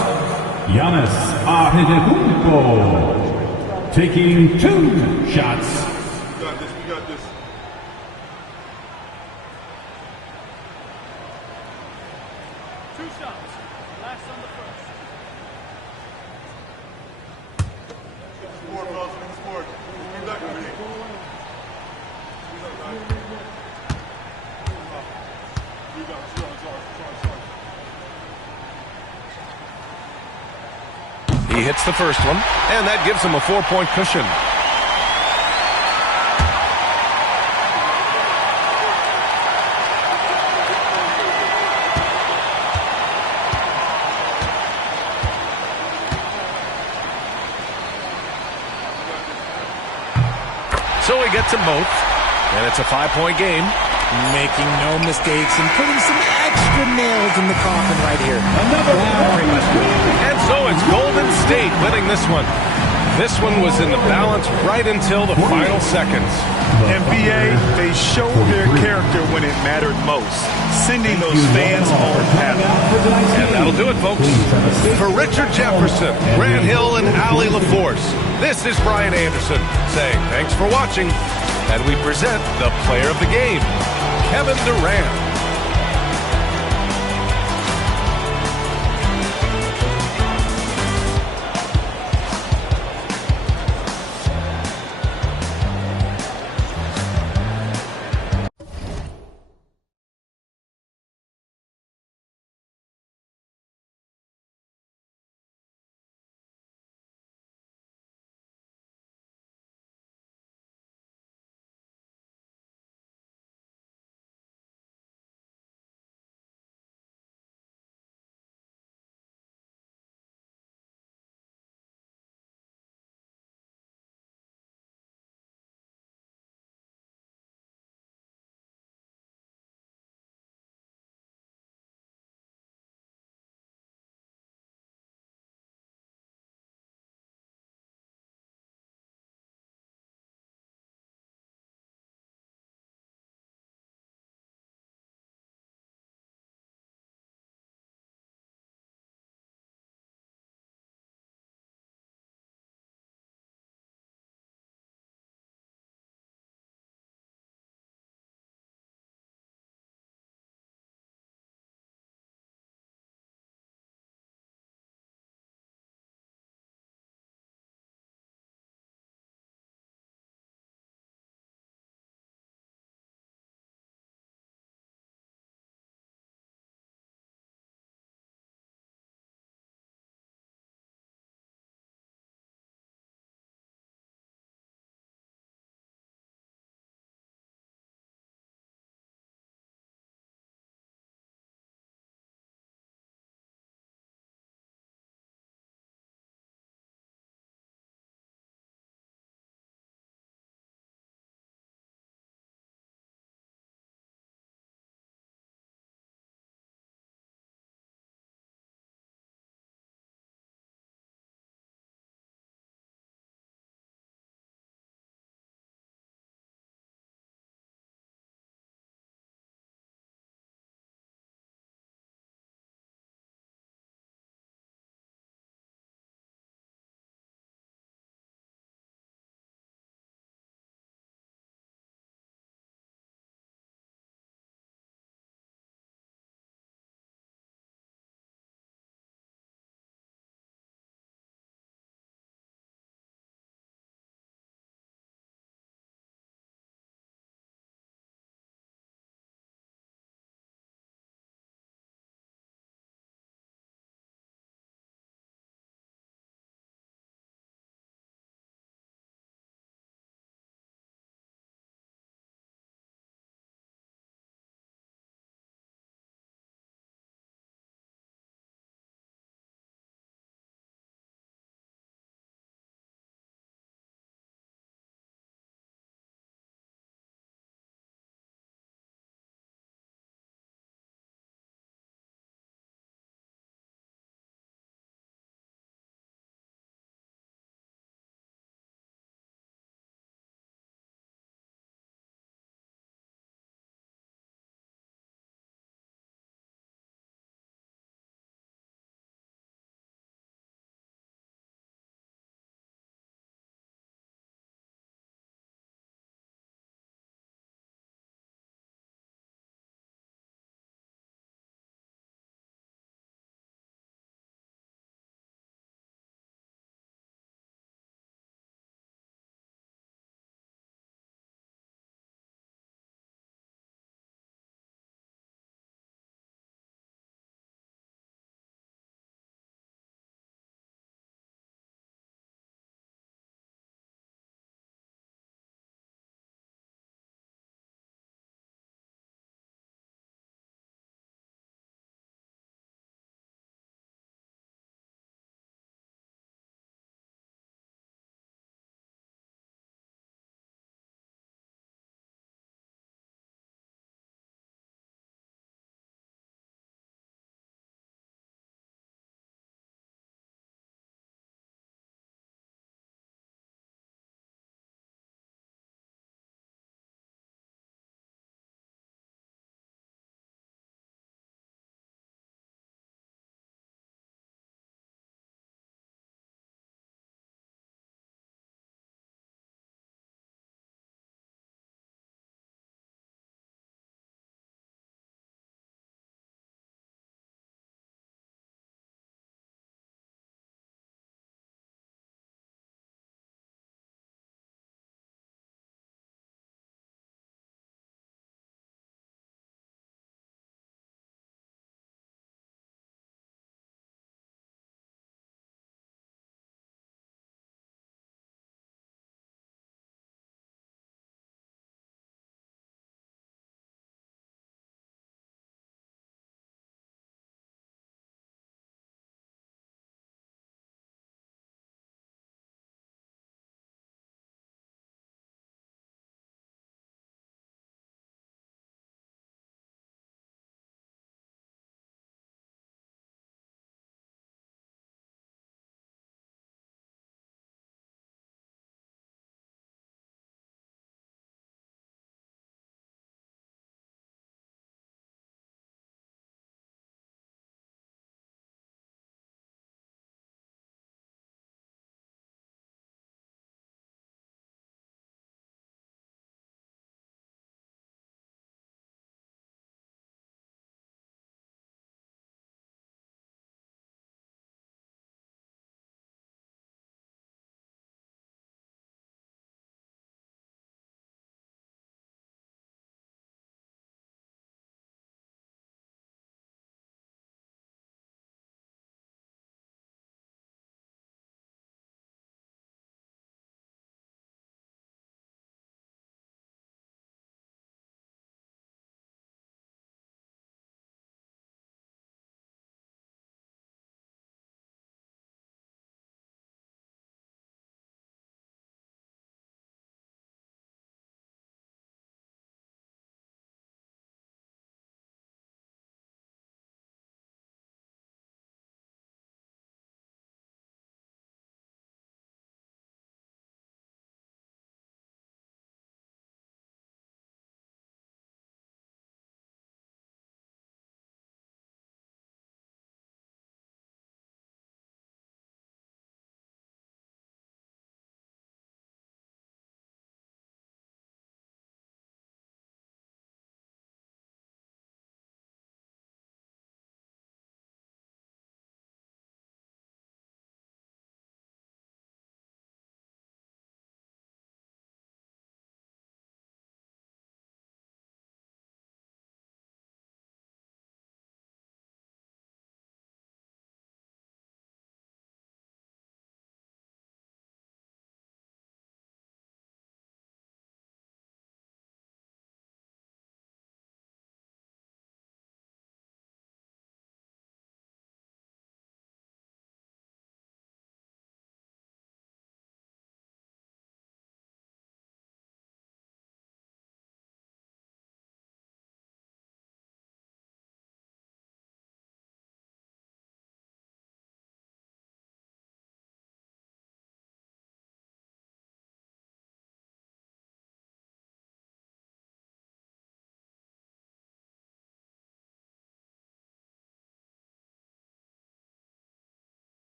Giannis Antetokounmpo taking 2 shots. We got this. 2 shots. Last on the first. He hits the first one, and that gives him a 4-point cushion. So he gets them both, and it's a 5-point game. Making no mistakes and putting some extra nails in the coffin right here. And so it's Golden State winning this one. This one was in the balance right until the final seconds. NBA, they showed their character when it mattered most, sending those fans home happy. And that'll do it, folks. For Richard Jefferson, Grant Hill, and Allie LaForce, this is Brian Anderson saying thanks for watching. And we present the player of the game, Kevin Durant.